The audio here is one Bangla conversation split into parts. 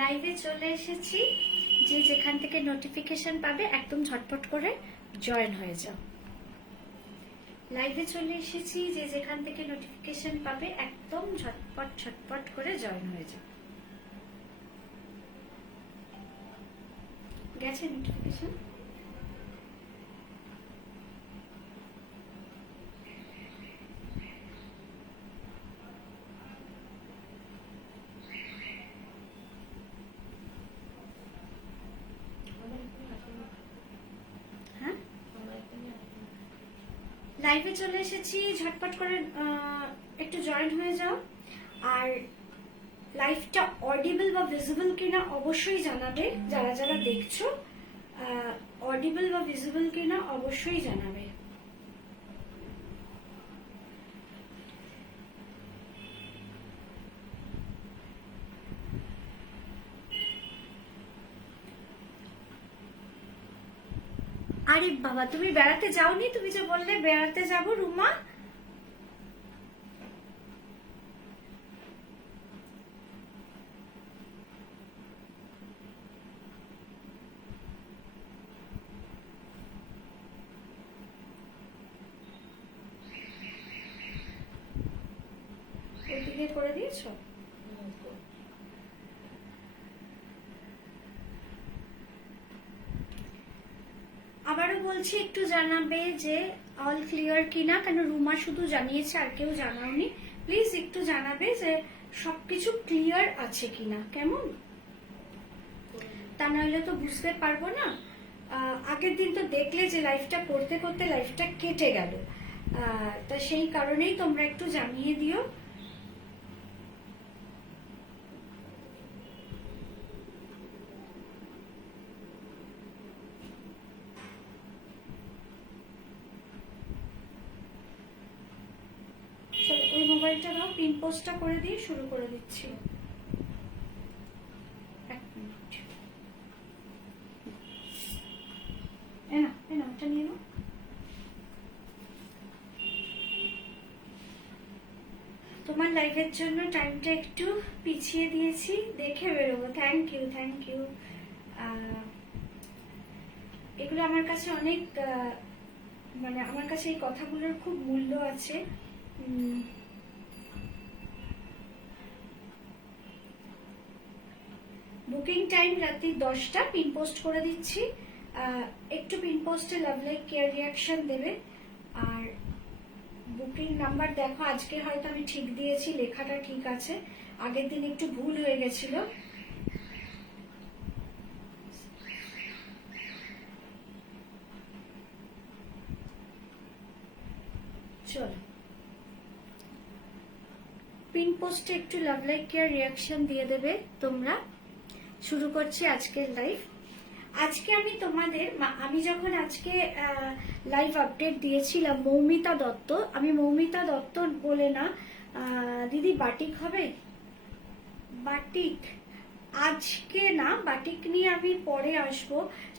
লাইভে চলে এসেছি, যে যেখান থেকে নোটিফিকেশন পাবে একদম ঝটপট করে জয়েন হয়ে যাও। লাইভে চলে এসেছি, যে যেখান থেকে নোটিফিকেশন পাবে একদম ঝটপট করে জয়েন হয়ে যাও। গেছে নোটিফিকেশন? লাইভে চলে এসেছি, ঝটপট করে একটু জয়েন হয়ে যাও। আর লাইভটা অডিবল বা ভিজিবল কিনা অবশ্যই জানাবে। যারা যারা দেখছো অডিবল বা ভিজিবল কিনা অবশ্যই জানাবে। আরে বাবা, তুমি বেড়াতে যাওনি? তুমি যে বললে বেড়াতে যাব রুমা। ওইদিকে করে দিয়েছো? আবারও বলছি, একটু জানাবে যে অল ক্লিয়ার কিনা, কেন রুমা শুধু জানিয়েছে আর কেউ জানাওনি। প্লিজ একটু জানাবে যে সবকিছু ক্লিয়ার আছে কিনা, কেমন? তা নাহলে তো বুঝতে পারবো না। আগের দিন তো দেখলে যে লাইভটা করতে করতে লাইভটা কেটে গেল, তা সেই কারণেই তোমরা একটু জানিয়ে দিও। ওই মোবাইলটা দাও, পিন পোস্টটা করে দিয়ে শুরু করে দিচ্ছি। এক মিনিট, ওটা নিয়ে নাও। তোমার লাইভের জন্য টাইমটা একটু পিছিয়ে দিয়েছি, দেখে বেরোবো। Thank you. এগুলো আমার কাছে অনেক, মানে আমার কাছে এই কথাগুলোর খুব মূল্য আছে। বুকিং টাইম রাত্রি 10টা, পিন পোস্ট করে দিচ্ছি। একটু পিন পোস্টে লাভ লাইক কেয়ার রিয়াকশন দেবে। আর বুকিং নাম্বার দেখো, আজকে হয়তো আমি ঠিক দিয়েছি, লেখাটা ঠিক আছে, আগের দিন একটু ভুল হয়ে গেছিল। চলো, পিন পোস্টে একটু লাভ লাইক কেয়ার রিয়াকশন দিয়ে দেবে তোমরা। শুরু করছি আজকের লাইভ। আজকে আমি তোমাদের, আমি যখন আজকে লাইভ আপডেট দিয়েছিলাম মৌমিতা দত্ত, আমি মৌমিতা দত্ত বলে না, দিদি বাটিক হবে? বাটিক আজকে না, বাটিক নিয়ে আমি পরে আসবো।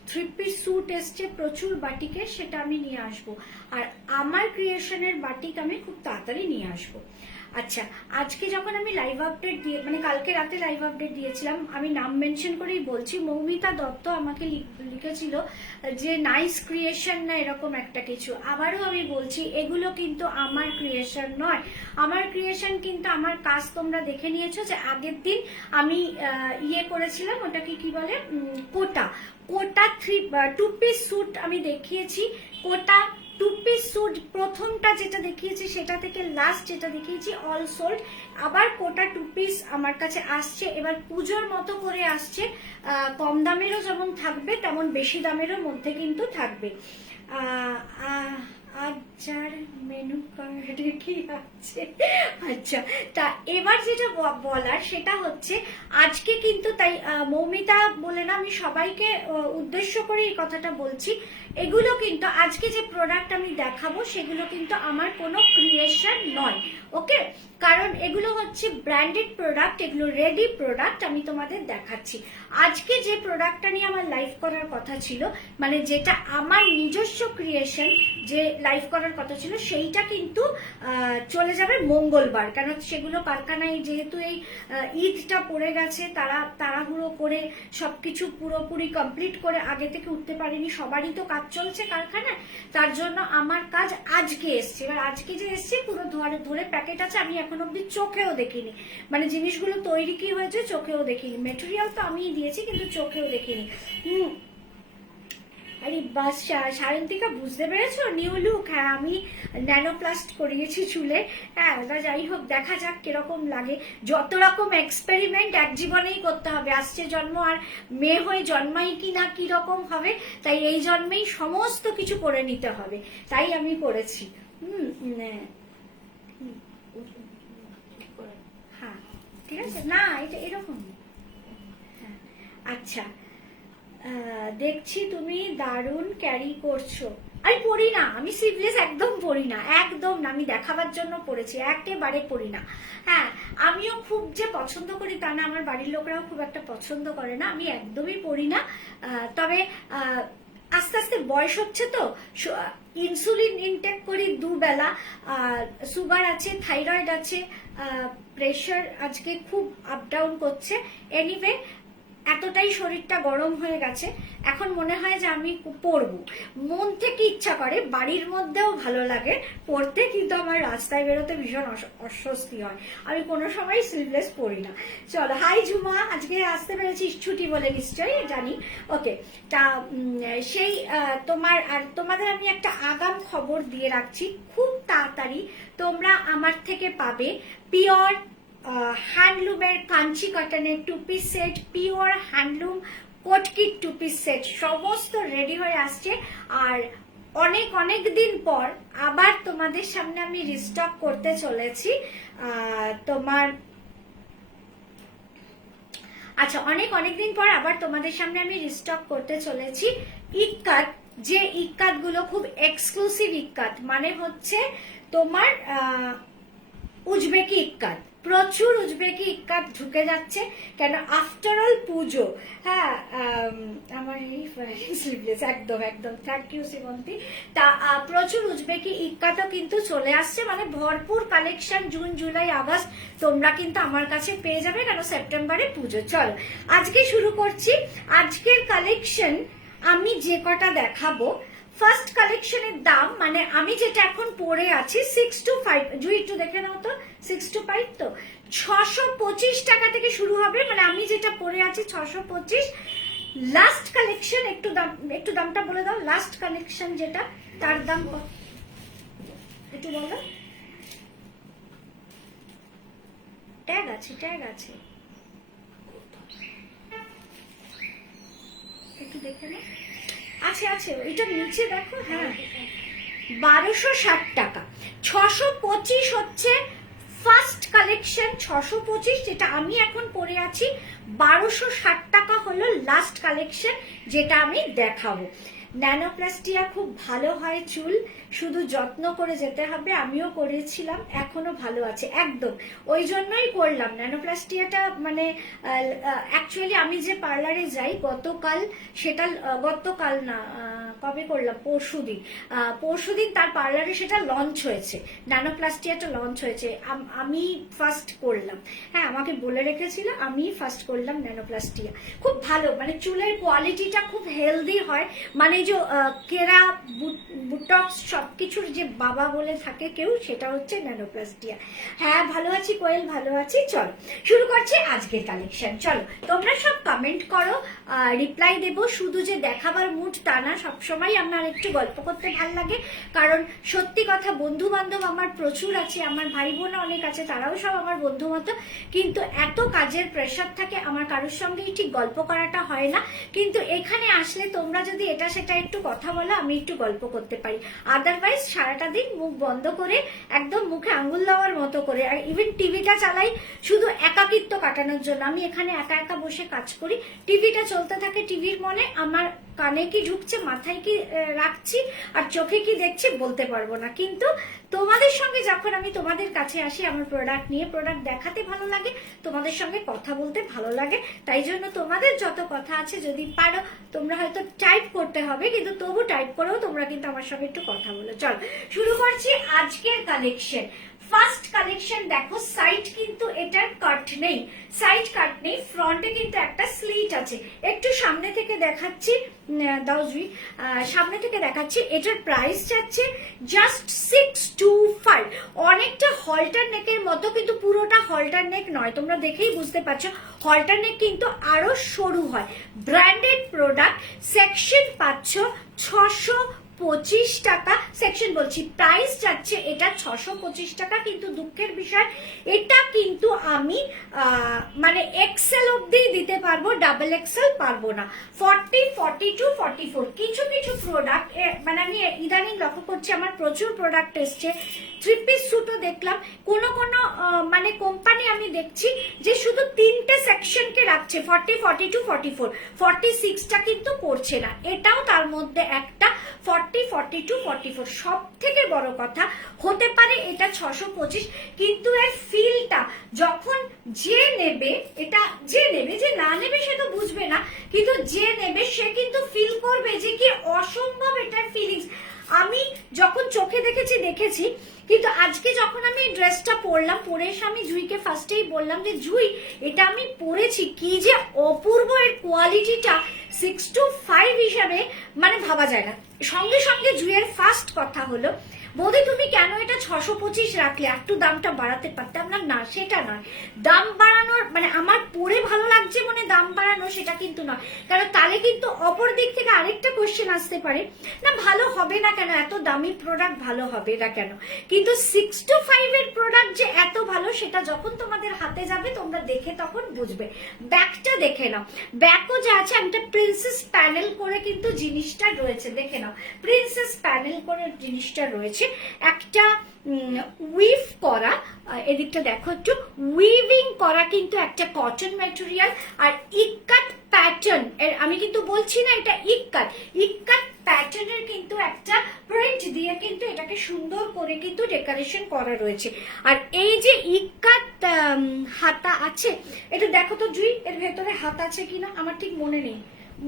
3 পিস স্যুট এসছে প্রচুর বাটিকের, সেটা আমি নিয়ে আসবো। আর আমার ক্রিয়েশনের বাটিক আমি খুব তাড়াতাড়ি নিয়ে আসবো। আচ্ছা, আজকে যখন আমি লাইভ আপডেট দিয়ে, মানে কালকে রাতে লাইভ আপডেট দিয়েছিলাম, আমি নাম মেনশন করেই বলছি, মৌমিতা দত্ত আমাকে লিখেছিল যে নাইস ক্রিয়েশন না এরকম একটা কিছু। আবারও আমি বলছি, এগুলো কিন্তু আমার ক্রিয়েশন নয়। আমার ক্রিয়েশন কিন্তু আমার কাজ তোমরা দেখে নিয়েছো, যে আগের দিন আমি ইয়ে করেছিলাম, ওটাকে কি বলে, কোটা 2 পিস স্যুট আমি দেখিয়েছি। কোটা 2 পিস স্যুট প্রথমটা যেটা দেখিয়েছি সেটা থেকে লাস্ট যেটা দেখিয়েছি অল সোল্ড। আবার কোটা 2 পিস আমার কাছে আসছে, এবার পুজোর মতো করে আসছে। কম দামেরও যেমন থাকবে, তেমন বেশি দামেরও মধ্যে কিন্তু থাকবে। আচার মেনু কার্ডে কি আছে? আচ্ছা, তা এবার যেটা বলার সেটা হচ্ছে, আজকে কিন্তু তাই মৌমিতা বলে না, আমি সবাইকে উদ্দেশ্য করে এই কথাটা বলছি, এগুলো কিন্তু আজকে যে প্রোডাক্ট আমি দেখাবো সেগুলো কিন্তু আমার কোনো ক্রিয়েশন নয়, ওকে? কারণ এগুলো হচ্ছে ব্র্যান্ডেড প্রোডাক্ট, এগুলো রেডি প্রোডাক্ট আমি তোমাদের দেখাচ্ছি। আজকে যে প্রোডাক্টটা নিয়ে আমার লাইভ করার কথা ছিল, মানে যেটা আমার নিজস্ব ক্রিয়েশন, যে লাইভ করার কথা ছিল সেইটা কিন্তু চলে যাবে মঙ্গলবার, কারণ সেগুলো কারখানায় যেহেতু এই ঈদটা পড়ে গেছে, তারা তাড়াহুড়ো করে সবকিছু পুরোপুরি কমপ্লিট করে আগে থেকে উঠতে পারেনি, সবারই তো কাজ চলছে কারখানায়, তার জন্য আমার কাজ আজকে এসছে। এবার আজকে যে এসছে পুরো ধরে ধরে প্যাকেট আছে, আমি এখন অব্দি চোখেও দেখিনি, মানে জিনিসগুলো তৈরি কি হয়েছে চোখেও দেখিনি, মেটেরিয়াল তো আমিই দিয়েছি কিন্তু চোখেও দেখিনি। আরে বাস সায়ন্তিকা, বুঝতে পেরেছো নিউ লুক? হ্যাঁ, আমি ন্যানোপ্লাস্ট করিয়েছি চুলে। হ্যাঁ, যাই হোক, দেখা যাক কিরকম লাগে। যত রকম এক্সপেরিমেন্ট এক জীবনেই করতে হবে, আসছে জন্ম আর মেয়ে হয়ে জন্মাই কি না কিরকম হবে, তাই এই জন্মেই সমস্ত কিছু করে নিতে হবে, তাই আমি করেছি। হ্যাঁ ঠিক আছে, না এটা এরকম। হ্যাঁ আচ্ছা, দেখছি তুমি দারুণ ক্যারি করছো। আমি পড়ি না, আমি স্লিভলেস একদম পড়ি না, একদম না, আমি দেখাবার জন্য পড়েছি, একেবারে পড়ি না। হ্যাঁ, আমিও খুব যে পছন্দ করি তা না, আমার বাড়ির লোকরাও খুব একটা পছন্দ করে না, আমি একদমই পড়ি না। তবে আস্তে আস্তে বয়স হচ্ছে তো, ইনসুলিন ইনটেক করি দুবেলা, সুগার আছে, থাইরয়েড আছে, প্রেশার আজকে খুব আপ ডাউন করছে। এনিওয়ে, এতটাই শরীরটা গরম হয়ে গেছে, এখন মনে হয় যে আমি পড়বো, মন থেকে ইচ্ছা করে, বাড়ির মধ্যেও ভালো লাগে পড়তে, কিন্তু আমার রাস্তায় বেরোতে ভীষণ অস্বস্তি হয়, আমি কোনো সময় স্লিভলেস পরি না। চলো, হাই ঝুমা, আজকে আসতে পেরেছিস ছুটি বলে নিশ্চয়ই জানি। ওকে, তা সেই তোমাদের আমি একটা আগাম খবর দিয়ে রাখছি, খুব তাড়াতাড়ি তোমরা আমার থেকে পাবে পিওর হ্যান্ডলুমের কাঞ্চি কটনের two piece set, pure handloom কোটকিট টু পিস সেট, সমস্ত রেডি হয়ে আসছে। আর অনেক অনেক দিন পর আবার তোমাদের সামনে আমি রিস্টক করতে চলেছি। তোমার আচ্ছা, অনেক দিন পর আবার তোমাদের সামনে আমি রিস্টক করতে চলেছি ইক্কাত, যে ইক্কাত গুলো খুব এক্সক্লুসিভ ইক্কাত, মানে হচ্ছে তোমার উজবেকি ইক্কাত, প্রচুর উজবেকি ইক্কাত ঢুকে যাচ্ছে, কেন আফটার অল পুজো। হ্যাঁ, আমার এই স্লিভলেস একদম একদম, থ্যাংক ইউ শ্রীমন্তী। তা প্রচুর উজবেকি ইক্কাতও কিন্তু চলে আসছে, মানে ভরপুর কালেকশন, জুন জুলাই আগস্ট তোমরা কিন্তু আমার কাছে পেয়ে যাবে, কেন সেপ্টেম্বরে পুজো। চলো আজকে শুরু করছি। আজকের কালেকশন আমি যে কটা দেখাবো, ফার্স্ট কালেকশনের দাম, মানে আমি যেটা এখন পরে আছি 6 to 5, জুই একটু দেখে নাও তো, 6 to 5 তো 625 টাকা থেকে শুরু হবে, মানে আমি যেটা পরে আছি 625। লাস্ট কালেকশন একটু দামটা বলে দাও, লাস্ট কালেকশন যেটা তার দাম একটু বলো। ট্যাগ আছে, একটু দেখে নাও। আছে ওইটার নিচে দেখো। হ্যাঁ, 1260 টাকা। 625 হচ্ছে ফার্স্ট কালেকশন, 625 যেটা আমি এখন পরে আছি। 1260 টাকা হলো লাস্ট কালেকশন যেটা আমি দেখাবো। ন্যানোপ্লাস্টিয়া খুব ভালো হয় চুল, শুধু যত্ন করে যেতে হবে, আমিও করেছিলাম, এখনো ভালো আছে একদম, ওই জন্যই করলাম ন্যানোপ্লাস্টিয়াটা। মানে অ্যাকচুয়ালি আমি যে পার্লারে যাই, গতকাল না, কবে করলাম, পরশুদিন তার পার্লারে সেটা লঞ্চ হয়েছে, ন্যানোপ্লাস্টিয়াটা লঞ্চ হয়েছে, আমি ফার্স্ট করলাম। হ্যাঁ, আমাকে বলে রেখেছিল, আমি ফার্স্ট করলাম ন্যানোপ্লাস্টিয়া, খুব ভালো, মানে চুলের কোয়ালিটিটা খুব হেলদি হয়, মানে যে কেরা বুটক্স সবকিছুর যে বাবা বলে থাকে কেউ, সেটা হচ্ছে ন্যানোপ্লাস্টিয়া। হ্যাঁ ভালো আছি কোয়েল, ভালো আছি। চলো শুরু করছি আজকের কালেকশন। চলো তোমরা সব কমেন্ট করো, রিপ্লাই দেব, শুধু যে দেখাবার মুড তা না, সবসময় আমার একটু গল্প করতে ভালো লাগে, কারণ সত্যি কথা, বন্ধু বান্ধব আমার প্রচুর আছে, আমার ভাই বোন অনেক আছে, তারাও সব আমার বন্ধু মতো, কিন্তু এত কাজের প্রেশার থাকে, আমার কারোর সঙ্গেই ঠিক গল্প করাটা হয় না। কিন্তু এখানে আসলে তোমরা যদি এটা সেটা একটু কথা বলো, আমি একটু গল্প করতে পারি, আদারওয়াইজ সারাটা দিন মুখ বন্ধ করে, একদম মুখে আঙ্গুল দেওয়ার মতো করে, আর ইভেন টিভিটা চালাই শুধু একাকিত্ব কাটানোর জন্য, আমি এখানে একা একা বসে কাজ করি, টিভিটা চলতে থাকে, টিভির মনে আমার কানে কি ঢুকছে, মাথায় কি রাখছি আর চোখে কি দেখছি বলতে পারবো না, কিন্তু তোমাদের সঙ্গে যখন আমি তোমাদের কাছে আসি আমার প্রোডাক্ট নিয়ে, প্রোডাক্ট দেখাতে ভালো লাগে, তোমাদের সঙ্গে কথা বলতে ভালো লাগে, তাই জন্য তোমাদের যত কথা আছে যদি পারো তোমরা হয়তো টাইপ করতে হবে, কিন্তু তবু টাইপ করেও তোমরা কিন্তু আমার সঙ্গে একটু কথা বলো। চলো শুরু করছি আজকের কালেকশন। ফার্স্ট কালেকশন দেখো, সাইড কিন্তু এটার কাট নেই, সাইড কাট নেই, ফ্রন্টে কিন্তু একটা স্লিট আছে। একটু সামনে থেকে দেখাচ্ছি, দাও জুই, সামনে থেকে দেখাচ্ছি। এটার প্রাইস যাচ্ছে জাস্ট 625। অনেকটা হল্টার নেকের মতো, কিন্তু পুরোটা হল্টার নেক নয়, তোমরা দেখেই বুঝতে পারছো হল্টার নেক কিন্তু আরো সরু হয়। ব্র্যান্ডেড প্রোডাক্ট, সেকশন পাচ্ছ 625 টাকা, সেকশন বলছি, প্রাইস যাচ্ছে এটা 625 টাকা। কিন্তু দুঃখের বিষয় এটা কিন্তু আমি মানে এক্সেল অব্দি দিতে পারবো, ডাবল এক্সেল পারবো না। 40, 42, 44 কিছু কিছু প্রোডাক্ট, মানে আমি ইদানিং লক্ষ্য করছি আমার প্রচুর প্রোডাক্ট এসছে। 3 পিস স্যুটও দেখলাম, কোন কোন মানে কোম্পানি আমি দেখছি যে শুধু 3টে সেকশনকে রাখছে, 40, 42, 44, 46টা কিন্তু করছে না। এটাও তার মধ্যে একটা 40, 42, 44। সব থেকে বড় কথা হতে পারে এটা 625, কিন্তু এর ফিলটা যখন যে নেবে, এটা যে নেবে, যে না নেবে সে তো বুঝবে না, কিন্তু যে নেবে সে কিন্তু ফিল করবে যে কি অসম্ভব এটার ফিলিংস। আমি যখন চোখে দেখেছি, কিন্তু আজকে যখন আমি ড্রেসটা পরলাম, পরে এসে আমি জুইকে ফার্স্টেই বললাম যে জুই এটা আমি পরেছি, কি যে অপূর্ব এর কোয়ালিটিটা, 625 হিসাবে মানে ভাবা যায় না। সঙ্গে সঙ্গে জুইয়ের ফার্স্ট কথা হলো, বৌদি তুমি কেন এটা 625 রাখলে, একটু দামটা বাড়াতে পারতাম না? না, সেটা নয়, দাম বাড়ানোর মানে আমার পরে ভালো লাগছে মনে দাম বাড়ানো সেটা কিন্তু নয়, কারণ তাহলে কিন্তু অপর দিক থেকে আরেকটা কোশ্চেন আসতে পারে, না ভালো হবে না কেন, এত দামি প্রোডাক্ট ভালো হবে না কেন? কিন্তু 625 এর প্রোডাক্ট যে এত ভালো সেটা যখন তোমাদের হাতে যাবে তোমরা দেখে তখন বুঝবে। ব্যাকটা দেখে নাও, ব্যাকও যা আছে একটা প্রিন্সেস প্যানেল করে কিন্তু জিনিসটা রয়েছে, দেখে নাও প্রিন্সেস প্যানেল করে জিনিসটা রয়েছে। একটা উইভ করা, এদিকটা দেখো একটু, উইভিং করা কিন্তু একটা কটন ম্যাটেরিয়াল, আর ইক্কাট প্যাটার্ন, আমি কিন্তু বলছি না এটা ইক্কাট, ইক্কাট প্যাটার্নের কিন্তু একটা প্রিন্ট দিয়ে কিন্তু এটাকে সুন্দর করে কিন্তু ডেকোরেশন করা রয়েছে। আর এই যে ইক্কাট হাতা আছে, এটা দেখো তো জুই, এর ভেতরে হাত আছে কিনা আমার ঠিক মনে নেই,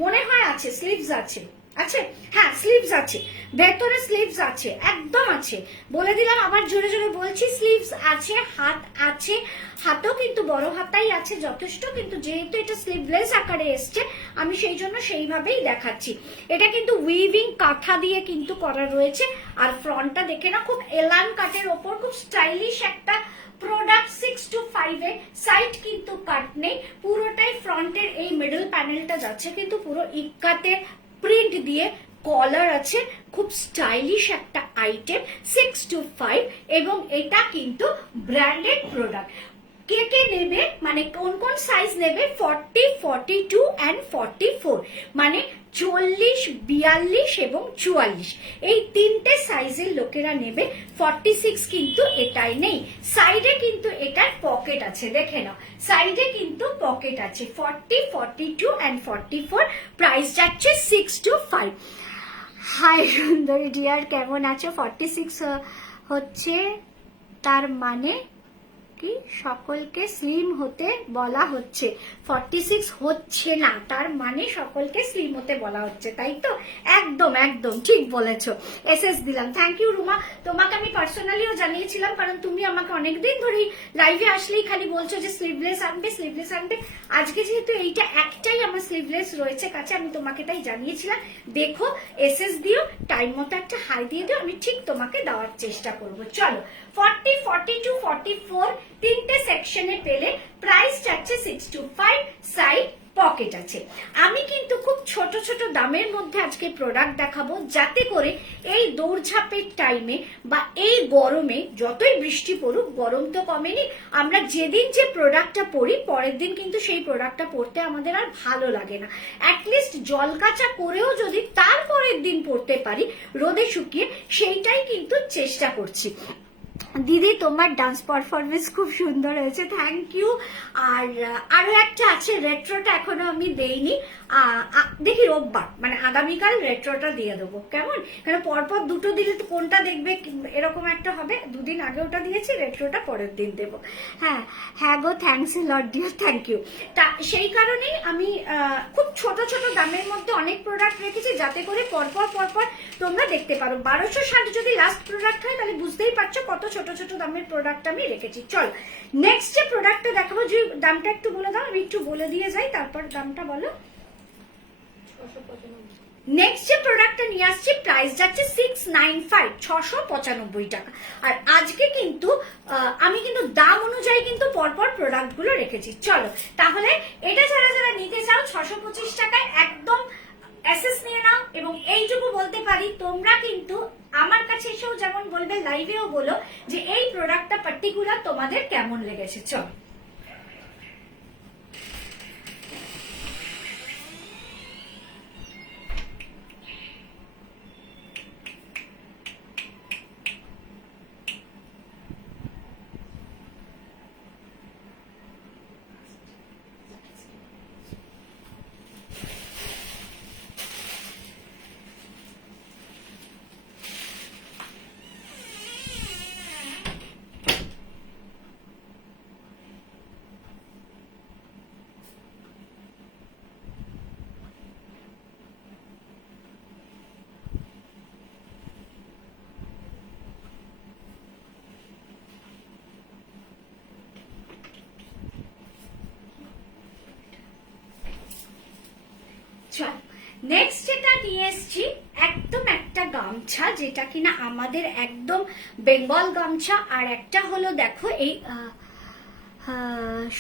মনে হয় আছে, স্লিভস আছে, আছে, হ্যাঁ স্লিভস আছে, ভেতরে স্লিভস আছে, একদম আছে, বলে দিলাম, আবার জোরে জোরে বলছি, স্লিভস আছে, হাত আছে, হাতও কিন্তু বড় হাতাই আছে যথেষ্ট, কিন্তু যেহেতু এটা স্লিভলেস আকারে এসছে আমি সেই জন্য সেইভাবেই দেখাচ্ছি। এটা কিন্তু উইভিং কাঁথা দিয়ে কিন্তু করা রয়েছে, আর ফ্রন্টটা দেখে না, খুব এলান কাটের ওপর, খুব স্টাইলিশ একটা প্রোডাক্ট। 625 এ সাইড কিন্তু কাট নেই, পুরোটাই ফ্রন্টের এই মিডল প্যানেলটা যাচ্ছে কিন্তু পুরো ইক্কাতের প্রিন্ট দিয়ে, কলার আছে, খুব স্টাইলিশ একটা আইটেম, 625, এবং এটা কিন্তু ব্র্যান্ডেড প্রোডাক্ট। কে কে নেবে, মানে কোন কোন সাইজ নেবে, 40, 42 and 44, মানে 40, 42 এবং 44, এই তিনটে সাইজের লোকেরা নেবে। 46 কিন্তু এটাই নেই, সাইডে কিন্তু এটার পকেট আছে, দেখে নাও সাইডে কিন্তু পকেট আছে। 40, 42 and 44, প্রাইস যাচ্ছে 625। হাই সুন্দরী ডিয়ার, কেমন আছো? 46 হচ্ছে তার মানে কি সকলকে স্লিম হতে বলা হচ্ছে, 46 হচ্ছে না তার মানে সকলকে স্লিম হতে বলা হচ্ছে, তাই তো? একদম একদম ঠিক বলেছো, এসএস দিলাম। থ্যাংক ইউ রুমা, তোমাকে আমি পার্সোনালিও জানিয়েছিলাম, কারণ তুমি আমাকে অনেকদিন ধরেই লাইভে আসলেই খালি বলছো যে স্লিভলেস আনবে, স্লিভলেস আনবে। আজকে যেহেতু এইটা একটাই আমার স্লিভলেস রয়েছে কাছে, আমি তোমাকে তাই জানিয়েছিলাম। দেখো এসএস দিও, টাইম মতো একটা হাই দিয়ে দিও, আমি ঠিক তোমাকে দেওয়ার চেষ্টা করব। চলো 40, 42, 44 তিনটে সেকশনে পেলে, প্রাইস যাচ্ছে 625, সাইড পকেট আছে। আমি কিন্তু খুব ছোট ছোট দামের মধ্যে আজকে প্রোডাক্ট দেখাবো, যাতে করে এই দৌড়ঝাঁপের টাইমে বা এই গরমে, যতই বৃষ্টি পড়ুক গরম তো কমেনি, আমরা যেদিন যে প্রোডাক্টটা পরি পরের দিন কিন্তু সেই প্রোডাক্টটা পরতে আমাদের আর ভালো লাগে না। অ্যাটলিস্ট জল কাচা করেও যদি তারপরের দিন পরতে পারি রোদে শুকিয়ে, সেইটাই কিন্তু চেষ্টা করছি। দিদি তোমার ডান্স পারফরমেন্স খুব সুন্দর হয়েছে, থ্যাংক ইউ। আর আরো একটা আছে, রেট্রোটা এখনো আমি দেইনি, দেখি রোববার মানে আগামীকাল রেট্রোটা দিয়ে দেবো, কেমন? কারণ পরপর দুটো দিলে তো কোনটা দেখবে এরকম একটা হবে, দুদিন আগে ওটা দিয়েছি, রেট্রোটা পরের দিন দেবো। হ্যাঁ হ্যাঁ গো, thanks a lot dear, thank you. তা সেই কারণেই আমি খুব ছোট ছোট দামের মধ্যে অনেক প্রোডাক্ট রেখেছি, যাতে করে পরপর পরপর তোমরা দেখতে পারো। 1260 যদি লাস্ট প্রোডাক্ট হয় তাহলে বুঝতেই পারছো কত ছোট ছোট দামের প্রোডাক্ট আমি রেখেছি। চল নেক্সট যে প্রোডাক্টটা দেখাবো, যে দামটা একটু বলে দাও, আমি একটু বলে দিয়ে যাই, তারপর দামটা বলো। নেক্সট যে প্রোডাক্টটা নিয়ে আসছি, প্রাইস যাচ্ছে 695, 695 টাকা। আর আজকে কিন্তু আমি কিন্তু দাম অনুযায়ী কিন্তু পরপর প্রোডাক্ট গুলো রেখেছি। চলো তাহলে এটা যারা যারা নিতে চাও 625 টাকায় একদম অ্যাসেস নিয়ে নাও। এবং এইটুকু বলতে পারি, তোমরা কিন্তু আমার কাছে এসেও যেমন বলবে, লাইভেও বলো যে এই প্রোডাক্টটা পার্টিকুলার তোমাদের কেমন লেগেছে। চল নেক্সট যেটা নিয়ে এসছি, একদম একটা গামছা, যেটা কিনা আমাদের একদম বেঙ্গল গামছা। আর একটা হলো দেখো এই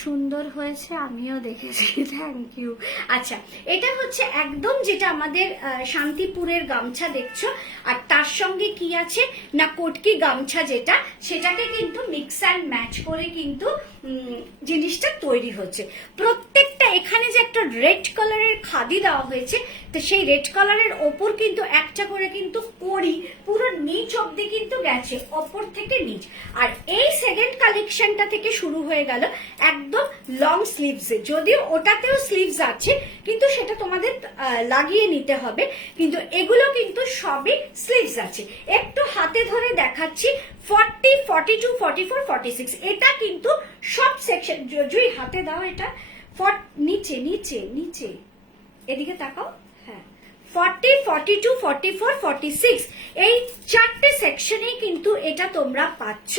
সুন্দর হয়েছে, আমিও দেখেছি, থ্যাংক ইউ। আচ্ছা, এটা হচ্ছে একদম যেটা আমাদের শান্তিপুরের গামছা দেখছো, আর তার সঙ্গে কি আছে না কোটকি গামছা, যেটা সেটাকে কিন্তু মিক্স অ্যান্ড ম্যাচ করে কিন্তু জিনিসটা তৈরি হচ্ছে। প্রত্যেকটা এখানে যে একটা রেড কালারের খাদি দেওয়া হয়েছে, তো সেই রেড কালারের ওপর কিন্তু একটা করে কিন্তু কড়ি পুরো নিচ অব্দি কিন্তু গেছে, ওপর থেকে নিচ। আর এই সেকেন্ড কালেকশনটা থেকে শুরু হয়ে গেল একদম লং স্লিভসে, যদিও ওটাতেও স্লিভস আছে কিন্তু সেটা তোমাদের লাগিয়ে নিতে হবে, কিন্তু এগুলো কিন্তু সবই স্লিভস আছে। একটু হাতে ধরে দেখাচ্ছি, 40, 42, 44, 46, এটা কিন্তু সব সেকশন। জুই হাতে দাও এটা, নিচে নিচে নিচে, এদিকে তাকাও, হ্যাঁ 40, 42, 44, 46 এই চারটে সেকশনেই কিন্তু এটা তোমরা পাচ্ছ।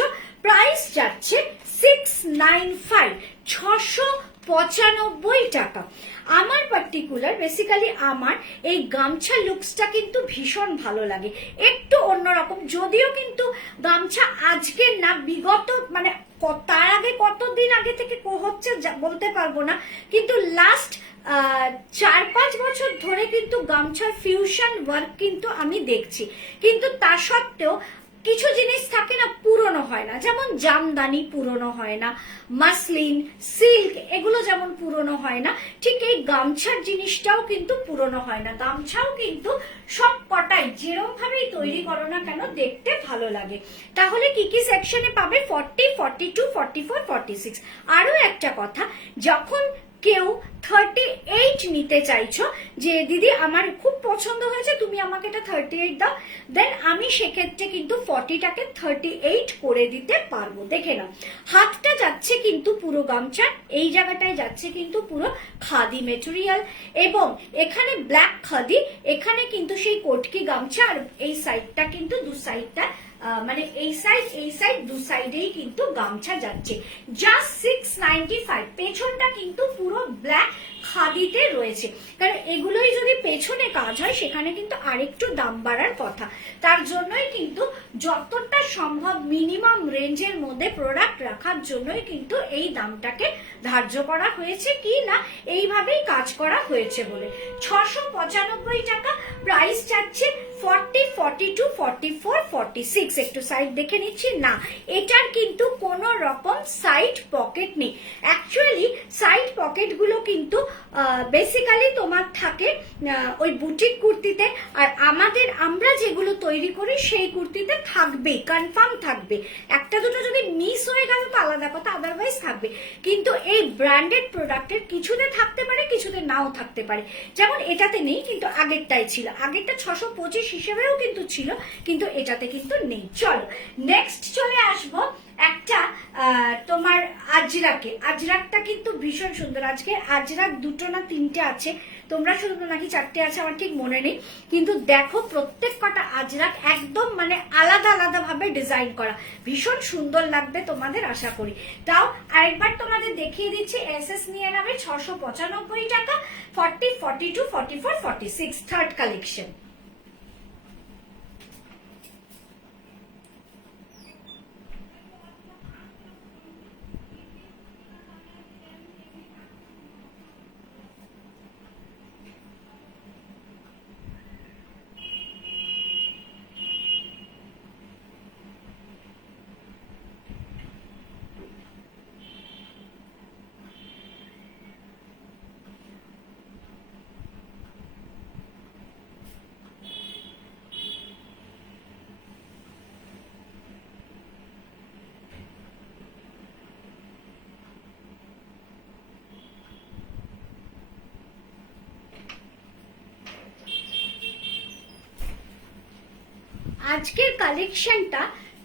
প্রাইস যাচ্ছে 695, 695 টাকা। আমার পার্টিকুলার বেসিক্যালি আমার এই গামছা লুকসটা কিন্তু ভীষণ ভালো লাগে, একটু অন্যরকম। যদিও কিন্তু গামছা আজকে না, বিগত মানে তার আগে কতদিন আগে থেকে হচ্ছে বলতে পারবো না, কিন্তু লাস্ট 4-5 বছর ধরে কিন্তু গামছার ফিউশন ওয়ার্ক কিন্তু আমি দেখছি। কিন্তু তা সত্ত্বেও কিছু জিনিস থাকে না, পুরনো হয় না, যেমন জামদানি পুরনো হয় না, মাসলিন, সিল্ক এগুলো যেমন পুরনো হয় না, ঠিক এই গামছার জিনিসটাও কিন্তু পুরনো হয় না। গামছাও কিন্তু সব কটাই যেরকম ভাবেই তৈরি করো না কেন দেখতে ভালো লাগে। তাহলে কি কি সেকশনে পাবে? 40, 42, 44, 46। আরো একটা কথা, যখন কেউ 38 নিতে চাইছো যে দিদি আমার খুব পছন্দ হয়েছে, তুমি আমাকে এটা 38 দাও, দেন আমি সেক্ষেত্রে কিন্তু 40টাকে 38 করে দিতে পারবো। দেখে নাও, হাতটা যাচ্ছে কিন্তু পুরো গামছার এই জায়গাটায় যাচ্ছে কিন্তু পুরো খাদি মেটেরিয়াল, এবং এখানে ব্ল্যাক খাদি, এখানে কিন্তু সেই কোটকি গামছা, আর এই সাইডটা কিন্তু দু সাইডটা মানে এই সাইড দু সাইডেই কিন্তু গামছা যাচ্ছে। জাস্ট 695। পেছনটা কিন্তু পুরো ব্ল্যাক খাদিতে রয়েছে, কারণ এগুলোই যদি পেছনে কাজ হয় সেখানে কিন্তু আরেকটু দাম বাড়ার কথা। তার জন্যই কিন্তু যতটা সম্ভব মিনিমাম রেঞ্জের মধ্যে প্রোডাক্ট রাখার জন্যই কিন্তু এই দামটাকে ধার্য করা হয়েছে, কি না এইভাবেই কাজ করা হয়েছে বলে। 695 টাকা প্রাইস চাচ্ছে 40, 42, 44, 46। একটু সাইড দেখে নিচ্ছি, না এটার কিন্তু কোনো রকম সাইড পকেট নেই। অ্যাকচুয়ালি সাইড পকেট গুলো কিন্তু বেসিক্যালি তোমার থাকে ওই বুটিক কুর্তিতে, আর আমরা যেগুলো তৈরি করি সেই কুর্তিতে থাকবে, কনফার্ম থাকবে। একটা দুটো যদি মিস হয়ে গেল তো আলাদা কথা, আদারওয়াইজ থাকবে। কিন্তু এই ব্র্যান্ডেড প্রোডাক্টের কিছুতে থাকতে পারে, কিছুতে নাও থাকতে পারে। যেমন এটাতে নেই, কিন্তু আগেরটাই ছিল, আগেরটা 625 হিসেবেও কিন্তু ছিল, কিন্তু এটাতে কিন্তু নেই। চলো নেক্সট চলে আসবো একটা তোমার আজরাকে। আজরাকটা কিন্তু ভীষণ সুন্দর। আজকে আজরাক দুটো না তিনটে আছে, তোমরা শুধু নাকি চারটে আছে আমার ঠিক মনে নেই, কিন্তু দেখো প্রত্যেক কটা আজরাক একদম মানে আলাদা আলাদা ভাবে ডিজাইন করা, ভীষণ সুন্দর লাগবে তোমাদের আশা করি। তাও আরেকবার তোমাদের দেখিয়ে দিচ্ছি, এসএস নিয়ে নেবে 695 টাকা, 40, 42, 44, 46 থার্ড কালেকশন। আজকের কালেকশনটা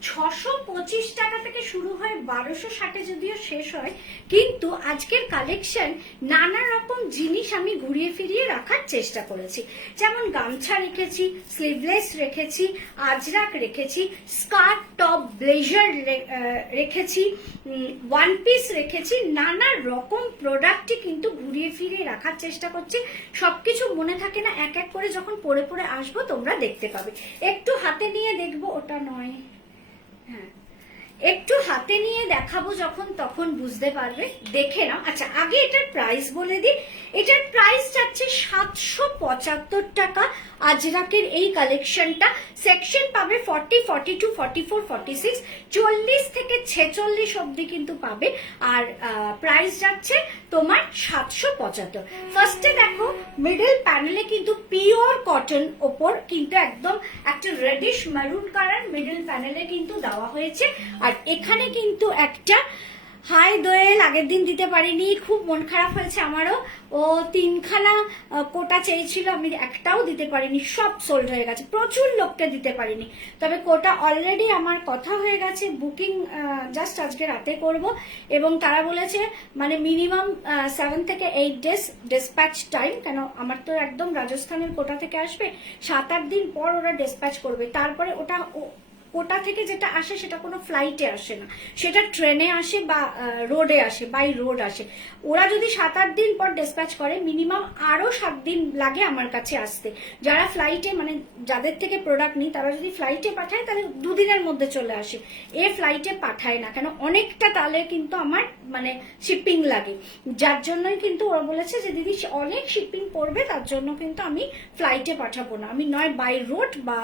625 টাকা থেকে শুরু হয়, 1260 যদিও শেষ হয়, কিন্তু আজকের কালেকশন নানা রকম জিনিস আমি ঘুরিয়ে ফিরিয়ে রাখার চেষ্টা করেছি। যেমন গামছা রেখেছি, স্লিভলেস রেখেছি, আজরাক রেখেছি, স্কার্ট, টপ, ব্লেজার রেখেছি, ওয়ান পিস রেখেছি, নানা রকম প্রোডাক্টই কিন্তু ঘুরিয়ে ফিরিয়ে রাখার চেষ্টা করছি। সবকিছু মনে থাকে না, এক এক করে যখন পরে পরে আসবো তোমরা দেখতে পাবে। একটু হাতে নিয়ে দেখবো, ওটা নয়, হ্যাঁ একটু হাতে নিয়ে দেখাবো যখন, তখন বুঝতে পারবে, দেখে নাও। আচ্ছা আগে এটার প্রাইস বলে দিই, এটার প্রাইস যাচ্ছে 775 টাকা। আজরাকের এই কালেকশনটা সেকশন পাবে 40, 42, 44, 46, 40 থেকে 46 অব্দি কিন্তু পাবে, আর প্রাইস যাচ্ছে তোমার 775। ফার্স্টে দেখো মিডল প্যানেলে কিন্তু পিওর কটন ওপর কিন্তু একদম একটা রেডিশ মেরুন কালার মিডল প্যানেলে কিন্তু দেওয়া হয়েছে। আর এখানে কিন্তু একটা হাই দোয়েল আগের দিন দিতে পারিনি, খুব মন খারাপ হয়েছে আমারও। ও 3খানা কোটা চেয়েছিল, আমি একটাও দিতে পারিনি, সব সোল্ড হয়ে গেছে, প্রচুর লোককে দিতে পারিনি। তবে কোটা অলরেডি আমার কথা হয়ে গেছে, বুকিং জাস্ট আজকে রাতে করব, এবং তারা বলেছে মানে মিনিমাম 7 থেকে 8 ডেজ ডিসপ্যাচ টাইম, কেন আমার তো একদম রাজস্থানের কোটা থেকে আসবে, 7-8 দিন পর ওরা ডিসপ্যাচ করবে। তারপরে কোটা থেকে যেটা আসে সেটা কোনো ফ্লাইটে আসে না, সেটা ট্রেনে আসে বা রোডে আসে, বাই রোড আসে। ওরা যদি 7-8 দিন পর ডিসপ্যাচ করে, মিনিমাম আরো 7 দিন লাগে আমার কাছে আসতে। যারা ফ্লাইটে মানে যাদের থেকে প্রোডাক্ট নিই তারা যদি ফ্লাইটে পাঠায় তাহলে 2 দিনের মধ্যে চলে আসে। ফ্লাইটে পাঠায় না, কেন অনেকটা তাহলে কিন্তু আমার মানে শিপিং লাগে, যার জন্যই কিন্তু ওরা বলেছে যে দিদি অনেক শিপিং পড়বে, তার জন্য কিন্তু আমি ফ্লাইটে পাঠাবো না, আমি নয় বাই রোড বা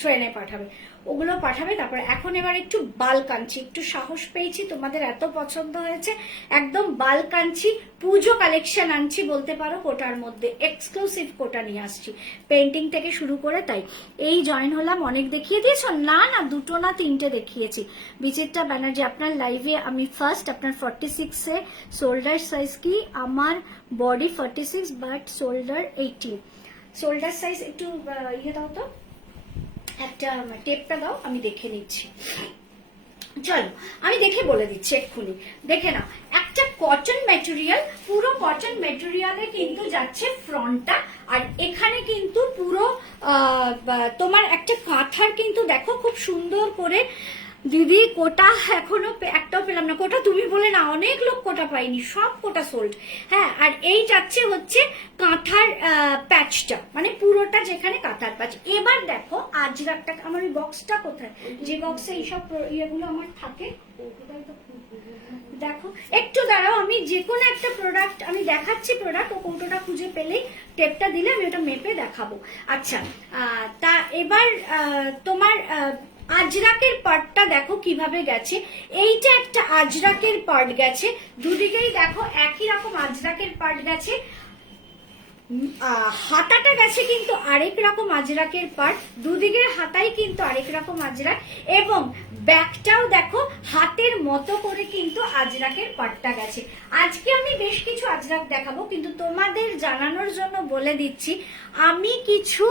ট্রেনে পাঠাবে, ওগুলো পাঠাবে। তারপরে এখন এবার একটু বাল্ক আনছি, একটু সাহস পেয়েছি, তোমাদের এত পছন্দ হয়েছে, একদম বাল্ক আনছি, পুজো কালেকশন আনছি বলতে পারো, কোটার মধ্যে এক্সক্লুসিভ কোটা নিয়ে আসছি, পেন্টিং থেকে শুরু করে। তাই এই জয়েন হলাম, অনেক দেখিয়ে দিয়েছো না, না 2টো না 3টে দেখিয়েছি। বিচিত্রা ব্যানার্জি আপনার লাইভে আমি ফার্স্ট, আপনার 46-এ শোল্ডার সাইজ কি? আমার body 46 but shoulder 18। Shoulder size একটু ইয়ে দাও তো, একটা টেপটা দাও, আমি দেখে নিচ্ছি। চলো আমি দেখে বলে দিচ্ছি এক্ষুনি, দেখে নাও। একটা কটন ম্যাটেরিয়াল, পুরো কটন ম্যাটেরিয়ালে কিন্তু যাচ্ছে ফ্রন্টটা, আর এখানে কিন্তু পুরো তোমার একটা কাঁথার কিন্তু দেখো খুব সুন্দর করে দিদি কোটা এখনো একটাও পেলাম না। কোটা তুমি বলে না, অনেক লোক কোটা পাইনি, সব কোটা সোল্ড। হ্যাঁ, আর এই যাচ্ছে হচ্ছে কাঁথার প্যাচটা, মানে পুরোটা যেখানে কাঁথার প্যাচ। এবার দেখো আজরাকটা, আমার ওই বক্সটা কোথায়, যে বক্সে এইসব ইয়েগুলো আমার থাকে, দেখো একটু দাঁড়াও, আমি যে কোনো একটা প্রোডাক্ট আমি দেখাচ্ছি, প্রোডাক্ট ও কৌটোটা খুঁজে পেলেই টেপটা দিলে আমি ওটা মেপে দেখাবো। আচ্ছা, তা এবার তোমার আজরাকের পার্টটা দেখো কিভাবে গেছে। এইটা একটা আজরাকের পার্ট গেছে, দুদিকেই দেখো একই রকম আজরাকের পার্ট গেছে। হাতাটা গেছে কিন্তু আরেক রকম আজরাকের পার্ট, দুদিকের হাতাই কিন্তু আরেক রকম আজরাক, এবং ব্যাকটাও দেখো হাতের মতো করে কিন্তু আজরাকের পার্টটা গেছে। আজকে আমি বেশ কিছু আজরাক দেখাবো, কিন্তু তোমাদের জানানোর জন্য বলে দিচ্ছি, আমি কিছু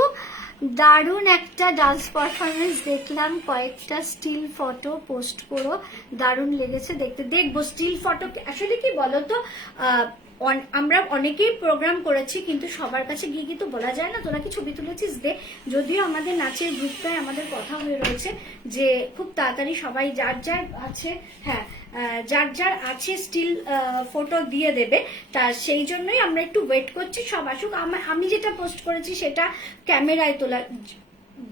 দারুণ একটা ডান্স পারফরমেন্স দেখলাম, কয়েকটা স্টিল ফটো পোস্ট করো, দারুণ লেগেছে দেখতে। দেখবো স্টিল ফটো, আসলে কি বলতো, আমরা অনেকেই প্রোগ্রাম করেছি, কিন্তু সবার কাছে গিয়ে কিন্তু বলা যায় না তোরা কি ছবি তুলেছিস দে। যদিও আমাদের নাচের গ্রুপটায় আমাদের কথা হয়ে রয়েছে যে খুব তাড়াতাড়ি সবাই যার যার আছে, হ্যাঁ যার যার আছে স্টিল ফটো দিয়ে দেবে, তা সেই জন্যই আমরা একটু ওয়েট করছি, সব আসুক। আমি যেটা পোস্ট করেছি সেটা ক্যামেরায় তোলা,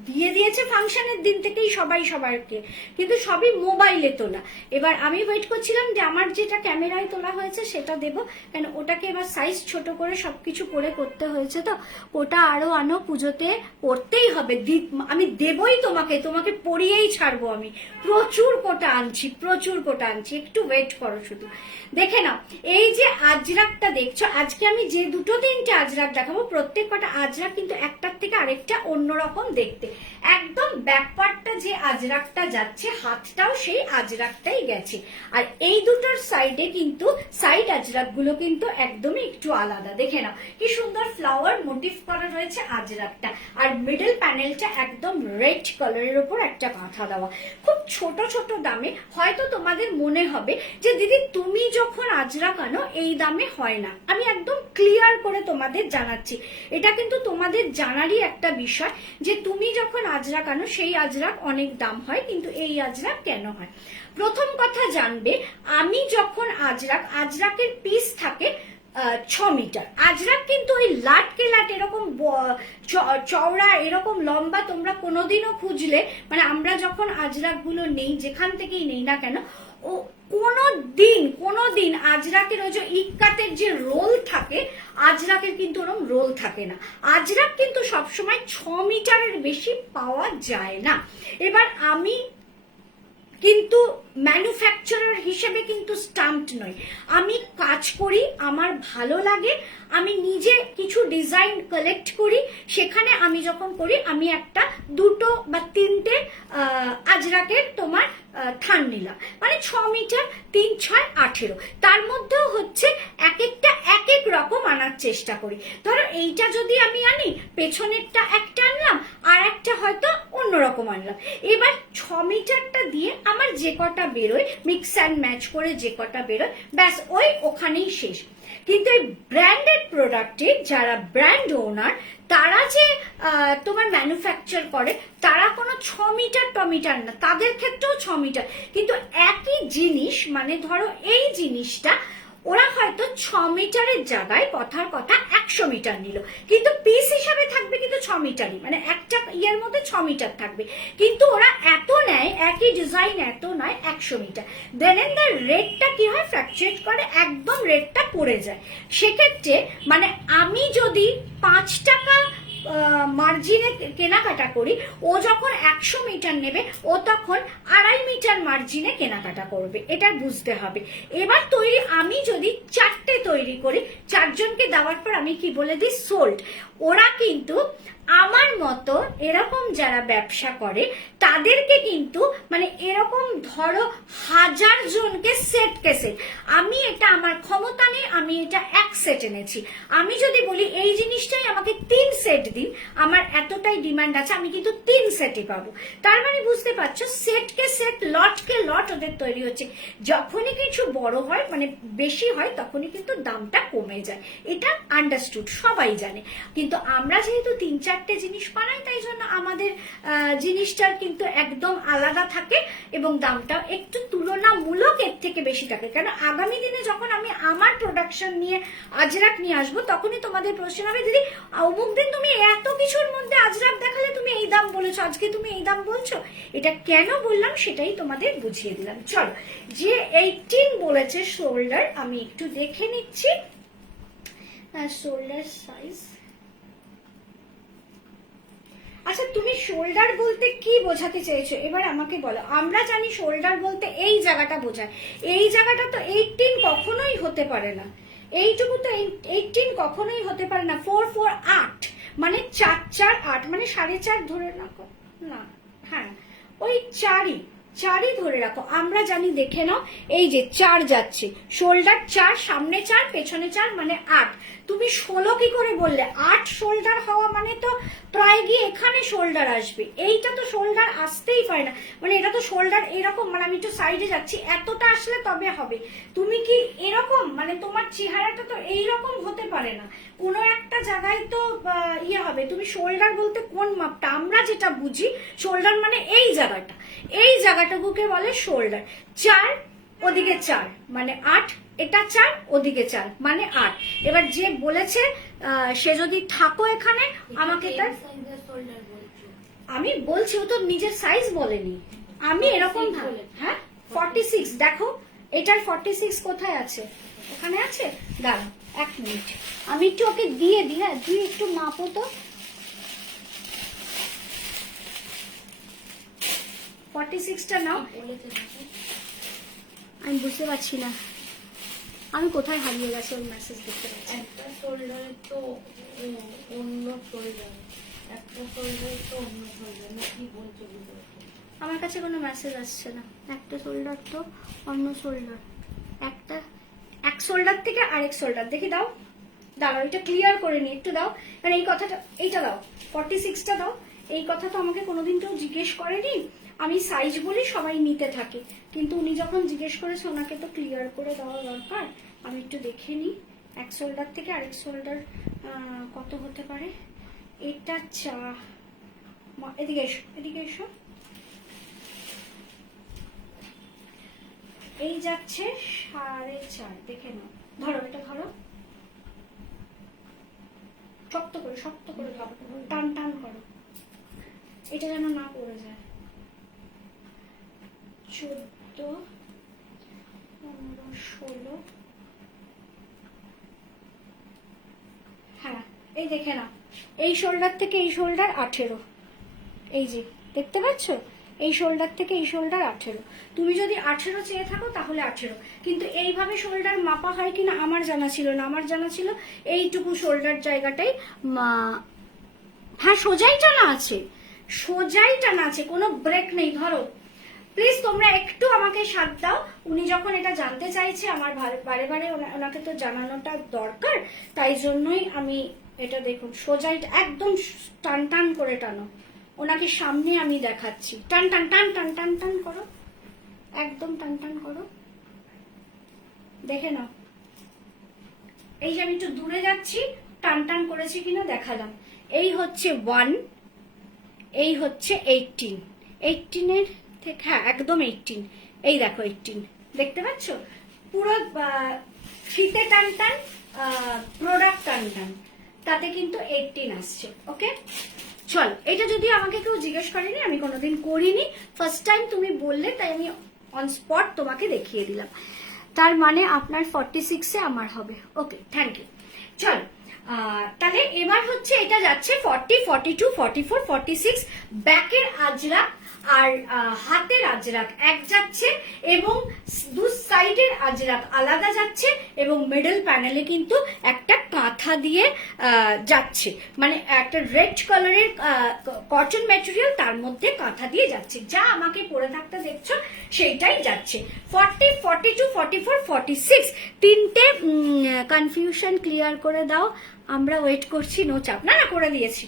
দিয়ে দিয়েছে ফাংশনের দিন থেকেই সবাই সবাইকে, কিন্তু সবই মোবাইলে তোলা। এবার আমি ওয়েট করছিলাম যে আমার যেটা ক্যামেরায় তোলা হয়েছে সেটা দেবো, কেন ওটাকে এবার সাইজ ছোট করে সবকিছু করে করতে হয়েছে, তো ওটা আরো আনো, পুজোতে পড়তেই হবে, আমি দেবই তোমাকে, তোমাকে পরিয়েই ছাড়বো। আমি প্রচুর কোটা আনছি, প্রচুর কোটা আনছি, একটু ওয়েট করো শুধু দেখে নাও। এই যে আজরাকটা দেখছো, আজকে আমি যে দুটো তিনটে আজরাক দেখাবো, প্রত্যেক কটা আজরাক কিন্তু একটার থেকে আরেকটা অন্যরকম দেখতে। একদম ব্যাকপার্টটা যে আজরাকটা যাচ্ছে, হাতটাও সেই আজরাকটাই গেছে, আর এই দুটোর সাইডে কিন্তু সাইড আজরাক গুলো কিন্তু একদমই একটু আলাদা। দেখে নাও কি সুন্দর ফ্লাওয়ার মোটিভ করা রয়েছে আজরাকটা, আর মিডল প্যানেলটা একদম রেড কালারের উপর একটা কাঁথা দেওয়া, খুব ছোট ছোট দামে। হয়তো তোমাদের মনে হবে যে দিদি তুমি যখন আজরাক আনো এই দামে হয় না, আমি একদম ক্লিয়ার করে তোমাদের জানাচ্ছি, এটা কিন্তু তোমাদের জানারই একটা বিষয় যে তুমি যখন আজরাক আনো সেই আজরাক অনেক দাম হয়, কিন্তু এই আজরাক কেন হয়। প্রথম কথা জানবে, আমি যখন আজরাকের পিস থাকে 6 মিটার। আজরাক কিন্তু ওই লাটকে লাট এরকম চওড়া এরকম লম্বা তোমরা কোনোদিনও খুঁজলে, মানে আমরা যখন আজরাক গুলো নেই, যেখান থেকেই নেই না কেন, ও কোনোদিন আজরাকের ওই যে ইক্কাতের যে রোল থাকে, আজরাকের কিন্তু ওরকম রোল থাকে না। আজরাক কিন্তু সবসময় 6 মিটারের বেশি পাওয়া যায় না। এবার আমি কিন্তু ম্যানুফ্যাকচারার হিসেবে কিন্তু স্টাম্পড নই, আমি কাজ করি, আমার ভালো লাগে, আমি নিজে কিছু ডিজাইন কালেক্ট করি, সেখানে আমি যখন করি আমি একটা দুটো বা তিনটে আজরাকের তোমার থান নিলাম, মানে 6 মিটার 3 6 18, তার মধ্যেও হচ্ছে এক একটা এক এক রকম আনার চেষ্টা করি। ধরো এইটা যদি আমি আনি, পেছনেরটা একটা আনলাম, আর একটা হয়তো অন্যরকম আনলাম। এবার 6 মিটারটা দিয়ে আমার যে কটা বেরোয়, মিক্স অ্যান্ড ম্যাচ করে যে কটা বেরোয়, ব্যাস ওখানেই শেষ। কিন্তু এই ব্র্যান্ডেড প্রোডাক্টে যারা ব্র্যান্ড ওনার, তারা যে তোমার ম্যানুফ্যাকচার করে, তারা কোনো 6 মিটার টমিটার না, তাদের ক্ষেত্রেও 6 মিটার, কিন্তু একই জিনিস, মানে ধরো এই জিনিসটা ওরা হয়তো 6 মিটারের জায়গায় কথার কথা 100 মিটার নিল, কিন্তু পিস হিসাবে থাকবে কিন্তু 6 মিটারই, মানে একটা ইয়ের মধ্যে 6 মিটার থাকবে, কিন্তু ওরা এত নেয়, একই ডিজাইন এত নয় 100 মিটার। দেন এন্ড দ্য রেটটা কি হয়, ফ্ল্যাকচুয়েট করে, একদম রেটটা পড়ে যায়। সেক্ষেত্রে মানে আমি যদি 5 টাকা মার্জিনে কেনাকাটা করি, ও যখন 100 মিটার নেবে, ও তখন 2.5 মিটার মার্জিনে কেনাকাটা করবে, এটা বুঝতে হবে। এবার তৈরি আমি যদি 4টে তৈরি করি, 4 জনকে দেওয়ার পর আমি কি বলে দিই, সোল্ড। ওরা কিন্তু আমার মতো এরকম যারা ব্যবসা করে তাদেরকে কিন্তু মানে এরকম ধরো 1000 জনকে সেট, আমি এটা আমার ক্ষমতা নেই, আমি এটা 1 সেট এনেছি। আমি যদি বলি এই জিনিসটাই আমাকে 3 সেট দিন, আমার এতটাই ডিমান্ড আছে, আমি কিন্তু 3 সেটই পাবো। তার মানে বুঝতে পারছো, সেটকে সেট, লটকে লট ওদের আমাদের তৈরি হচ্ছে। যখনই কিছু বড় হয় মানে বেশি হয় তখনই কিন্তু দামটা কমে যায়, এটা আন্ডারস্টুড, সবাই জানে। কিন্তু আমরা যেহেতু 3-4টে জিনিস বানাই তাই জন্য আমাদের জিনিসটার কিন্তু একদম আলাদা থাকে এবং দামটাও একটু তুলনামূলক এর থেকে বেশি থাকে। কেন আগামী দিনে যখন আমি আমার প্রোডাকশন নিয়ে আজরাক নিয়ে আসবো তখনই তোমাদের প্রশ্ন হবে, দিদি অমুক দিন তুমি এত কিছুর মধ্যে আজরাক দেখালে তুমি এই দাম বলেছো, আজকে তুমি এই দাম বলছো। এটা কেন বললাম সেটাই তোমাদের বুঝিয়ে দিলাম। চলো, যে 18 বলেছে শোল্ডার, আমি একটু দেখে নিচ্ছি শোল্ডার সাইজ। আচ্ছা, তুমি শোল্ডার বলতে কি বোঝাতে চাইছো এবার আমাকে বলো। আমরা জানি শোল্ডার বলতে এই জায়গাটা বোঝায়, এই জায়গাটা তো 18 কখনোই হতে পারে না, এইটুকু তো 18 কখনোই হতে পারে না। 4 4 8 মানে 4 4 8 মানে 4.5 ধরে রাখো না, হ্যাঁ ওই 4ই ধরে রাখো। আমরা জানি, দেখে নাও, এই যে 4 যাচ্ছে, শোল্ডার 4, সামনে 4, পেছনে 4 মানে 8। তুমি 16 কি করে বললে? 8 শোল্ডার হওয়া মানে তো প্রায় গিয়ে এখানে শোল্ডার আসবে, এইটা তো শোল্ডার আসতেই পারে না, মানে এটা তো শোল্ডার এরকম, মানে আমি একটু সাইডে যাচ্ছি, এতটা আসলে তবে হবে। তুমি কি এরকম, মানে তোমার চেহারাটা তো এইরকম হতে পারে না, কোনো একটা জায়গায় তো ইয়ে হবে। তুমি শোল্ডার বলতে কোন মাপটা? আমরা যেটা বুঝি শোল্ডার মানে এই জায়গাটা, এই জায়গাটাকে বলে শোল্ডার। 4 ওদিকে 4 মানে 8, এটা 4 ওদিকে 4 মানে 8। এবার যে বলেছে সে যদি থাকো এখানে, আমাকে তার আমি বলছি, ও তো নিজের সাইজ বলেনি, আমি এরকম ভাবে। হ্যাঁ 46, দেখো এটার 46 কোথায় আছে? ওখানে আছে, দাঁড়াও 1 মিনিট, আমি একটু ওকে দিয়ে দিই। হ্যাঁ তুই একটু মাপো তো। 46টা নাও। আমি বুঝতে পারছি না আমি কোথায় হারিয়ে গেছে, ওই মেসেজ দেখতে পাচ্ছি। একটা শোল্ডারে তো অন্য শোল্ডার, একটা শোল্ডারে তো অন্য শোল্ডার, না কি বলছো? আমার কাছে কোনো মেসেজ আসছে না। একটা শোল্ডার তো অন্য শোল্ডার, এক শোল্ডার থেকে আরেক শোল্ডার দেখি, দাও দাঁড়াও এটা ক্লিয়ার করে নি, একটু দাও। কারণ এই কথাটা, এইটা দাও, 46টা দাও। এই কথা তো আমাকে কোনোদিন কেউ জিজ্ঞেস করেনি, আমি সাইজ বলি সবাই নিতে থাকে, কিন্তু উনি যখন জিজ্ঞেস করেছে ওনাকে তো ক্লিয়ার করে দেওয়া দরকার। আমি একটু দেখে নিই এক শোল্ডার থেকে আরেক শোল্ডার কত হতে পারে। এটা এদিকে এসো, এদিকে এসো। এই যাচ্ছে 4.5, দেখে নাও, ধরো এটা ধরো, শক্ত করে ধরো, টান টান করো, এটা যেন না পড়ে যায়। 14, 15, 16, হ্যাঁ এই দেখে নাও, এই শোল্ডার থেকে এই শোল্ডার 18, এই যে দেখতে পাচ্ছ, এই শোল্ডার থেকে এই শোল্ডার 18। তুমি যদি 18 চেয়ে থাকো তাহলে 18, কিন্তু এইভাবে শোল্ডার মাপা হয় কিনা আমার জানা ছিল না। আমার জানা ছিল এইটুকু শোল্ডার জায়গাটাই হ্যাঁ সোজাই টানা আছে, কোনো ব্রেক নেই। ধরো প্লিজ তোমরা একটু আমাকে সাথ দাও, উনি যখন এটা জানতে চাইছে আমার বারে বারে ওনাকে তো জানানোটা দরকার, তাই জন্যই আমি এটা, দেখুন সোজাই একদম টান টান করে টানো, ওনাকে সামনে আমি দেখাচ্ছি, টান টান টান টান টান টান করো, একদম টান টান করো, দেখে নাও। এই যে আমি একটু দূরে যাচ্ছি, টান টান করেছি কিনা দেখালাম। এই হচ্ছে 1, এই হচ্ছে 18 এর থেকে, হ্যাঁ একদম 18, এই দেখো 18, দেখতে পাচ্ছ পুরো ফিতে টান টান, প্রোডাক্ট টান টান, তাতে কিন্তু 18 আসছে। ওকে চল, এটা যদি আমাকে কেউ জিজ্ঞেস করেনি, আমি কোনোদিন করিনি, ফার্স্ট টাইম তুমি বললে তাই আমি অন স্পট তোমাকে দেখিয়ে দিলাম। তার মানে আপনার 46-এ আমার হবে। Okay thank you. চল তাহলে এবার হচ্ছে এটা যাচ্ছে 40, 42, 44, 46, ব্যাকের আজরাক আর হাতের আজরাক এক যাচ্ছে, এবং দু সাইডের আজরাক আলাদা যাচ্ছে, এবং মিডল প্যানেলে কিন্তু একটা কাঁথা দিয়ে যাচ্ছে, মানে একটা রেড কালারের কটন ম্যাটেরিয়াল, তার মধ্যে কাঁথা দিয়ে যাচ্ছে, যা আমাকে পরে থাকতে দেখছো সেইটাই যাচ্ছে। 40, 42, 44, 46 তিনটে কনফিউশন ক্লিয়ার করে দাও, আমরা ওয়েট করছি, নো চাপ। না করে দিয়েছি।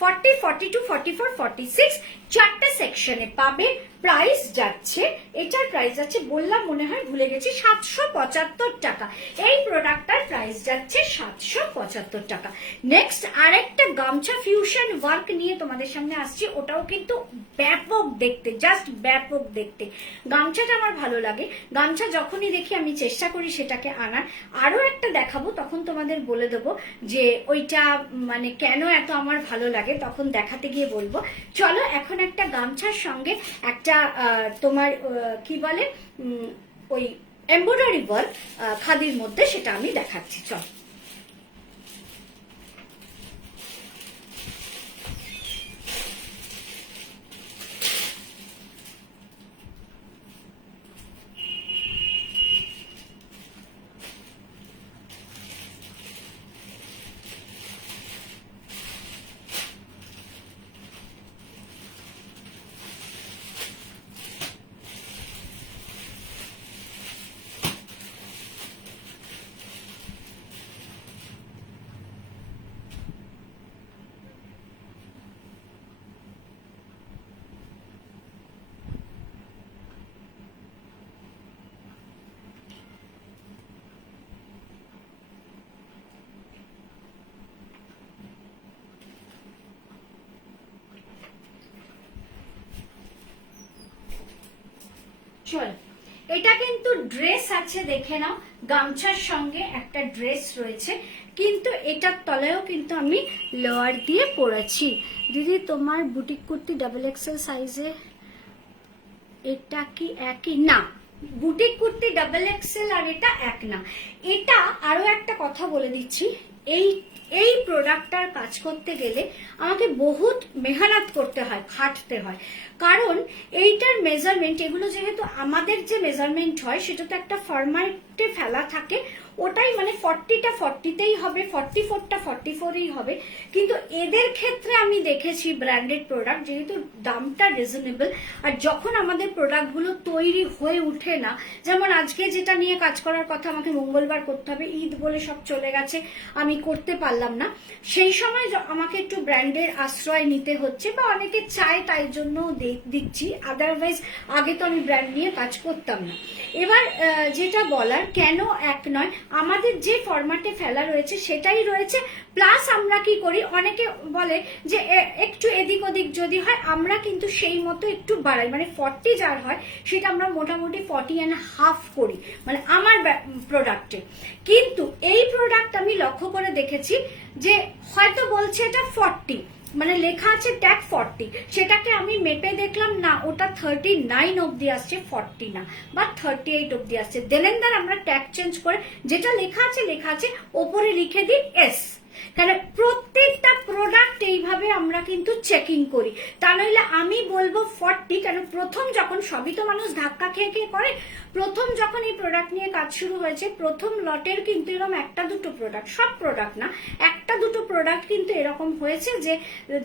40, 42, 44, 46 4টে সেকশনে পাবে। প্রাইস যাচ্ছে, এটার প্রাইস যাচ্ছে, বললাম মনে হয় ভুলে গেছি, 775 টাকা। এই প্রোডাক্টটার প্রাইস যাচ্ছে 775 টাকা। নেক্সট আরেকটা গামছা ফিউশন ওয়ার্ক নিয়ে তোমাদের সামনে আসছি, ওটাও কিন্তু ব্যাপক দেখতে, জাস্ট ব্যাপক দেখতে। গামছাটা আমার ভালো লাগে, গামছা যখনই দেখি আমি চেষ্টা করি সেটাকে আনার। আরো একটা দেখাবো, তখন তোমাদের বলে দেবো যে ওইটা মানে কেন এত আমার ভালো লাগে, তখন দেখাতে গিয়ে বলবো। চলো এখন একটা গামছার সঙ্গে একটা তোমার কি বলে ওই এমব্রয়ডারি ওয়ার্ক খাদির মধ্যে, সেটা আমি দেখাচ্ছি। চল চল, এটা কিন্তু ড্রেস আছে, দেখে নাও, গামছার সঙ্গে একটা ড্রেস রয়েছে, কিন্তু এটার তলায়ও কিন্তু আমি লোয়ার দিয়ে পরেছি। দিদি তোমার বুটিক কুর্তি ডাবল এক্সেল সাইজে এটা কি একই? না, বুটিক কুর্তি ডাবল এক্সেল আর এটা এক না। এটা আরো একটা কথা বলে দিচ্ছি, এই এই প্রোডাক্টটার কাজ করতে গেলে আমাকে বহুত মেহনত করতে হয়, খাটতে হয়। কারণ এইটার মেজারমেন্ট, এগুলো যেহেতু আমাদের যে মেজারমেন্ট হয় সেটা তো একটা ফরম্যাটে ফেলা থাকে, ওটাই মানে 40টা 40তেই হবে, 44টা 44এই হবে। কিন্তু এদের ক্ষেত্রে আমি দেখেছি ব্র্যান্ডেড প্রোডাক্ট, যেহেতু দামটা রিজনেবল, আর যখন আমাদের প্রোডাক্টগুলো তৈরি হয়ে উঠে না, যেমন আজকে যেটা নিয়ে কাজ করার কথা আমাকে মঙ্গলবার করতে হবে, ঈদ বলে সব চলে গেছে, আমি করতে পারলাম না, সেই সময় আমাকে একটু ব্র্যান্ডের আশ্রয় নিতে হচ্ছে, বা অনেকে চায় তাই জন্য দিচ্ছি, আদারওয়াইজ আগে তো আমি ব্র্যান্ড নিয়ে কাজ করতাম না। এবার যেটা বলার, কেন এক নয়, আমাদের যে ফরম্যাটে ফেলা রয়েছে সেটাই রয়েছে, প্লাস আমরা কি করি, অনেকে বলে যে একটু এদিক ওদিক যদি হয়, আমরা কিন্তু সেই মতো একটু বাড়াই, মানে 40 যার হয় সেটা আমরা মোটামুটি 40.5 করি, মানে আমার প্রোডাক্টে। কিন্তু এই প্রোডাক্ট আমি লক্ষ্য করে দেখেছি যে হয়তো বলছে এটা 40, মানে লেখা আছে ট্যাগ 40, সেটাকে আমি মেপে দেখলাম না, ওটা 39 অব্দি আসছে, 40 না, বা 38 অব্দি আসছে। দেলেন্দার আমরা ট্যাগ চেঞ্জ করে যেটা লেখা আছে ওপরে লিখে দিই এস। কারণ প্রত্যেকটা প্রোডাক্ট এইভাবে আমরা কিন্তু চেকিং করি, তা নইলে আমি বলবো 40, কারণ প্রথম যখন, সবই তো মানুষ ধাক্কা খেয়ে খেয়ে করে, প্রথম যখন এই প্রোডাক্ট নিয়ে কাজ শুরু হয়েছে, প্রথম লটের কিন্তু এরকম একটা দুটো প্রোডাক্ট, সব প্রোডাক্ট না, একটা দুটো প্রোডাক্ট কিন্তু এরকম হয়েছে যে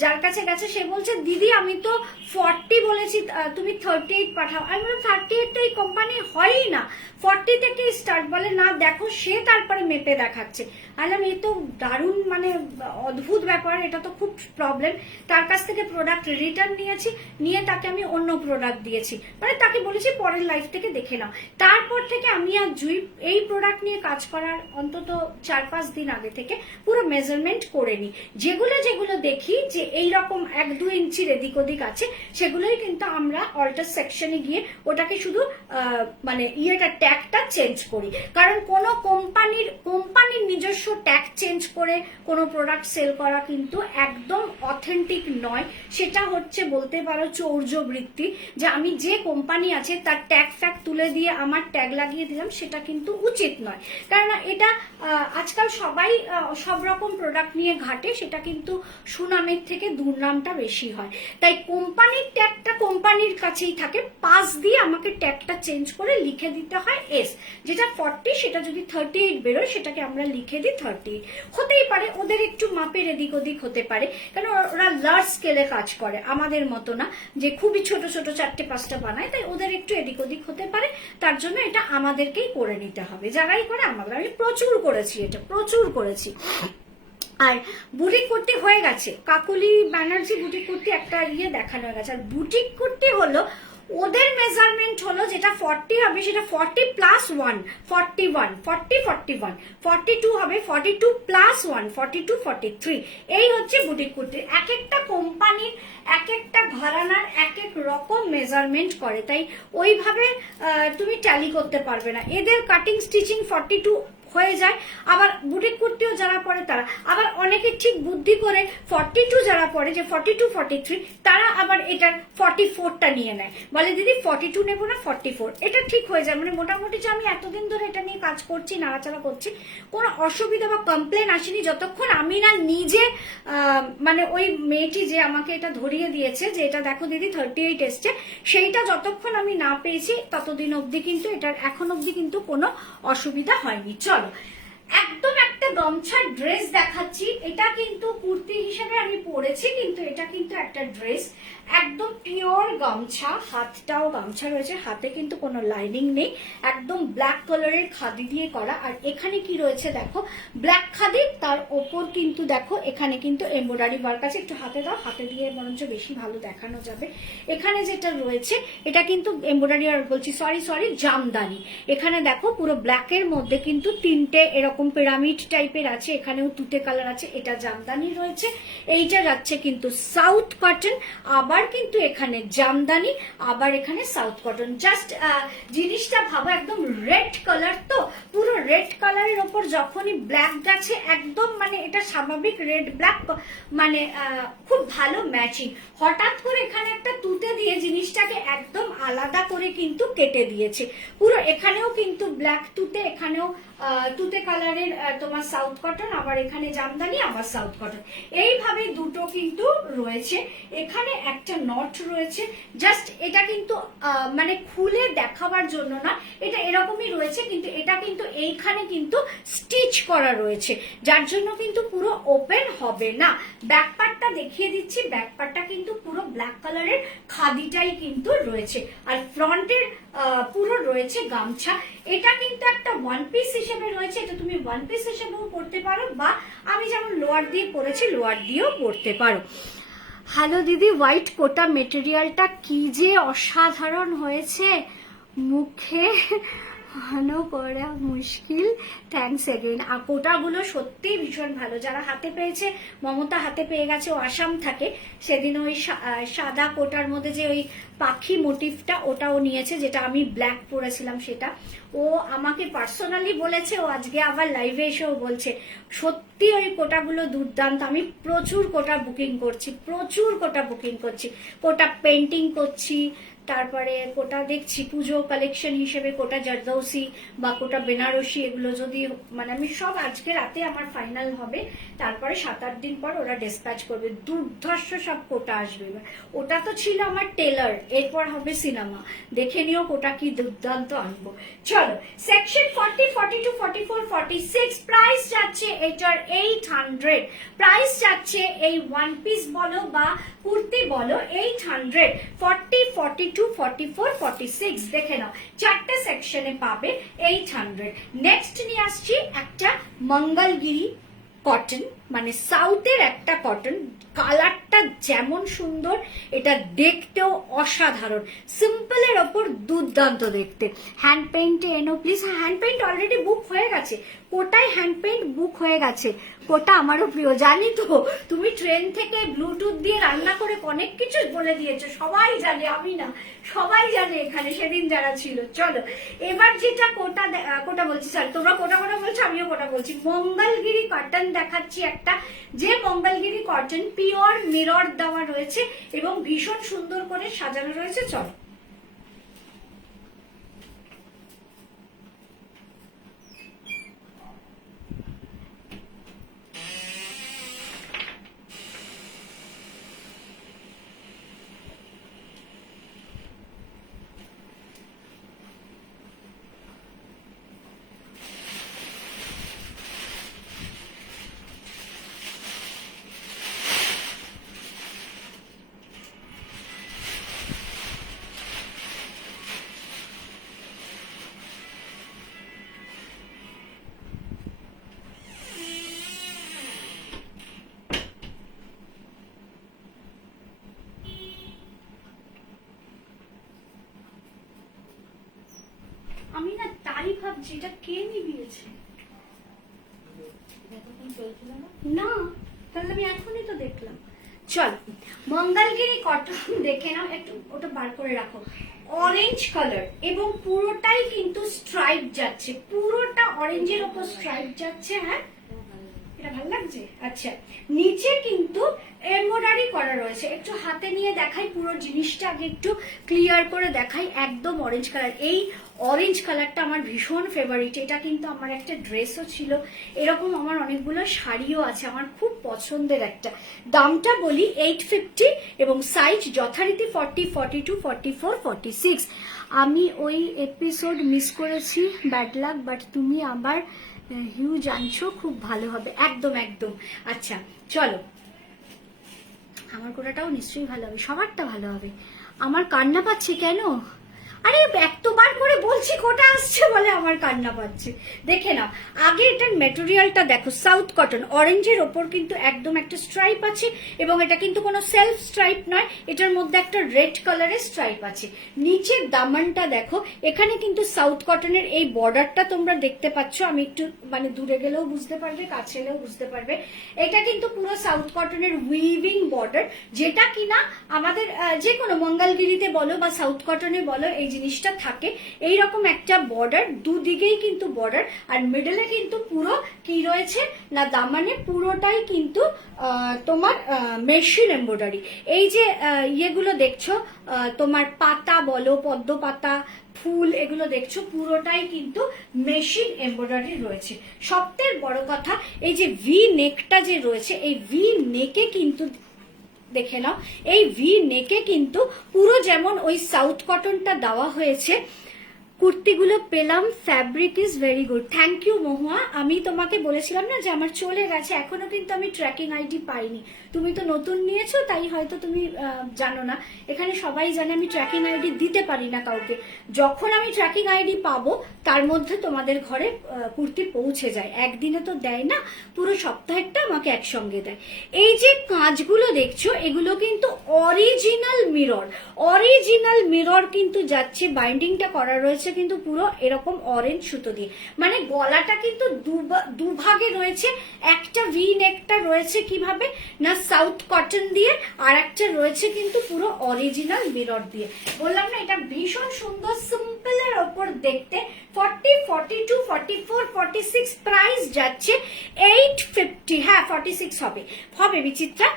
যার কাছে গেছে সে বলছে দিদি আমি তো 40 বলেছি, তুমি 38 পাঠাও। আমি বললাম 38 তো এই কোম্পানি হয়ই না, 40 থেকে স্টার্ট। বলে না দেখো, সে তারপরে মেপে দেখাচ্ছে। আলাম এ তো দারুণ, মানে অদ্ভুত ব্যাপার, এটা তো খুব প্রবলেম। তার কাছ থেকে প্রোডাক্ট রিটার্ন নিয়েছি, নিয়ে তাকে আমি অন্য প্রোডাক্ট দিয়েছি, মানে তাকে বলেছি পরের লাইফ থেকে দেখে নাও। তারপর থেকে আমি আর জুই এই প্রোডাক্ট নিয়ে কাজ করার অন্তত 4-5 দিন আগে থেকে পুরো মেজারমেন্ট করে নিই। যেগুলো যেগুলো দেখি যে এইরকম 1-2 ইঞ্চির এদিক ওদিক আছে, সেগুলোই কিন্তু আমরা অল্টার সেকশনে গিয়ে ওটাকে শুধু মানে ইয়েটা ট্যাগটা চেঞ্জ করি। কারণ কোনো কোম্পানির নিজস্ব ট্যাগ চেঞ্জ করে কোনো প্রোডাক্ট সেল করা কিন্তু একদম অথেন্টিক নয়। সেটা হচ্ছে বলতে পারো চৌর্যবৃত্তি, যে আমি যে কোম্পানি আছে তার ট্যাগ ফ্যাগ তুলে দিয়ে আমার ট্যাগ লাগিয়ে দিলাম, সেটা কিন্তু উচিত নয়। কারণ এটা আজকাল সবাই সব রকম প্রোডাক্ট নিয়ে ঘাটে, সেটা কিন্তু সুনামের থেকে দুর্নামটা বেশি হয়। তাই কোম্পানির ট্যাগটা কোম্পানির কাছেই থাকে, পাস দিয়ে আমাকে ট্যাগটা চেঞ্জ করে লিখে দিতে হয় এস। যেটা 40 সেটা যদি 38 বেরোয়, সেটাকে আমরা লিখে দিই 38। হতেই পারে ওদের একটু মাপের এদিক ওদিক হতে পারে, কারণ ওরা লার্জ স্কেলে কাজ করে, আমাদের মতো না যে খুবই ছোট ছোট 4-5টা বানায়, তাই ওদের একটু এদিক ওদিক হতে পারে। তার জন্য এটা আমাদেরকেই করে নিতে হবে, যারাই করে আমাদের। আমি প্রচুর করেছি, এটা প্রচুর করেছি। আর বুটিক কুর্তি হয়ে গেছে, কাকুলি ব্যানার্জি বুটিক কুর্তি একটা দেখানো হয়ে গেছে। আর বুটিক কুর্তি হলো ওদের মেজারমেন্ট হলো যেটা 40 হবে সেটা 40 প্লাস 1 41 40 41 42 হবে 42 প্লাস 1 42 43। এই হচ্ছে বুটিক কুর্তি। এক একটা কোম্পানির এক একটা ঘরানার এক এক রকম মেজারমেন্ট করে, তাই ওইভাবে তুমি ট্যালি করতে পারবে না। এদের কাটিং স্টিচিং 42 হয়ে যায়। আবার বুটিক কুর্তিও যারা পরে তারা আবার অনেকে ঠিক বুদ্ধি করে 42 যারা পরে যে 42 43 তারা আবার এটার 44টা নিয়ে নেয়, বলে দিদি 42 নেবো না 44। এটা ঠিক হয়ে যায়। মানে মোটামুটি যে আমি এতদিন ধরে এটা নিয়ে কাজ করছি, নাড়াচাড়া করছি, কোনো অসুবিধা বা কমপ্লেন আসেনি যতক্ষণ আমি না নিজে মানে ওই মেয়েটি যে আমাকে এটা ধরিয়ে দিয়েছে যে এটা দেখো দিদি 38 এসছে, সেইটা যতক্ষণ আমি না পেয়েছি ততদিন অবধি কিন্তু এটার এখন অবধি কিন্তু কোনো অসুবিধা হয়নি। চলো একদম একটা গামছার ড্রেস দেখাচ্ছি। এটা কিন্তু কুর্তি হিসেবে আমি পরেছি, কিন্তু এটা কিন্তু একটা ড্রেস, একদম পিওর গামছা, হাতটাও গামছা রয়েছে, হাতে কিন্তু কোনো লাইনিং নেই, একদম ব্ল্যাক কালারের খাদি দিয়ে করা। আর এখানে কি রয়েছে দেখো, ব্ল্যাক খাদি, তার ওপর কিন্তু দেখো এখানে কিন্তু এমব্রয়ডারি ওয়ার্ক আছে। একটু হাতে দাও, হাতে দিয়ে বরঞ্চ বেশি ভালো দেখানো যাবে। এখানে যেটা রয়েছে এটা কিন্তু এমব্রয়ডারি ওয়ার্ক বলছি, সরি জামদানি। এখানে দেখো পুরো ব্ল্যাকের মধ্যে কিন্তু তিনটে এরকম পিরামিড টাইপের আছে, এখানেও তুতে কালার আছে, এটা জামদানি রয়েছে। এইটা যাচ্ছে কিন্তু সাউথ কটন, আবার কিন্তু এখানে জামদানি, আবার এখানে সাউথ কটন। জাস্ট জিনিসটা ভাবো একদম রেড কালার, তো পুরো রেড কালারের ওপর যখনই ব্ল্যাক গেছে একদম মানে এটা স্বাভাবিক রেড ব্ল্যাক মানে খুব ভালো ম্যাচিং। হঠাৎ করে এখানে একটা তুতে দিয়ে জিনিসটাকে একদম আলাদা করে কিন্তু কেটে দিয়েছে। পুরো এখানেও কিন্তু ব্ল্যাক তুতে, এখানেও তুতে কালারের তোমার সাউথ কটন, আবার এখানে জামদানি, আবার সাউথ কটন, এইভাবে দুটো কিন্তু রয়েছে। এখানে একটা নট রয়েছে, জাস্ট এটা কিন্তু মানে খুলে দেখাবার জন্য না, এটা এরকমই রয়েছে, কিন্তু এটা কিন্তু এইখানে কিন্তু স্টিচ করা রয়েছে, যার জন্য কিন্তু পুরো ওপেন হবে না। ব্যাক পার্টটা দেখিয়ে দিচ্ছি, ব্যাক পার্টটা কিন্তু পুরো ব্ল্যাক কালারের খাদিটাই কিন্তু রয়েছে। আর ফ্রন্টের পুরো রয়েছে গামছা। এটা কিন্তু একটা ওয়ান পিস হিসেবে রয়েছে, এটা তুমি ওয়ান পিস হিসেবেও পরতে পারো, বা আমি যেমন লোয়ার দিয়ে পরেছি লোয়ার দিয়েও পরতে পারো। হ্যালো দিদি, হোয়াইট কোটা মেটেরিয়ালটা কি যে অসাধারণ হয়েছে, মুখে ভালো করা মুশকিল, থ্যাংকস এগেইন। আর কোটাগুলো সত্যি ভীষণ ভালো, যারা হাতে পেয়েছে, মমতা হাতে পেয়ে গেছে, ও আসাম থাকে, সেদিন ওই সাদা কোটার মধ্যে যে ওই পাখি মোটিভটা ওটাও নিয়েছে, যেটা আমি ব্ল্যাক পরেছিলাম সেটা। ও আমাকে পার্সোনালি বলেছে, ও আজকে আবার লাইভে এসেও বলছে সত্যি ওই কোটাগুলো দুর্দান্ত। আমি প্রচুর কোটা বুকিং করছি, কোটা পেন্টিং করছি, তারপরে কোটা দেখছি পুজো কালেকশন হিসেবে, কোটা জারদৌসি বা কোটা বেনারসি, এগুলো যদি মানে আমি সব আজকে রাতে আমার ফাইনাল হবে, তারপরে 7-8 দিন পর ওরা ডিসপ্যাচ করবে, দুর্ধর্ষ সব কোটা আসবে। ওটা তো ছিল আমার টেলার, এরপর হবে সিনেমা, দেখে নিও কোটা কি দুর্দান্ত আনবো। চলো সেকশন 40, 42, 44, 46, প্রাইস যাচ্ছে এটার 800, প্রাইস যাচ্ছে এই ওয়ান পিস বলো বা কুর্তি বলো 800, 40, 42, 44, 46 দেখে নাও, চারটে সেকশনে পাবে 800। নেক্সট নিয়ে আসছি একটা মঙ্গলগিরি কটন, মানে সাউথের একটা কটন, কালারটা যেমন সুন্দর, এটা দেখতেও অসাধারণ, সিম্পলের ওপর দুর্দান্ত দেখতে। হ্যান্ড পেইন্টে এনো please. Hand paint already book হয়ে গেছে, কোটায় হ্যান্ড পেইন্ট বুক হয়ে গেছে। কোটা আমারও প্রিয়, জানি তো তুমি ট্রেন থেকে ব্লুটুথ দিয়ে রান্না করে অনেক কিছু বলে দিয়েছো, সবাই জানে, আমি না সবাই জানে এখানে সেদিন যারা ছিল। চলো এবার যেটা কোটা বলছি, স্যার তোমরা কোটা বলছো, আমিও কোটা বলছি, মঙ্গলগিরি কটন দেখাচ্ছি একটা, যে মঙ্গলগিরি কটন পিওর মিরর দেওয়া রয়েছে এবং ভীষণ সুন্দর করে সাজানো রয়েছে। চলো তাই ভাবছি এটা কে নিবিয়েছে। এতক্ষণ চলছিল না? না, তাহলে আমি এখনই তো দেখলাম। চল মঙ্গলগিরি কটন দেখে নাও একটু, ওটা বার করে রাখো। অরেঞ্জ কালার এবং পুরোটাই কিন্তু স্ট্রাইপ যাচ্ছে, পুরোটা অরেঞ্জের ওপর স্ট্রাইপ যাচ্ছে। হ্যাঁ, এটা ভালো লাগছে। আচ্ছা, নিচে কিন্তু এমব্রয়ডারি করা রয়েছে। একটু হাতে নিয়ে দেখাই পুরো জিনিসটা, আগে একটু ক্লিয়ার করে দেখাই। একদম অরেঞ্জ কালার, এই অরেঞ্জ কালারটা আমার ভীষণ ফেভারিট। এটা কিন্তু আমার একটা ড্রেসও ছিল, এরকম আমার অনেকগুলো শাড়িও আছে, আমার খুব পছন্দের একটা। দামটা বলি 850 এবং সাইজ যথারীতি 40, 42, 44, 46। আমি ওই এপিসোড মিস করেছি, ব্যাড লাক, বাট তুমি আবার হিউ জানছো, খুব ভালো হবে। একদম একদম। আচ্ছা চলো, আমার কোটাটাও নিশ্চয়ই ভালো হবে, সবারটা ভালো হবে। আমার কান্না পাচ্ছে কেন? আরে এতবার করে বলছি কোটা আসছে বলে আমার কান্না পাচ্ছে। দেখে নাও আগে এটার মেটেরিয়ালটা দেখো, সাউথ কটন, অরেঞ্জের ওপর কিন্তু একদম একটা স্ট্রাইপ আছে এবং এটা কিন্তু কোনো সেলফ স্ট্রাইপ নয়, এটার মধ্যে একটা রেড কালারের স্ট্রাইপ আছে। নিচের দামানটা দেখো, এখানে কিন্তু সাউথ কটনের এই বর্ডারটা তোমরা দেখতে পাচ্ছ। আমি একটু মানে দূরে গেলেও বুঝতে পারবে, কাছে এলেও বুঝতে পারবে। এটা কিন্তু পুরো সাউথ কটনের উইভিং বর্ডার, যেটা কিনা আমাদের যে কোনো মঙ্গলগিরিতে বলো বা সাউথ কটনে বলো এই জিনিসটা থাকে। এইরকম একটা বর্ডার, দুদিকেই কিন্তু বর্ডার, আর মিডলে কিন্তু পুরো কি রয়েছে না, দামানে পুরোটাই কিন্তু তোমার মেশিন এমব্রয়ডারি। এই যে ইয়েগুলো দেখছো, তোমার পাতা বলো, পদ্ম পাতা, ফুল, এগুলো দেখছো পুরোটাই কিন্তু মেশিন এমব্রয়ডারি রয়েছে। সবথেকে বড় কথা, এই যে ভি নেকটা যে রয়েছে, এই ভি নেকে কিন্তু দেখে নাও, এই ভি নেকে কিন্তু পুরো যেমন ওই সাউথ কটনটা দেওয়া হয়েছে। কুর্তিগুলো পেলাম, fabric is very good. Thank you Mahua. আমি তোমাকে বলেছিলাম না যে আমার চলে গেছে, এখনো কিন্তু আমি ট্র্যাকিং আইডি পাইনি। তুমি তো নতুন নিয়েছো তাই হয়তো তুমি জানো না। এখানে সবাই জানে আমি ট্র্যাকিং আইডি দিতে পারি না কাউকে। যখন আমি ট্র্যাকিং আইডি পাবো তার মধ্যে তোমাদের ঘরে কুর্তি পৌঁছে যায়। একদিনে তো দেয় না, পুরো সপ্তাহেরটা আমাকে একসঙ্গে দেয়। এই যে কাঁচগুলো দেখছো, এগুলো কিন্তু অরিজিনাল মিরর, অরিজিনাল মিরর কিন্তু যাচ্ছে। বাইন্ডিংটা করা রয়েছে কিন্তু পুরো এরকম অরেঞ্জ সুতো দিয়ে, মানে গলাটা কিন্তু দুভাগে রয়েছে। একটা ভি নেকটা রয়েছে কিভাবে না সাউথ কটন দিয়ে, আর একটা রয়েছে কিন্তু পুরো অরিজিনাল মিরর দিয়ে। বললাম না এটা ভীষণ সুন্দর, সিম্পলের ওপর দেখতে। 40, 42, 44, 46 প্রাইস যাচ্ছে 850। হ্যাঁ 46 হবে, হবে বিচিত্রা।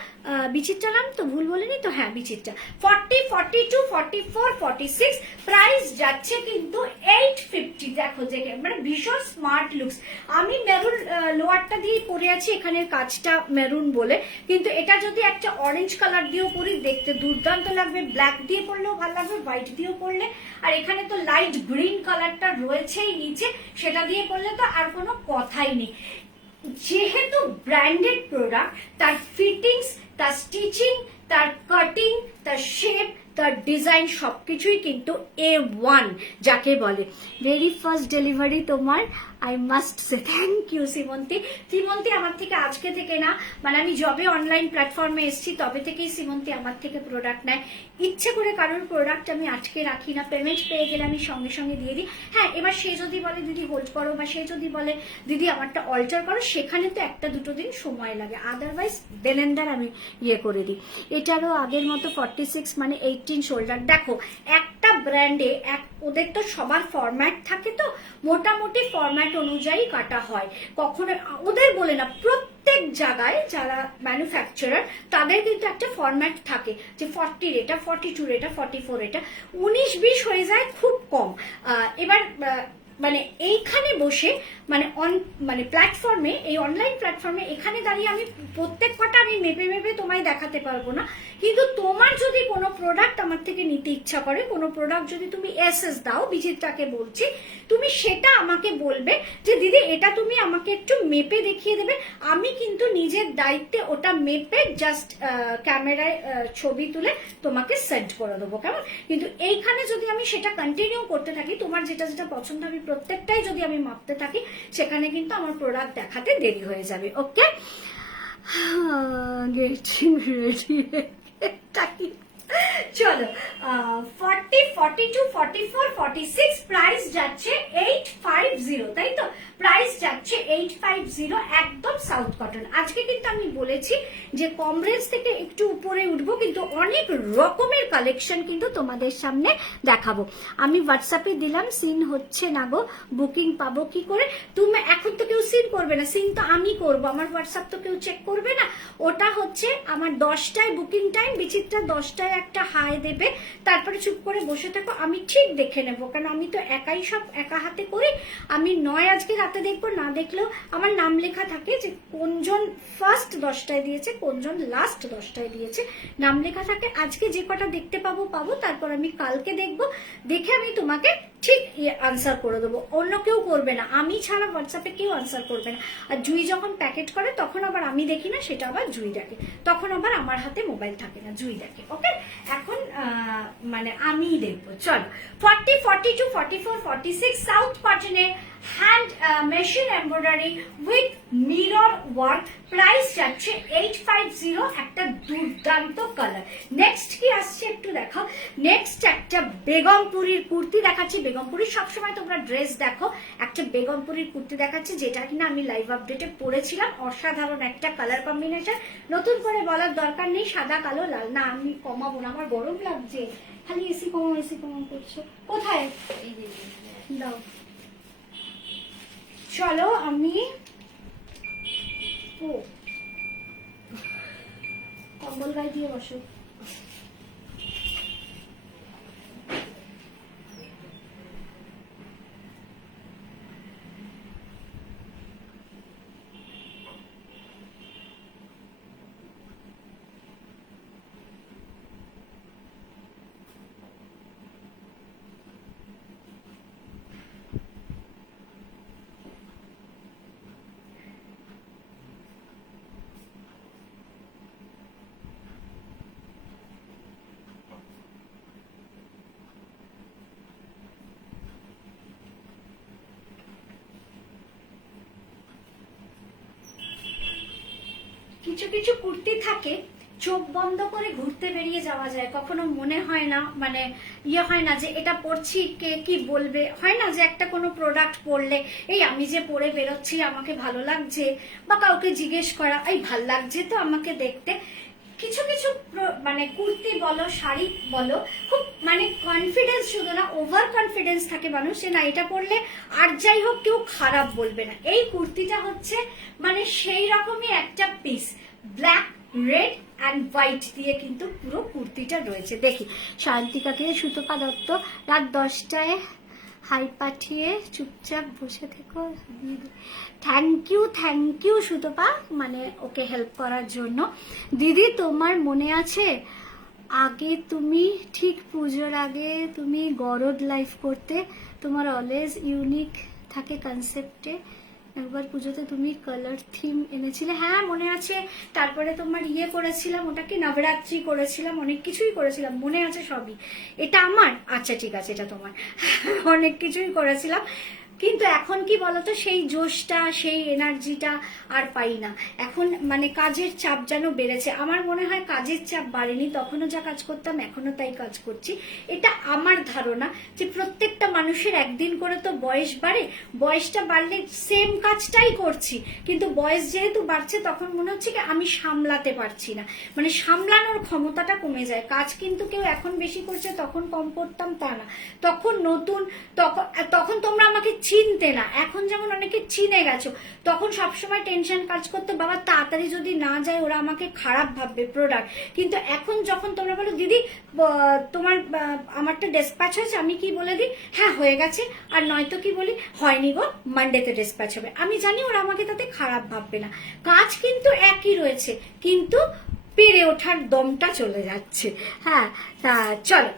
বিচিত্রা নাম তো ভুল বলিনি তো? হ্যাঁ বিচিত্রা। 40, 42, 44, 46 প্রাইস যাচ্ছে কিন্তু 850। দেখো যে মানে ভীষণ স্মার্ট লুকস। আমি মেরুন লোয়ারটা দিয়ে পরে আছি, এখানের কাজটা মেরুন বলে, কিন্তু এটা যদি একটা অরেঞ্জ কালার দিয়েও পরি দেখতে দুর্দান্ত লাগবে। ব্ল্যাক দিয়ে পরলেও ভালো লাগবে, হোয়াইট দিয়েও পরলে। আর এখানে তো লাইট গ্রিন কালারটা রয়েছেই নিচে, সেটা দিয়ে পরলে তো আর কোনো কথাই নেই। যেহেতু ব্র্যান্ডেড প্রোডাক্ট, তার ফিটিংস, তার স্টিচিং, তার কাটিং, তার শেপ, তার ডিজাইন সবকিছুই কিন্তু A1 যাকে বলে। ভেরি ফার্স্ট ডেলিভারি তোমার, I must say thank you Simonti. Simonti আমার থেকে আজকে থেকে না, মানে আমি যবে অনলাইন প্ল্যাটফর্মে এসেছি তবে থেকেই সিমন্তি আমার থেকে প্রোডাক্ট নেয়। ইচ্ছে করে কারোর প্রোডাক্ট আমি আটকে রাখি না, পেমেন্ট পেয়ে গেলে আমি সঙ্গে সঙ্গে দিয়ে দিই। হ্যাঁ এবার সে যদি বলে দিদি হোল্ড করো, বা সে যদি বলে দিদি আমারটা অল্টার করো, সেখানে তো একটা দুটো দিন সময় লাগে, আদারওয়াইজ দেলেন্ডার আমি ইয়ে করে দিই। এটারও আগের মতো 46 মানে 18 শোল্ডার। দেখো একটা ব্র্যান্ডে ওদের তো সবার ফরম্যাট থাকে, তো মোটামুটি ফরম্যাট অনুযায়ী কাটা হয়। কখনো ওদের বলে না, প্রত্যেক জায়গায় যারা ম্যানুফ্যাকচারার তাদের কিন্তু একটা ফরম্যাট থাকে যে 40 এটা, 42 এটা, 44 এটা, 19-20 হয়ে যায় খুব কম। এবার মানে এইখানে বসে মানে প্ল্যাটফর্মে, এই অনলাইন প্ল্যাটফর্মে এখানে দাঁড়িয়ে আমি প্রত্যেক কটা আমি মেপে মেপে তোমায় দেখাতে পারবো না। কিন্তু তোমার যদি কোনো প্রোডাক্ট আমার থেকে নিতে ইচ্ছা করে, কোনো প্রোডাক্ট যদি তুমি এসএস দাও, বিচিত্রাকে বলছি, তুমি সেটা আমাকে বলবে যে দিদি এটা তুমি আমাকে একটু মেপে দেখিয়ে দেবে। আমি কিন্তু নিজের দায়িত্বে ওটা মেপে জাস্ট ক্যামেরায় ছবি তুলে তোমাকে সেন্ড করে দেবো, কেমন? কিন্তু এইখানে যদি আমি সেটা কন্টিনিউ করতে থাকি, তোমার যেটা যেটা পছন্দ আমি প্রত্যেকটাই যদি আমি মাপতে থাকি, সেখানে কিন্তু আমার প্রোডাক্ট দেখাতে দেরি হয়ে যাবে। ওকে, গেটিং রেডি। চলো 40, 42, 44, 46 প্রাইস যাচ্ছে 850, তাই তো? প্রাইস যাচ্ছে 850, একদম সাউথ কটন। আজকে কিন্তু আমি বলেছি যে কম রেঞ্জ থেকে একটু উপরে উঠবো, কিন্তু অনেক রকমের কালেকশন কিন্তু তোমাদের সামনে দেখাবো। আমি হোয়াটসঅ্যাপে দিলাম, সিন হচ্ছে না গো, বুকিং পাবো কি করে? তুমি এখন তো কেউ সিন করবে না, সিন তো আমি করবো, আমার হোয়াটসঅ্যাপ তো কেউ চেক করবে না। ওটা হচ্ছে আমার 10টায় বুকিং টাইম, বিচিত্রা 10টায় একটা হাই দেবে, তারপরে চুপ করে বসে থাকো, আমি ঠিক দেখে নেবো, কারণ আমি তো একাই সব একা হাতে করি। আমি নয় আজকে রাতে দেখবো, না দেখলেও আমার নাম লেখা থাকে যে কোনজন ফার্স্ট 10টায় দিয়েছে, কোনজন লাস্ট 10টায় দিয়েছে, নাম লেখা থাকে। আজকে যে কটা দেখতে পাবো, তারপর আমি কালকে দেখবো, দেখে আমি তোমাকে ঠিক আনসার করে দেবো, অন্য কেউ করবে না, আমি ছাড়া হোয়াটসঅ্যাপে কেউ আনসার করবে না। আর জুই যখন প্যাকেট করে তখন আবার আমি দেখি না, সেটা আবার জুই দেখে, তখন আবার আমার হাতে মোবাইল থাকে না, জুই দেখে। ওকে, এখন মানে আমি দেখবো। চলো 40, 42, 44, 46 সাউথ কটনের hand machine embroidery with mirror work, price যাচ্ছে 850, একটা দুর্দান্ত কালার। নেক্সট কি আসছে একটু দেখাও। নেক্সট একটা বেগমপুরীর কুর্তি দেখাচ্ছি। বেগমপুরীর সবসময় তোমরা ড্রেস দেখো, একটা বেগমপুরীর কুর্তি দেখাচ্ছি, যেটা কিনা আমি লাইভ আপডেটে পরেছিলাম। অসাধারণ একটা কালার কম্বিনেশন, নতুন করে বলার দরকার নেই, সাদা কালো লাল। না আমি কমাবো না, আমার গরম লাগছে, খালি এসি কমাও করছো। কোথায় দাও, চলো আমি কম্বল গায়ে দিয়ে বসো। কিছু কিছু কুর্তি থাকে চোখ বন্ধ করে ঘুরতে বেরিয়ে যাওয়া যায়, কখনো মনে হয় না, মানে হয় না যে এটা পরছি কে কি বলবে, হয় না যে একটা কোনো প্রোডাক্ট পরলে এই আমি যে পরে বেরোচ্ছি আমাকে ভালো লাগছে, বা কাউকে জিজ্ঞেস করা এই ভাল লাগছে তো আমাকে দেখতে। কিছু কিছু মানে কুর্তি বলো, শাড়ি বলো, খুব মানে কনফিডেন্স, শুধু না ওভার কনফিডেন্স থাকে মানুষ, যে না এটা পরলে আর যাই হোক কেউ খারাপ বলবে না। এই কুর্তিটা হচ্ছে মানে সেই রকমই একটা piece, black, red and white দিয়ে কিন্তু পুরো কুর্তিটা রয়েছে। দেখি শান্তিকাকে, সুতপা দত্ত রাত 10টায় হাই পাঠিয়ে চুপচাপ বসে থেকো। থ্যাংক ইউ সুতপা, মানে ওকে হেল্প করার জন্য। দিদি তোমার মনে আছে আগে তুমি ঠিক পুজোর আগে তুমি গরদ লাইভ করতে, তোমার অলওয়েজ ইউনিক থাকে কনসেপ্টে, একবার পুজোতে তুমি কালার থিম এনেছিলে, হ্যাঁ মনে আছে। তারপরে তোমার করেছিলাম, ওটা কি নবরাত্রি করেছিলাম, অনেক কিছুই করেছিলাম, মনে আছে সবই। এটা আমার, আচ্ছা ঠিক আছে, এটা তোমার। অনেক কিছুই করেছিলাম, কিন্তু এখন কি বলতো, সেই জোশটা, সেই এনার্জিটা আর পাই না এখন, মানে কাজের চাপ যেন বেড়েছে। আমার মনে হয় কাজের চাপ বাড়েনি, তখনও যা কাজ করতাম এখনো তাই কাজ করছি। এটা আমার ধারণা যে প্রত্যেকটা মানুষের একদিন করে তো বয়স বাড়ে, বয়সটা বাড়লে সেম কাজটাই করছি, কিন্তু বয়স যেহেতু বাড়ছে তখন মনে হচ্ছে কি আমি সামলাতে পারছি না, মানে সামলানোর ক্ষমতাটা কমে যায়। কাজ কিন্তু কেউ এখন বেশি করছে, তখন কম করতাম তা না, তখন নতুন, তখন তোমরা আমাকে চিনতে না, এখন যেমন অনেকে চিনে গেছো। তখন সবসময় টেনশন কাজ করতো, বাবা তাড়াতাড়ি যদি না যায় ওরা আমাকে খারাপ ভাববে প্রোডাক্ট। কিন্তু এখন যখন তোমরা বলো দিদি তোমার আমারটা ডিসপ্যাচ হয়েছে, আমি কি বলে দিই হ্যাঁ হয়ে গেছে, আর নয়তো কি বলি হয়নি গো, মানডেতে ডিসপ্যাচ হবে। আমি জানি ওরা আমাকে তাতে খারাপ ভাববে না, কাজ কিন্তু একই রয়েছে, কিন্তু পেরে ওঠার দমটা চলে যাচ্ছে। হ্যাঁ তা চলো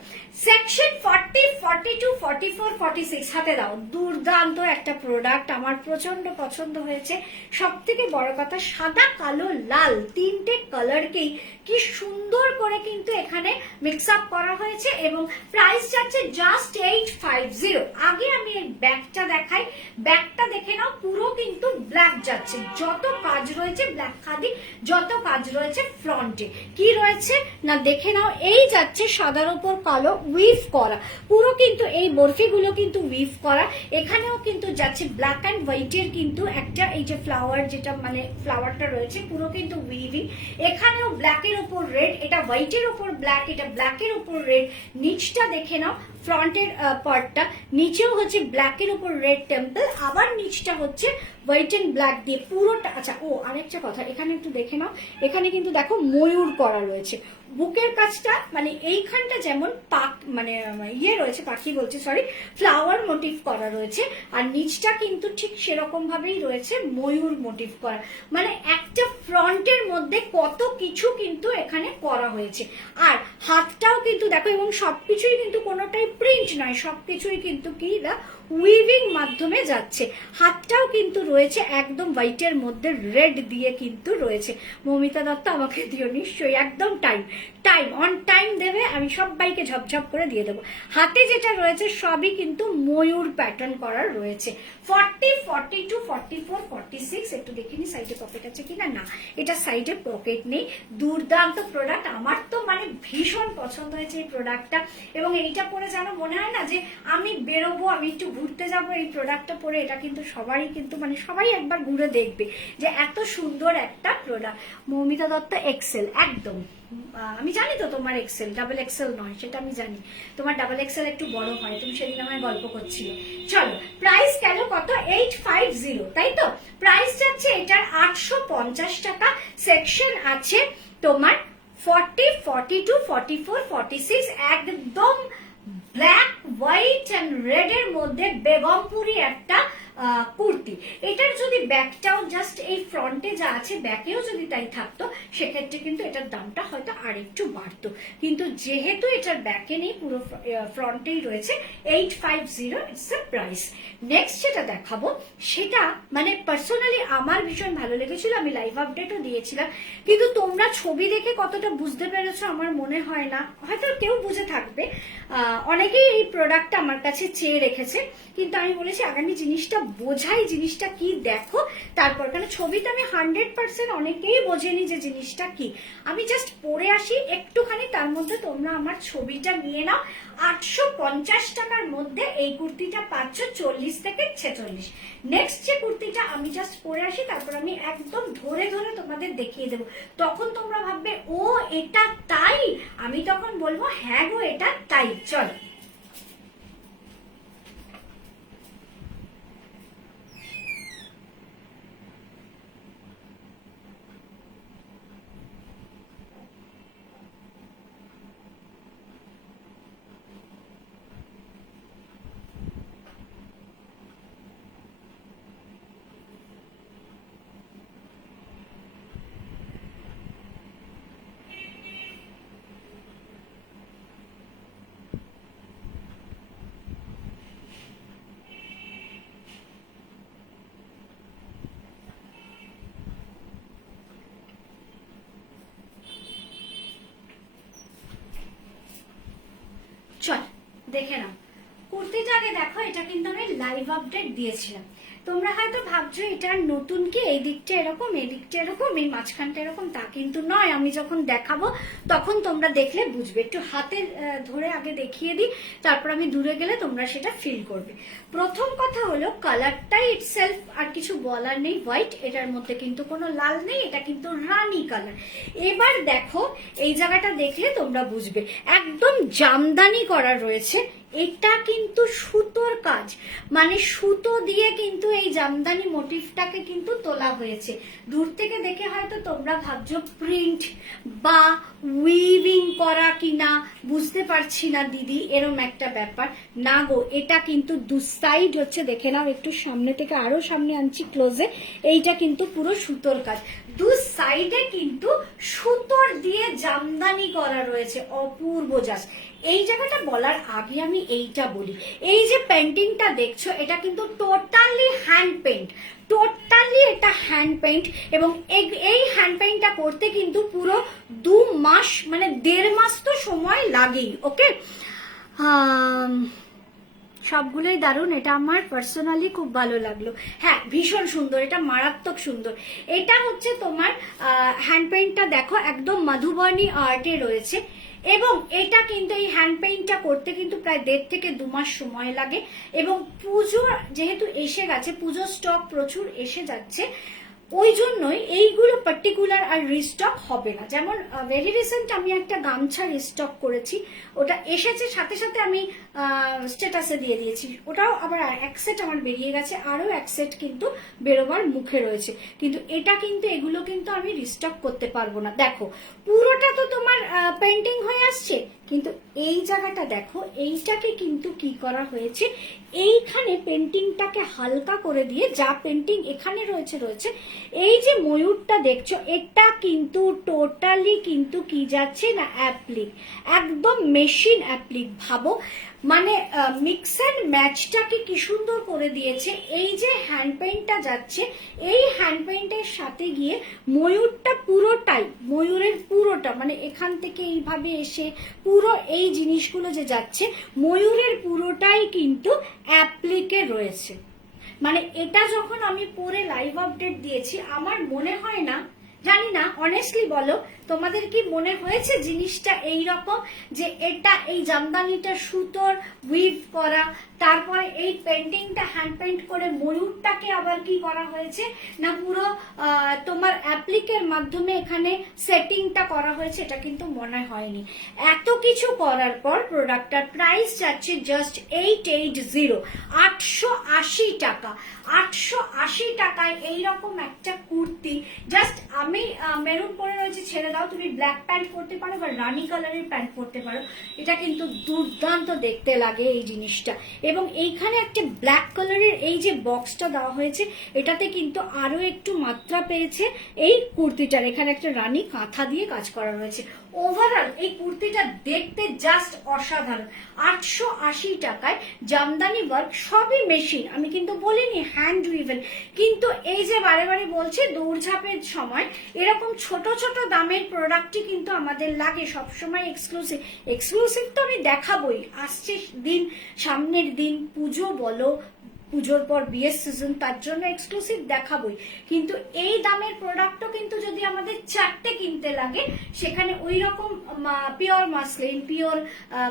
সেকশন 40, 42, 44, 46 হাতে দাও। দুর্দান্ত একটা প্রোডাক্ট, আমার প্রচন্ড পছন্দ হয়েছে। সব থেকে বড় কথা, সাদা কালো লাল তিনটে কালারকেই কি সুন্দর করে কিন্তু এখানে মিক্স আপ করা হয়েছে এবং প্রাইস যাচ্ছে জাস্ট 850। আগে আমি এই ব্যাগটা দেখাই, ব্যাগটা দেখে নাও, পুরো কিন্তু ব্ল্যাক যাচ্ছে, যত কাজ রয়েছে ব্ল্যাক খাদি, যত কাজ রয়েছে ফ্রন্টে কি রয়েছে না দেখে নাও। এই যাচ্ছে সাদার উপর কালো উইভ করা, পুরো কিন্তু এই বরফিগুলো কিন্তু উইভ করা। এখানেও কিন্তু যাচ্ছে ব্ল্যাক অ্যান্ড হোয়াইটের কিন্তু একটা এই যে ফ্লাওয়ার, যেটা মানে ফ্লাওয়ারটা রয়েছে পুরো কিন্তু উইভিং। এখানেও ব্ল্যাকের উপর রেড, এটা হোয়াইটের উপর ব্ল্যাক, এটা ব্ল্যাকের উপর রেড। নিচটা দেখে নাও, ফ্রন্টের পার্টটা নিচেও হচ্ছে ব্ল্যাকের উপর রেড টেম্পল, আবার নিচটা হচ্ছে হোয়াইট এন্ড ব্ল্যাক দিয়ে পুরোটা। আচ্ছা, ও আরেকটা কথা, এখানে একটু দেখে নাও, এখানে কিন্তু দেখো ময়ূর করা রয়েছে। বুকের কাজটা মানে এইখানটা যেমন পাক মানে ইয়ে রয়েছে, পাখি বলছে সরি, ফ্লাওয়ার মোটিভ করা রয়েছে, আর নিচটা কিন্তু ঠিক সেরকম ভাবেই রয়েছে ময়ূর মোটিভ করা। মানে একটা ফ্রন্টের মধ্যে কত কিছু কিন্তু এখানে করা হয়েছে। আর হাতটাও কিন্তু দেখো, এবং সবকিছুই কিন্তু কোনোটাই প্রিন্ট নয়, সবকিছুই কিন্তু কি না উইভিং মাধ্যমে যাচ্ছে। হাতটাও কিন্তু রয়েছে একদম হোয়াইটের মধ্যে রেড দিয়ে কিন্তু রয়েছে। মৌমিতা দত্ত আমাকে দিও নিশ্চয়ই, একদম টাইম অন টাইম দেবে, আমি সবাইকে ঝপঝপ করে দিয়ে দেবো। হাতে যেটা রয়েছে সবই কিন্তু ময়ূর প্যাটার্ন করার রয়েছে। 40, 42, 44, 46 একটু দেখিনি সাইডে পকেট আছে কিনা, না এটা সাইডে পকেট নেই। দুর্দান্ত প্রোডাক্ট, আমার তো মানে ভীষণ পছন্দ হয়েছে এই প্রোডাক্টটা। এবং এইটা পরে যেন মনে হয় না যে আমি বেরোবো, আমি একটু ঘুরতে যাব, এই প্রোডাক্টটা পরে এটা কিন্তু সবারই কিন্তু মানে সবাই একবার ঘুরে দেখবে যে এত সুন্দর একটা প্রোডাক্ট। মৌমিতা দত্ত এক্সেল, একদম আমি জানি তো তোমার এক্সেল, ডাবল এক্সেল নয় সেটা আমি জানি, তোমার ডাবল এক্সেল একটু বড় হয়, তুমি সেদিন আমায় গল্প করছিলে। চলো প্রাইস গেল কত, 850, তাই তো? প্রাইস যাচ্ছে এটার 850 টাকা। সেকশন আছে তোমার 40, 42, 44, 46, একদম ব্ল্যাক হোয়াইট অ্যান্ড রেড এর মধ্যে বেগমপুরি একটা কুর্তি। এটার যদি ব্যাকটাও জাস্ট এই ফ্রন্টে যা আছে ব্যাকেও যদি তাই থাকতো সেক্ষেত্রে কিন্তু এটার দামটা হয়তো আরেকটু বাড়তো, কিন্তু যেহেতু এটার ব্যাকে নেই, পুরো ফ্রন্টেই রয়েছে, 850 ইটস দ্য প্রাইস। নেক্সট যেটা দেখাবো সেটা মানে পার্সোনালি আমার ভীষণ ভালো লেগেছিল, আমি লাইভ আপডেটও দিয়েছিলাম, কিন্তু তোমরা ছবি দেখে কতটা বুঝতে পেরেছো আমার মনে হয় না, হয়তো কেউ বুঝে থাকবে। অনেকেই এই প্রোডাক্টটা আমার কাছে চেয়ে রেখেছে, কিন্তু আমি বলেছি আগামী জিনিসটা বোঝাই, জিনিসটা কি দেখো তারপর, কারণ ছবিটা আমি 100% অনেকেই বোঝেনি যে জিনিসটা কি, আমি জাস্ট পরে আসি একটুখানি, তার মধ্যে তোমরা আমার ছবিটা নিয়ে নাও। 850 টাকার মধ্যে এই কুর্তিটা পাচ্ছ 40 থেকে 46। নেক্সট যে কুর্তিটা আমি জাস্ট পরে আসি, তারপর আমি একদম ধরে ধরে তোমাদের দেখিয়ে দেবো, তখন তোমরা ভাববে ও এটা তাই, আমি তখন বলবো হ্যাঁ গো এটা তাই। চলো চল দেখে নাও কুর্তিটা আগে দেখো, এটা কিন্তু আমি লাইভ আপডেট দিয়েছিলাম। তোমরা হয়তো ভাবছো এটা নতুন কি, এই দিকটা এরকম, এই দিকটা এরকম, এই মাঝখানটা এরকম, তা কিন্তু নয়। আমি যখন দেখাবো তখন তোমরা দেখলে বুঝবে। একটু হাতে ধরে আগে দেখিয়ে দিই, তারপর আমি দূরে গেলে তোমরা সেটা ফিল করবে। প্রথম কথা হলো কালারটাই ইটসেলফ, আর কিছু বলার নেই, হোয়াইট, এটার মধ্যে কিন্তু কোনো লাল নেই, এটা কিন্তু রানী কালার। এবার দেখো এই জায়গাটা দেখলে তোমরা বুঝবে, একদম জামদানি করা রয়েছে। এটা কিন্তু সুতোর কাজ, মানে সুতো দিয়ে কিন্তু এই জামদানি মোটিভটাকে কিন্তু তোলা হয়েছে। দূর থেকে দেখে হয়তো তোমরা ভাবছো প্রিন্ট বা উইভিং করা কিনা, বুঝতে পারছি না দিদি, এরম একটা ব্যাপার না গো। এটা কিন্তু দু সাইড হচ্ছে, দেখে নাও, একটু সামনে থেকে আরো সামনে আনছি ক্লোজে, এইটা কিন্তু পুরো সুতোর কাজ। দু সাইডে কিন্তু সুতোর দিয়ে জামদানি করা রয়েছে, অপূর্ব জাস্ট। এই জায়গাটা বলার আগে আমি এইটা বলি, এই যে পেন্টিংটা দেখছো এটা কিন্তু টোটালি হ্যান্ড পেইন্ট, টোটালি এটা হ্যান্ড পেইন্ট। এবং এই হ্যান্ড পেইন্টটা করতে কিন্তু পুরো 2 মাস মানে 1.5 মাস তো সময় লাগেই। ওকে, সবগুলোই দারুণ, এটা আমার পার্সোনালি খুব ভালো লাগলো। হ্যাঁ, ভীষণ সুন্দর, এটা মারাত্মক সুন্দর। এটা হচ্ছে তোমার হ্যান্ড পেইন্টটা দেখো একদম মধুবনী আর্টে রয়েছে। এবং এটা কিন্তু এই হ্যান্ড পেইন্টটা করতে কিন্তু প্রায় 1.5 থেকে 2 মাস সময় লাগে। এবং পুজো যেহেতু এসে গেছে, পুজোর স্টক প্রচুর এসে যাচ্ছে, ওই জন্যই এইগুলো পার্টিকুলার আর রিস্টক হবে না। যেমন ভেরি রিসেন্ট আমি একটা গামছা রিস্টক করেছি, ওটা এসেছে সাথে সাথে আমি স্ট্যাটাসে দিয়ে দিয়েছি, ওটাও আবার এক সেট আমার বেরিয়ে গেছে, আরও এক সেট কিন্তু বেরোবার মুখে রয়েছে। কিন্তু এটা কিন্তু এগুলো কিন্তু আমি রিস্টক করতে পারবো না। দেখো পুরোটা তো তোমার পেন্টিং হয়ে আসছে, কিন্তু এই জায়গাটা দেখো, এইটাকে কিন্তু কি করা হয়েছে, এইখানে পেন্টিংটাকে হালকা করে দিয়ে যা পেন্টিং এখানে রয়েছে এই যে ময়ূরটা দেখছো, এটা কিন্তু টোটালি কিন্তু কি যাচ্ছে না অ্যাপ্লিক, একদম মেশিন অ্যাপ্লিক। ভাবো মানে মিক্স অ্যান্ড ম্যাচটাকে কি সুন্দর করে দিয়েছে। এই যে হ্যান্ড পেইন্টটা যাচ্ছে, এই হ্যান্ড পেইন্টের সাথে গিয়ে ময়ূরটা পুরোটাই, ময়ূরের পুরোটা মানে এখান থেকে এইভাবে এসে পুরো এই জিনিসগুলো যে যাচ্ছে, ময়ূরের পুরোটাই কিন্তু অ্যাপ্লিকে রয়েছে। মানে এটা যখন আমি পরে লাইভ আপডেট দিয়েছি, আমার মনে হয় না, জানি না অনেস্টলি বলো তোমাদের কি মনে হয়েছে জিনিসটা এই রকম, যে এটা এই জামদানিটা সুতোর উইভ করা, তারপরে এই পেন্টিংটা হ্যান্ড পেইন্ট করে ময়ূরটাকে আবার কি করা হয়েছে না পুরো তোমার অ্যাপ্লিকের মাধ্যমে এখানে সেটিংটা করা হয়েছে, এটা কিন্তু মনে হয়নি। এত কিছু করার পর প্রোডাক্টটার প্রাইস যাচ্ছে জাস্ট 880, 880 টাকা। 880 টাকায় এইরকম একটা কুর্তি, জাস্ট আমি মেরুন পরে রয়েছে, ছেড়ে দাও, তুমি ব্ল্যাক প্যান্ট পরতে পারো বা রানি কালারের প্যান্ট পরতে পারো, এটা কিন্তু দুর্দান্ত দেখতে লাগে এই জিনিসটা। এবং এইখানে একটা ব্ল্যাক কালারের এই যে বক্সটা দেওয়া হয়েছে, এটাতে কিন্তু আরো একটু মাত্রা পেয়েছে এই কুর্তিটার। এখানে একটা রানী কাঁথা দিয়ে কাজ করা রয়েছে। ওভারঅল এই কুর্তিটা দেখতে জাস্ট অসাধারণ। 880 টাকায় জামদানি ওয়ার্ক, সবই মেশিন, আমি কিন্তু বলিনি হ্যান্ড উইভেন। কিন্তু এই যে বারে বারে বলছে দৌড়ঝাঁপের সময় এরকম ছোট ছোট দামের প্রোডাক্টই কিন্তু আমাদের লাগে সবসময় এক্সক্লুসিভ। এক্সক্লুসিভ তো আমি দেখাবোই, আসছে দিন, সামনের দিন পুজো বলো, পুজোর পর বিয়ের সিজন, তার জন্য এক্সক্লুসিভ দেখাবোই। কিন্তু এই দামের প্রোডাক্টও কিন্তু যদি আমাদের 4টে কিনতে লাগে, সেখানে ওই রকম পিওর মাসলিন, পিওর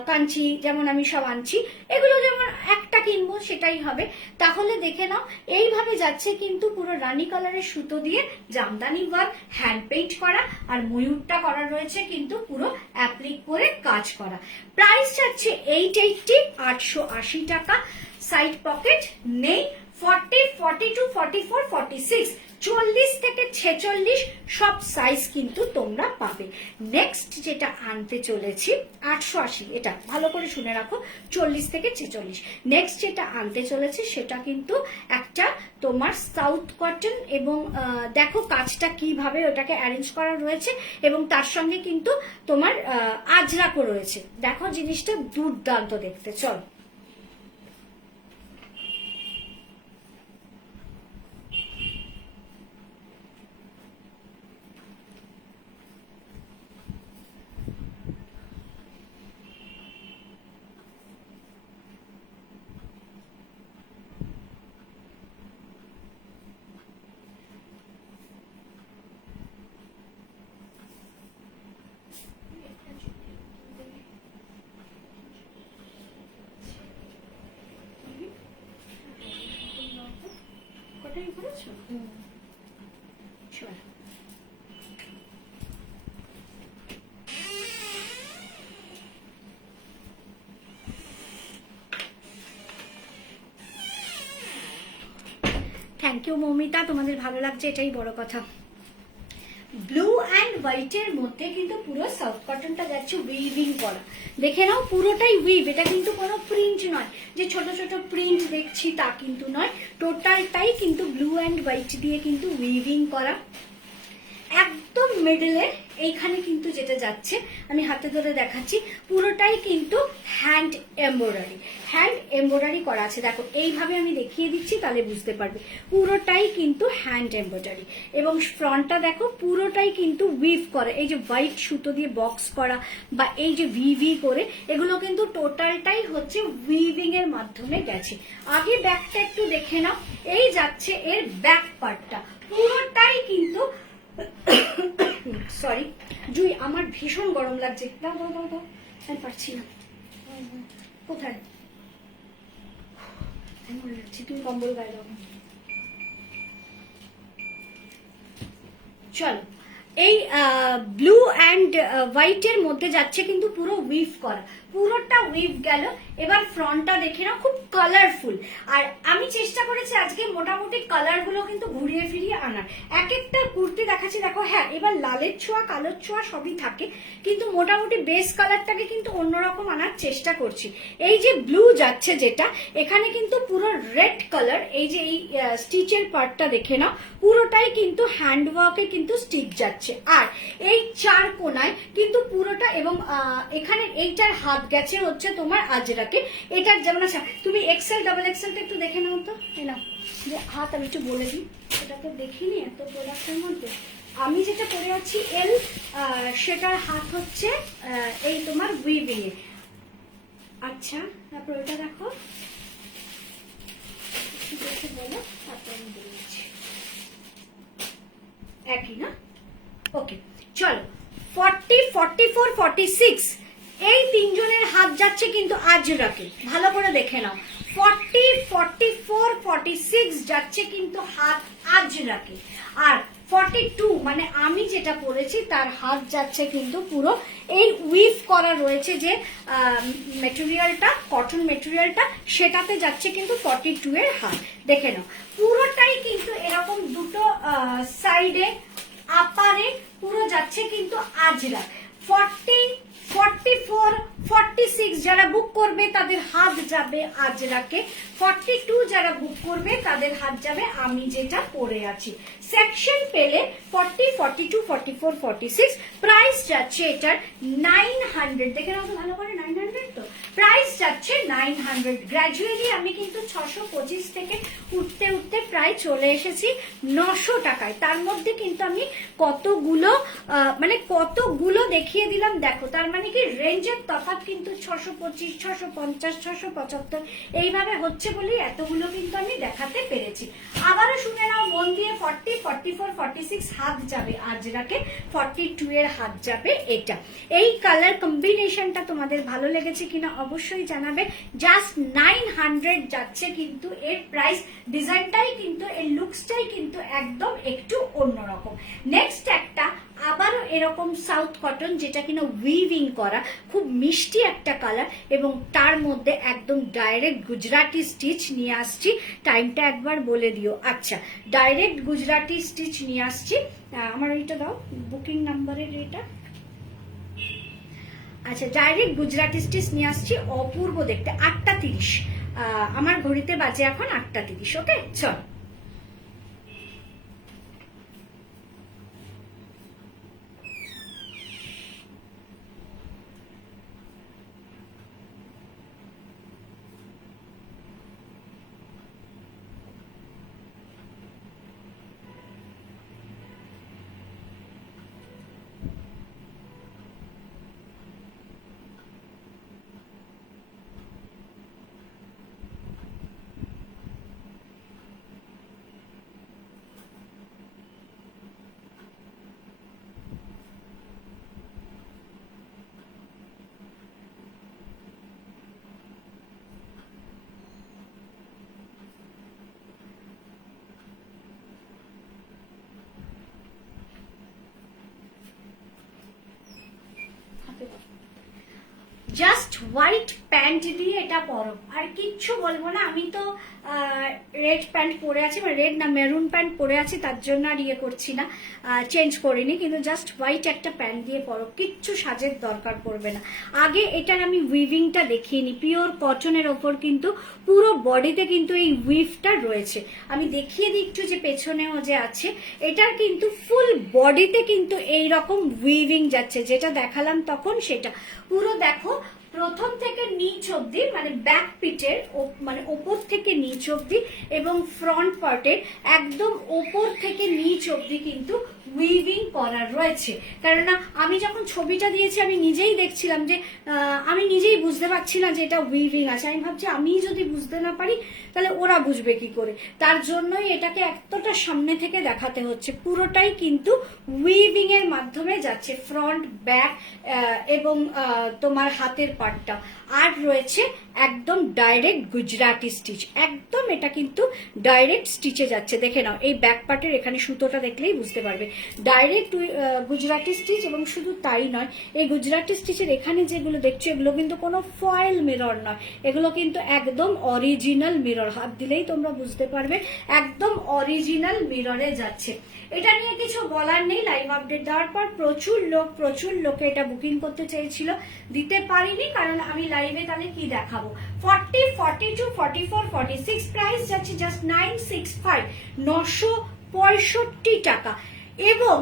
কাঞ্চি যেমন আমি সব আনছি, এগুলো যেমন একটা কিনবো সেটাই হবে। তাহলে দেখে নাও এইভাবে যাচ্ছে কিন্তু পুরো রানী কালারের সুতো দিয়ে জামদানি ওয়ার্ক, হ্যান্ড পেইন্ট করা, আর ময়ূরটা করা রয়েছে কিন্তু পুরো অ্যাপ্লিক করে কাজ করা। প্রাইস যাচ্ছে 880, 880 টাকা। সাইড পকেট নেই, 40, 42, 44, 46, 40 থেকে 46 সব সাইজ কিন্তু তোমরা পাবে। নেক্সট যেটা আনতে চলেছি 880, এটা ভালো করে শুনে রাখো, 40 থেকে 46। নেক্সট যেটা আনতে চলেছি সেটা কিন্তু একটা তোমার সাউথ কটন, এবং দেখো কাজটা কিভাবে ওটাকে অ্যারেঞ্জ করা রয়েছে, এবং তার সঙ্গে কিন্তু তোমার আজরাকও রয়েছে। দেখো জিনিসটা দুর্দান্ত দেখতে। চল থ্যাংক ইউ মৌমিতা, তোমাদের ভালো লাগছে এটাই বড় কথা। ব্লু অ্যান্ড হোয়াইটের মধ্যে কিন্তু পুরো সাউথ কটনটা যাচ্ছে উইভিং করা, দেখে নাও পুরোটাই উইভ, এটা কিন্তু কোনো প্রিন্ট নয় যে ছোট ছোট প্রিন্ট দেখছি তা কিন্তু নয়, টোটালটাই কিন্তু ব্লু অ্যান্ড হোয়াইট দিয়ে কিন্তু উইভিং করা। একদম মিডলে এইখানে কিন্তু যেটা যাচ্ছে আমি হাতে ধরে দেখাচ্ছি, পুরোটাই কিন্তু হ্যান্ড এমব্রয়ডারি করা আছে। দেখো এইভাবে আমি দেখিয়ে দিচ্ছি তাহলে বুঝতে পারবে, পুরোটাই কিন্তু হ্যান্ড এমব্রয়ডারি। এবং ফ্রন্টটা দেখো পুরোটাই কিন্তু উইভ করা, এই যে হোয়াইট সুতো দিয়ে বক্স করা বা এই যে ভি করে, এগুলো কিন্তু টোটালটাই হচ্ছে উইভিং এর মাধ্যমে গেছে। আগে ব্যাকটা একটু দেখে নাও, এই যাচ্ছে এর ব্যাক পার্টটা, পুরোটাই কিন্তু সরি জুই, আমার ভীষণ গরম লাগছে, দাও দাও দাও দাও, আমি পারছি না। কোথায় মনে লাগছে, তুমি কম্বল গায়ে দাও। চলো, এই ব্লু অ্যান্ড হোয়াইটের মধ্যে যাচ্ছে কিন্তু পুরো উইভ করা, পুরোটা উইভ গেল। এবার ফ্রন্টটা দেখে নাও, খুব কালারফুল। আর আমি চেষ্টা করেছি আজকে মোটামুটি কালার গুলো কিন্তু ঘুরিয়ে ফিরিয়ে আনার। এক একটা কুর্তি দেখাচ্ছি, দেখো হ্যাঁ এবার লালের ছোঁয়া কালোর ছোঁয়া সবই থাকে, কিন্তু মোটামুটি বেস কালারটাকে কিন্তু অন্যরকম আনার চেষ্টা করছি। এই যে ব্লু যাচ্ছে যেটা, এখানে কিন্তু পুরো রেড কালার, এই যে এই স্টিচের পার্টটা দেখে নাও, পুরোটাই কিন্তু হ্যান্ডওয়ার্কে কিন্তু স্টিক যাচ্ছে। আর এই চার কোনায় কিন্তু পুরোটা, এবং এখানে এইটার হাত গেছে হচ্ছে তোমার আজরাকে, এটার যেমন আচ্ছা তুমি এক্সেল ডাবল এক্সেলটা একটু দেখে নাও তো, নাও যে হাত আমি একটু বলে দিই, এটা তো দেখিনি এত প্রোডাক্টের মধ্যে। আমি যেটা পরে আছি এল, সেটার হাত হচ্ছে এই তোমার উইভিং এ। আচ্ছা তারপর ওটা দেখো, দেখে বলো, তারপর আমি বলে দিচ্ছি। একই না? ওকে চলো, 40, 44, 46 এই তিনজনের হাত যাচ্ছে কিন্তু আজরাকে, ভালো করে দেখে নাও। 40, 44, 46 যাচ্ছে কিন্তু হাত আজরাকে। আর 42 মানে আমি যেটা পরেছি তার হাত যাচ্ছে কিন্তু পুরো এই উইভ করা রয়েছে যে মেটেরিয়ালটা, কটন মেটেরিয়ালটা, সেটাতে যাচ্ছে কিন্তু 42 এর হাত। দেখে নাও পুরোটাই কিন্তু এরকম দুটো সাইডে আপারে পুরো যাচ্ছে কিন্তু আজরা। 40, 44, 46 যারা বুক করবে তাদের হাত যাবে আজরাকে, 42 যারা বুক করবে তাদের হাত যাবে আমি যেটা পরে আছি। সেকশন পেলে 40, 42, 44, 46, প্রাইস যাচ্ছে এটার 900, দেখে নাও তো ভালো করে, 900 তো প্রাইস যাচ্ছে 900। গ্র্যাজুয়ালি আমি কিন্তু 625 থেকে উঠতে উঠতে প্রায় চলে এসেছি 900 টাকায়। তার মধ্যে কিন্তু আমি কতগুলো কতগুলো দেখিয়ে দিলাম দেখো, তার মানে কি রেঞ্জের তফাৎ কিন্তু 625, 650, 675 এইভাবে হচ্ছে বলেই এতগুলো কিন্তু আমি দেখাতে পেরেছি। আবারও শুনে নাও মন দিয়ে, 40, 44, 46 হাত যাবে আজরাকে, 42 এর হাত যাবে এটা। এই কালার কম্বিনেশনটা তোমাদের ভালো লেগেছে কিনা অবশ্যই জানাবে। জাস্ট 900 যাচ্ছে কিন্তু এর প্রাইস। ডিজাইনটাই কিন্তু, এর লুকসটাই কিন্তু একদম একটু অন্যরকম। নেক্সট একটা আবারও এরকম সাউথ কটন, যেটা কিনা উইভিং করা, খুব মিষ্টি একটা কালার, এবং তার মধ্যে একদম ডাইরেক্ট গুজরাটি স্টিচ নিয়ে আসছি। টাইমটা একবার বলে দিও। আচ্ছা, ডাইরেক্ট গুজরাটি স্টিচ নিয়ে আসছি। আমার এইটা দাও, বুকিং নাম্বারের এটা। আচ্ছা, ডাইরেক্ট গুজরাটি স্টিচ নিয়ে আসছি, অপূর্ব দেখতে। 8:30 আমার ঘড়িতে বাজে এখন 8:30। ওকে চল, জাস্ট হোয়াইট প্যান্ট দিয়ে এটা পরো, আর কিচ্ছু বলবো না। আমি তো রেড প্যান্ট পরে আছি, মানে রেড না মেরুন প্যান্ট পরে আছি, তার জন্য আর ইয়ে করছি না, চেঞ্জ করিনি, কিন্তু জাস্ট হোয়াইট একটা প্যান্ট দিয়ে পরো, কিচ্ছু সাজের দরকার পড়বে না। আগে এটার আমি উইভিংটা দেখিয়ে নি, পিওর কটনের ওপর কিন্তু পুরো বডিতে কিন্তু এই উইভটা রয়েছে। আমি দেখিয়ে দিই একটু যে পেছনেও যে আছে, এটার কিন্তু ফুল বডিতে কিন্তু এই রকম উইভিং যাচ্ছে, যেটা দেখালাম তখন সেটা পুরো দেখো প্রথম থেকে নিচ অব্দি, মানে ব্যাক পিটের মানে ওপর থেকে নিচ অব্দি এবং ফ্রন্ট পার্টের একদম ওপর থেকে নিচ অব্দি কিন্তু উইভিং করা রয়েছে। কেননা আমি যখন ছবিটা দিয়েছি আমি নিজেই দেখছিলাম যে আমি নিজেই বুঝতে পারছি না যে এটা উইভিং আছে। আমি ভাবছি আমি যদি বুঝতে না পারি তাহলে ওরা বুঝবে কি করে, তার জন্যই এটাকে এতটা সামনে থেকে দেখাতে হচ্ছে। পুরোটাই কিন্তু উইভিং এর মাধ্যমে যাচ্ছে, ফ্রন্ট ব্যাক এবং তোমার হাতের পাটটা। আর রয়েছে একদম ডাইরেক্ট গুজরাটি স্টিচ, একদম এটা কিন্তু ডাইরেক্ট স্টিচে যাচ্ছে। দেখে নাও এই ব্যাক পার্টের এখানে সুতোটা দেখলেই বুঝতে পারবে ডাইরেক্ট গুজরাটি স্টিচ। এবং শুধু তাই নয়, এই গুজরাটি স্টিচের এখানে যেগুলো দেখছো এগুলো কিন্তু কোনো ফয়েল মিরর নয়, এগুলো কিন্তু একদম অরিজিনাল মিরর, হাত দিলেই তোমরা বুঝতে পারবে একদম অরিজিনাল মিররে যাচ্ছে। এটা নিয়ে কিছু বলার নেই। লাইভ আপডেট দেওয়ার পর প্রচুর লোকে এটা বুকিং করতে চেয়েছিল, দিতে পারিনি, কারণ আমি লাইভে তাহলে কি দেখাবো। 40, 42, 44, 46 প্রাইস যাচ্ছে জাস্ট 965, 965 টাকা। এবং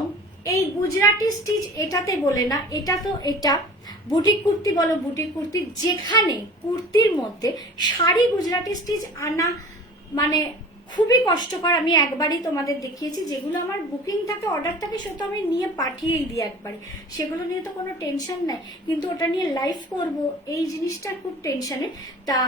এই গুজরাটি স্টিচ এটাতে বলে না, এটা বুটিক কুর্তি বলো, বুটিক কুর্তি, যেখানে কুর্তির মধ্যে শাড়ি গুজরাটি স্টিচ আনা মানে খুবই কষ্টকর। আমি একবারই তোমাদের দেখিয়েছি, যেগুলো আমার বুকিং থাকে, অর্ডার থাকে, সে তো আমি নিয়ে পাঠিয়েই দিই একবারে, সেগুলো নিয়ে তো কোনো টেনশন নাই। কিন্তু ওটা নিয়ে লাইভ করব এই জিনিসটা খুব টেনশনের। তা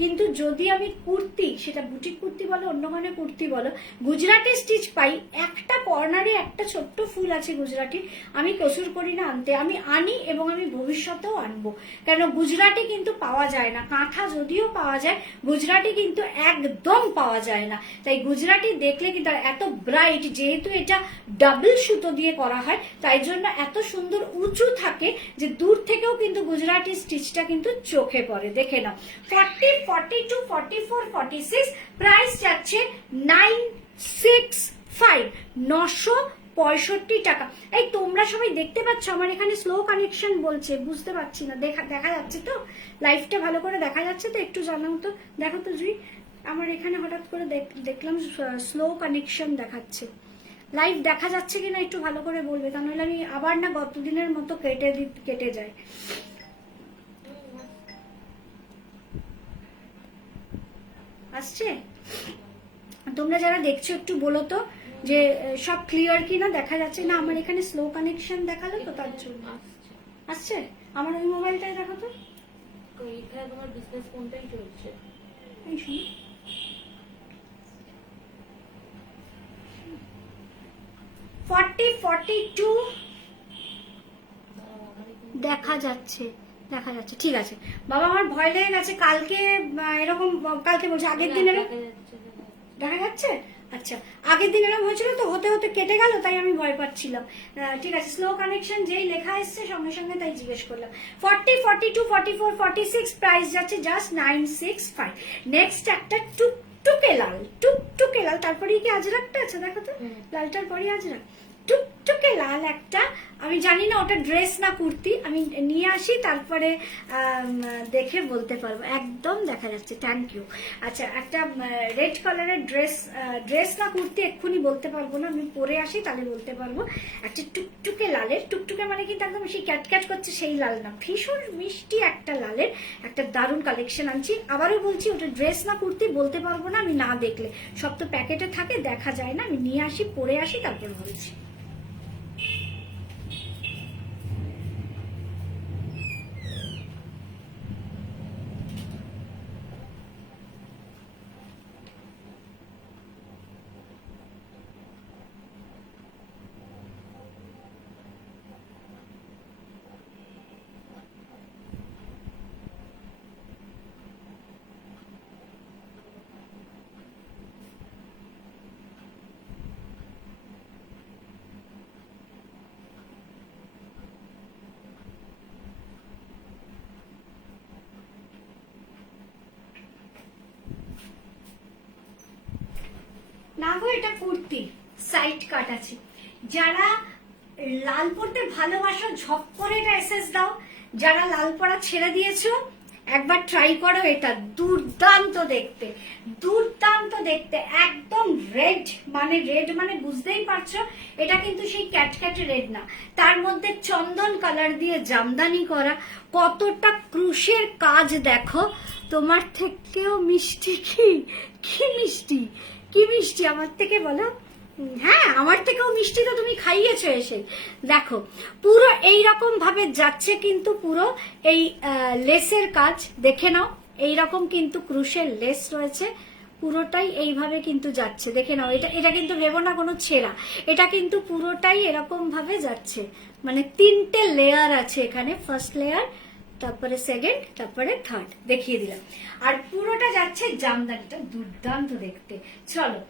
কিন্তু যদি আমি কুর্তি, সেটা বুটিক কুর্তি বলো অন্য কোনো কুর্তি বলো, গুজরাটি স্টিচ পাই, একটা কর্নারে একটা ছোট্ট ফুল আছে গুজরাটির, আমি কসুর করি না আনতে, আমি আনি এবং আমি ভবিষ্যতেও আনবো। কেন গুজরাটি কিন্তু পাওয়া যায় না, কাঁথা যদিও পাওয়া যায়, গুজরাটি কিন্তু একদম পাওয়া যায় না। তাই গুজরাটি দেখলে কিন্তু এত ব্রাইট, যেহেতু এটা ডাবল সুতো দিয়ে করা হয় তাই জন্য এত সুন্দর উঁচু থাকে যে দূর থেকেও কিন্তু গুজরাটি স্টিচটা কিন্তু চোখে পড়ে। দেখে নাও 40, 42, 44, 46 প্রাইস যাচ্ছে 965, 965 টাকা। এই তোমরা সবাই দেখতে পাচ্ছ আমার এখানে স্লো কানেকশন বলছে, বুঝতে পারছি না, দেখা যাচ্ছে তো? লাইভটা ভালো করে দেখা যাচ্ছে তো? একটু জানাও তো, দেখো তো জুই, আমার এখানে হঠাৎ করে দেখলাম স্লো কানেকশন দেখাচ্ছে। লাইভ দেখা যাচ্ছে কিনা একটু ভালো করে বলবে, তা নাহলে আমি আবার না গতদিনের মতো কেটে যায়। আসছে? তোমরা যারা দেখছো একটু বলো তো যে সব ক্লিয়ার কিনা, দেখা যাচ্ছে না? আমার এখানে স্লো কানেকশন দেখালো তো, তার জন্য। আসছে? আমার ওই মোবাইলটাই দেখো তো, এইখানে তোমার বিজনেস ফোনটাই চলছে। এই শুনো, 40, 42 দেখা যাচ্ছে, ঠিক আছে বাবা। আমার ভয় লেগে গেছে, কালকে এরকম, কালকে বলছে আগের দিন এরকম দেখা যাচ্ছে। আচ্ছা, আগের দিন এরকম হয়েছিল তো, হতে হতে কেটে গেল, তাই আমি ভয় পাচ্ছিলাম। ঠিক আছে, স্লো কানেকশন যেই লেখা এসছে সঙ্গে সঙ্গে তাই জিজ্ঞেস করলাম। 40, 42, 44, 46 প্রাইস যাচ্ছে জাস্ট 965। নেক্সট একটা টুকটুকে লাল, তারপরেই কি আজরাকটা আছে, দেখো তো, লালটার পরে আজরাক, টুকটুকে লাল একটা। আমি জানি না ওটা ড্রেস না কুর্তি, আমি নিয়ে আসি তারপরে দেখে বলতে পারবো। একদম দেখা যাচ্ছে, থ্যাংক ইউ। আচ্ছা, একটা রেড কালারের ড্রেস না কুর্তি এক্ষুনি বলতে পারবো না, আমি পরে আসি তাহলে বলতে পারবো। একটা টুকটুকে লালের, টুকটুকে মানে কিন্তু একদম সেই ক্যাটক্যাট করছে সেই লাল না, ভীষণ মিষ্টি একটা লালের একটা দারুণ কালেকশন আনছি। আবারও বলছি ওটা ড্রেস না কুর্তি বলতে পারবো না আমি না দেখলে, সব তো প্যাকেটে থাকে, দেখা যায় না। আমি নিয়ে আসি, পরে আসি, তারপর বলছি। না গো, এটা কুর্তি, সাইড কাট আছে। যারা লাল পরতে ভালোবাসো ঝপ করে এটা এসএস দাও। যারা লাল পরা ছেড়ে দিয়েছো একবার ট্রাই করো, এটা দুর্দান্ত দেখতে, দুর্দান্ত দেখতে, একদম রেড, মানে রেড মানে বুঝতেই পারছো এটা কিন্তু সেই ক্যাটক্যাটে রেড না, তার মধ্যে চন্দন কালার দিয়ে জামদানি করা, কতটা ক্রুশের কাজ দেখো। তোমার থেকেও মিষ্টি কি, কি মিষ্টি, কি মিষ্টি আমার থেকে বলো? হ্যাঁ, আমার থেকেও মিষ্টি তো তুমি খাইয়েছো এসে। দেখো পুরো এইরকম ভাবে যাচ্ছে, কিন্তু পুরো এই লেসের কাজ দেখে নাও, এইরকম কিন্তু ক্রুশের লেস রয়েছে, পুরোটাই এইভাবে কিন্তু যাচ্ছে, দেখে নাও। এটা এটা কিন্তু ভেবো না কোনো ছেঁড়া, এটা কিন্তু পুরোটাই এরকম ভাবে যাচ্ছে, মানে 3টে লেয়ার আছে এখানে, ফার্স্ট লেয়ার, তারপরে সেকেন্ড, তারপরে থার্ড, দেখিয়ে দিলাম। আর পুরোটা যাচ্ছে জামদানিটা, দুর্দান্ত দেখতে। চলো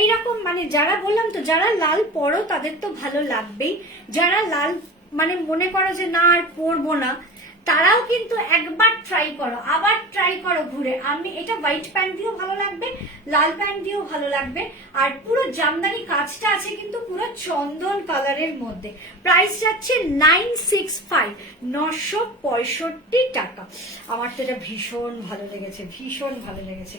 এইরকম, মানে যারা বললাম তো, যারা লাল পরো তাদের তো ভালো লাগবেই, যারা লাল মানে মনে করো যে না আর পরবো না, তারাও কিন্তু একবার ট্রাই করো, আবার ট্রাই করো ঘুরে। আমি এটা হোয়াইট প্যান্ট দিয়েও ভালো লাগবে, লাল প্যান্ট দিয়েও ভালো লাগবে। আর পুরো জামদানি কাজটা আছে কিন্তু পুরো চন্দন কালারের মধ্যে। প্রাইস যাচ্ছে 965, 965 টাকা। আমার তো এটা ভীষণ ভালো লেগেছে, ভীষণ ভালো লেগেছে।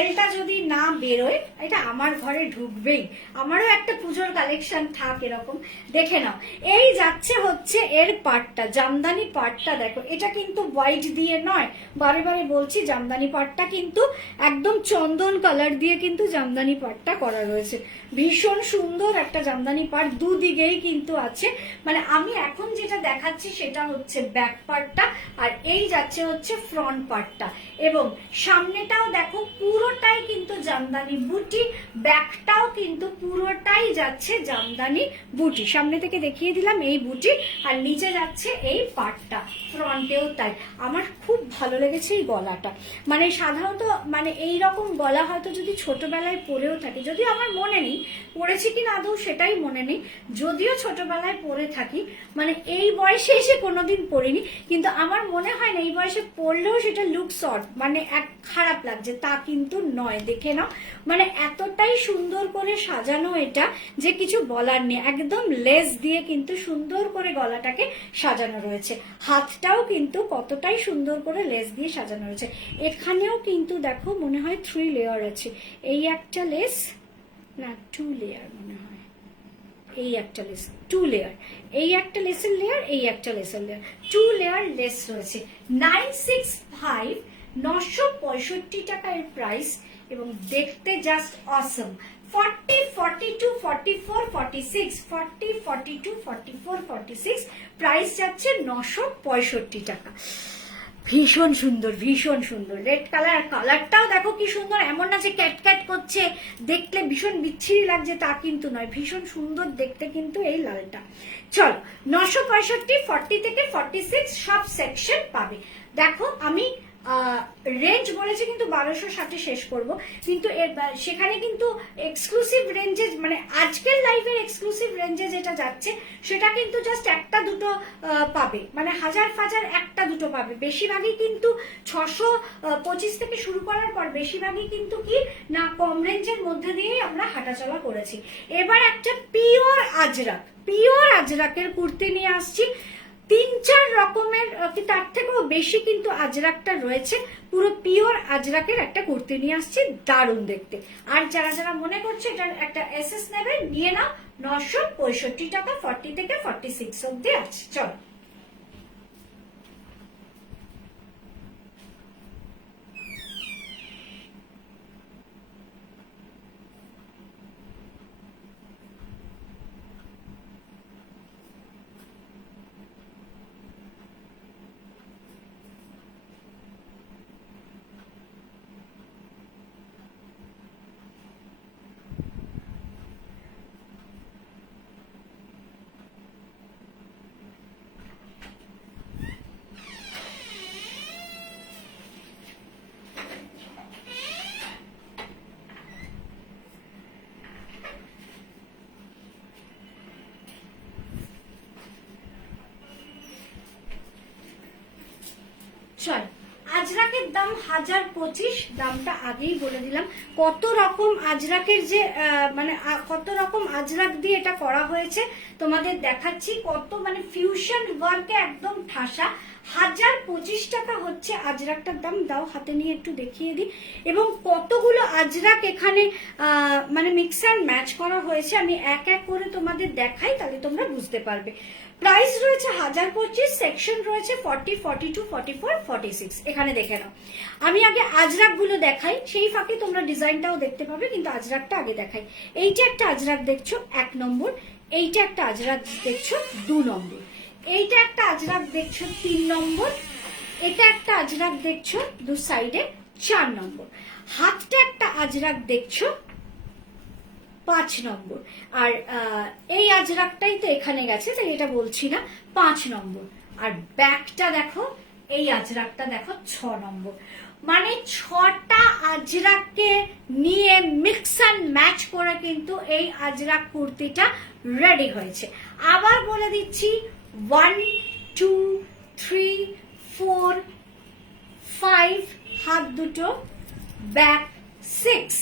এলটা যদি না বেরোয়, এটা আমার ঘরে ঢুকবেই, আমারও একটা পুজোর কালেকশন থাক এরকম। দেখে নাও, এই যাচ্ছে হচ্ছে এর পাটটা, জামদানি পাটটা দেখো, এটা কিন্তু হোয়াইট দিয়ে নয়, বারে বারে বলছি, জামদানি পাটটা কিন্তু একদম চন্দন কালার দিয়ে কিন্তু জামদানি পাটটা করা রয়েছে। ভীষণ সুন্দর একটা জামদানি পাট, দুদিকেই কিন্তু আছে। মানে আমি এখন যেটা দেখাচ্ছি সেটা হচ্ছে ব্যাক পার্টটা, আর এই যাচ্ছে হচ্ছে ফ্রন্ট পার্টটা, এবং সামনেটাও দেখো পুরোটাই কিন্তু জামদানি বুটি, ব্যাকটাও কিন্তু পুরোটাই যাচ্ছে জামদানি বুটি। সামনে থেকে দেখিয়ে দিলাম এই বুটি, আর নিচে যাচ্ছে এই পাটটা, ফ্রন্টেও তাই। আমার খুব ভালো লেগেছে এই গলাটা, মানে সাধারণত মানে এই রকম গলা হয়তো যদি ছোটবেলায় পরেও থাকি, যদিও আমার মনে নেই পরেছি কিনা আদৌ সেটাই মনে নেই, যদিও ছোটবেলায় পরে থাকি, মানে এই বয়সে এসে কোনোদিন পরিনি, কিন্তু আমার মনে হয় না এই বয়সে পরলেও সেটা লুক শর্ট, মানে এক খারাপ লাগছে তা কিন্তু নয়। দেখে নাও, মানে এতটাই সুন্দর করে সাজানো এটা যে কিছু বলার নেই, একদম লেস দিয়ে কিন্তু সুন্দর করে গলাটাকে সাজানো রয়েছে। হাতটাও কিন্তু কতটাই সুন্দর করে লেস দিয়ে সাজানো রয়েছে। এখানেও কিন্তু দেখো মনে হয় 3 লেয়ার আছে, এই একটা লেস, না 2 লেয়ার মনে হয়, এই একটা লেস, 2 লেয়ার, এই একটা লেসের লেয়ার, এই একটা লেসের লেয়ার, 2 লেয়ার লেস রয়েছে। 965, 965 টাকা এর প্রাইস, এবং দেখতে জাস্ট অসম। 40, 42, 44, 46, 40, 42, 44, 46, প্রাইস যাচ্ছে 965 টাকা। ভীষণ সুন্দর, ভীষণ সুন্দর রেড কালার, কালারটাও দেখো কি সুন্দর, এমন না যে ক্যাট করছে দেখলে ভীষণ বিচ্ছিরি লাগছে তা কিন্তু নয়, ভীষণ সুন্দর দেখতে কিন্তু এই লালটা। চলো 965, 40 থেকে 46 সব সেকশন পাবে। দেখো আমি রেঞ্জ বলেছে কিন্তু 1260 শেষ করব, কিন্তু সেখানে কিন্তু এক্সক্লুসিভ রেঞ্জে, মানে আজকের লাইভের এক্সক্লুসিভ রেঞ্জে যেটা যাচ্ছে সেটা কিন্তু জাস্ট একটা দুটো পাবে, মানে হাজার ফাজার একটা দুটো পাবে। বেশিরভাগই কিন্তু 625 থেকে শুরু করার পর বেশিরভাগই কিন্তু কি না কম রেঞ্জের মধ্যে দিয়েই আমরা হাঁটাচলা করেছি। এবার একটা পিওর আজরাক, পিওর আজরাকের কুর্তি নিয়ে আসছি, 3-4 রকমের কি তার থেকেও বেশি কিন্তু আজরাকটা রয়েছে, পুরো পিওর আজরাকের একটা কুর্তি নিয়ে আসছি, দারুণ দেখতে। আর যারা যারা মনে করছে এটার একটা এসএস নেবে নিয়ে নাও, 965 টাকা, 40 থেকে 46 অব্দি আছে। চলো আজরাকের দাম 1025, দামটা আগেই বলে দিলাম। কত রকম আজরাকের যে মানে কত রকম আজরাক দিয়ে এটা করা হয়েছে তোমাদের দেখাচ্ছি, কত মানে ফিউশন ওয়ার্কে একদম ঠাসা। 1025 টাকা হচ্ছে আজরাকটার দাম। দাও হাতে নিয়ে একটু দেখিয়ে দিই। এবং কতগুলো আজরাক এখানে মানে মিক্স অ্যান্ড ম্যাচ করা হয়েছে, আমি এক এক করে তোমাদের দেখাই, তাহলে তোমরা বুঝতে পারবে। প্রাইস রয়েছে 1025, সেকশন রয়েছে 40, 42, 44, 46। এখানে দেখে নাও। আমি আগে আজরাক গুলো দেখাই, সেই ফাঁকে তোমরা ডিজাইনটাও দেখতে পাবে, কিন্তু আজরাকটা আগে দেখাই। এইটা একটা আজরাক দেখছো 1 নম্বর, এইটা একটা আজরাক দেখছো 2 নম্বর, এইটা একটা আজরাক দেখছো 3 নম্বর, এটা একটা আজরাক দেখছো দু সাইডে 4 নম্বর, হাতটা একটা আজরাক দেখছো 5 নম্বর, আর এই আজরাকটাই তো এখানে গেছে, তাই এটা বলছি না, 5 নম্বর। আর ব্যাকটা দেখো, এই আজরাকটা দেখো 6 নম্বর। মানে 6টা আজরাককে নিয়ে মিক্স অ্যান্ড ম্যাচ করে কিন্তু এই আজরাক কুর্তিটা রেডি হয়েছে। আবার বলে দিচ্ছি, 1 2 3 4 5, হাত দুটো, ব্যাক 6।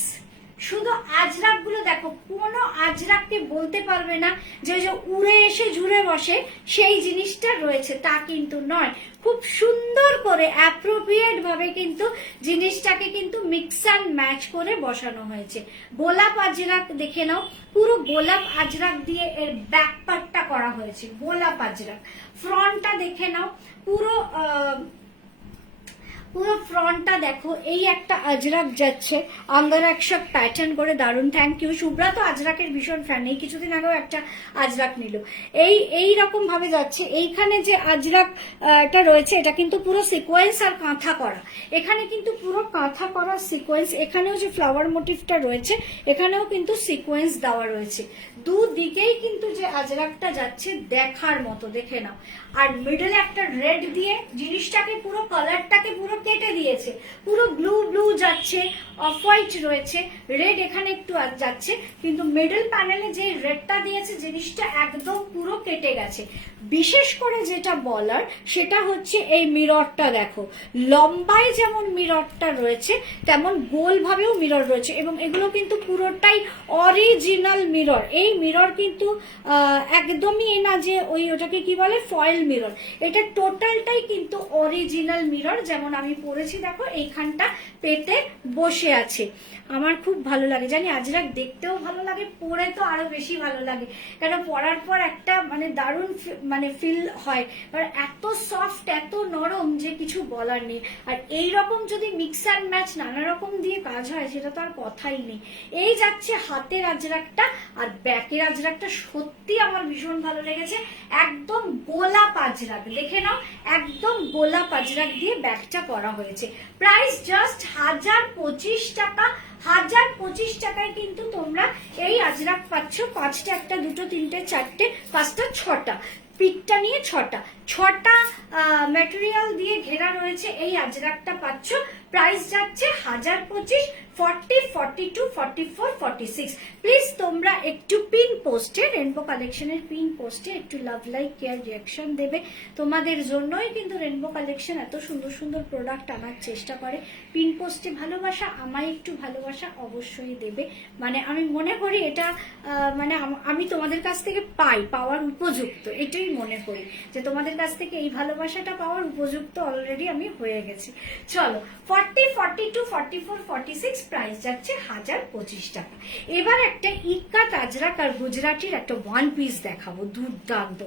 শুধু আজরাক গুলো দেখো, কোনো আজরাককে বলতে পারবে না যে ওই যে উড়ে এসে ঝুড়ে বসে সেই জিনিসটা রয়েছে, তা কিন্তু নয়। খুব সুন্দর করে অ্যাপ্রোপ্রিয়েট ভাবে কিন্তু জিনিসটাকে কিন্তু মিক্স অ্যান্ড ম্যাচ করে বসানো হয়েছে। গোলাপ আজরাক দেখে নাও, পুরো গোলাপ আজরাক দিয়ে এর ব্যাক পার্টটা করা হয়েছে, গোলাপ আজরাক। ফ্রন্টটা দেখে নাও, পুরো ফ্রন্টটা দেখো, এই একটা আজরাক যাচ্ছে আন্দার একশো প্যাটার্ন করে, দারুণ। থ্যাংক ইউ সুব্রা, তো আজরাকের ভীষণ ফ্যান, এই কিছুদিন আগেও একটা আজরাক নিল। এই রকম ভাবে যাচ্ছে। এইখানে যে আজরাক এটা রয়েছে, এটা কিন্তু পুরো সিকোয়েন্স আর কাঁথা করা, এখানে কিন্তু পুরো কাঁথা করা সিকোয়েন্স। এখানেও যে ফ্লাওয়ার মোটিভটা রয়েছে, এখানেও কিন্তু সিকোয়েন্স দেওয়া রয়েছে। দুদিকেই কিন্তু যে আজরাকটা যাচ্ছে দেখার মতো, দেখে নাও। আর মিডলে একটা রেড দিয়ে জিনিসটাকে পুরো কালারটাকে পুরো কেটে দিয়েছে, পুরো ব্লু ব্লু যাচ্ছে, অফ হোয়াইট রয়েছে, রেড এখানে একটু যাচ্ছে, কিন্তু মিডল প্যানেলে যে রেডটা দিয়েছে জিনিসটা একদম পুরো কেটে গেছে। বিশেষ করে যেটা বলার সেটা হচ্ছে এই মিররটা দেখো, লম্বায় যেমন মিররটা রয়েছে তেমন গোল ভাবেও মিরর রয়েছে, এবং এগুলো কিন্তু পুরোটাই অরিজিনাল মিরর। এই মিরর কিন্তু একদমই না যে ওই ওটাকে কি বলে ফয়েল মিরর, এটা টোটালটাই কিন্তু অরিজিনাল মিরর। যেমন আমি পরেছি দেখো, এইখানটা পেতে বসে আছে। আমার খুব ভালো লাগে, জানি আজরাক দেখতেও ভালো লাগে, পরে তো আরো বেশি ভালো লাগে, কেন পরার পর একটা মানে দারুণ মানে ফিল হয়, এত সফট এত নরম যে কিছু বলার নেই। আর এই রকম যদি মিক্স অ্যান্ড ম্যাচ নানা রকম দিয়ে কাজ হয়, সেটা তো আর কথাই নেই। এই যাচ্ছে হাতের আজরাকটা, আর ব্যাকের আজরাকটা সত্যি আমার ভীষণ ভালো লেগেছে। একদম গোলাপ আজরাক, দেখে নাও, একদম গোলাপ আজরাক দিয়ে ব্যাগটা করা হয়েছে। প্রাইস জাস্ট 1025 টাকা। 1025 টাকায় কিন্তু তোমরা এই আজরাক পাচ্ছ। 5টা, 1টা, 2টো, 3টে, 4টে, 5টা, 6টা, পিকটা নিয়ে 6টা ম্যাটেরিয়াল দিয়ে ঘেরা রয়েছে এই আজরাকটা পাচ্ছ। প্রাইস যাচ্ছে 1025, 40, 42, 44, 46। প্লিজ তোমরা একটু পিন পোস্টে, রেনবো কালেকশনের পিন পোস্টে একটু লাভ লাইক কেয়ার রিয়াকশন দেবে। তোমাদের জন্যই কিন্তু রেনবো কালেকশন এত সুন্দর সুন্দর প্রোডাক্ট আনার চেষ্টা করে। পিন পোস্টে ভালোবাসা, আমায় একটু ভালোবাসা অবশ্যই দেবে। মানে আমি মনে করি এটা মানে আমি তোমাদের কাছ থেকে পাওয়ার উপযুক্ত, এটাই মনে করি যে তোমাদের কাছ থেকে এই ভালোবাসাটা পাওয়ার উপযুক্ত অলরেডি আমি হয়ে গেছি। চলো, 40, 42, 44, 46, প্রাইস যাচ্ছে 1025 টাকা। এবার একটা ইক্কাত আজরাক আর গুজরাটির একটা ওয়ান পিস দেখাবো, দুর্দান্ত।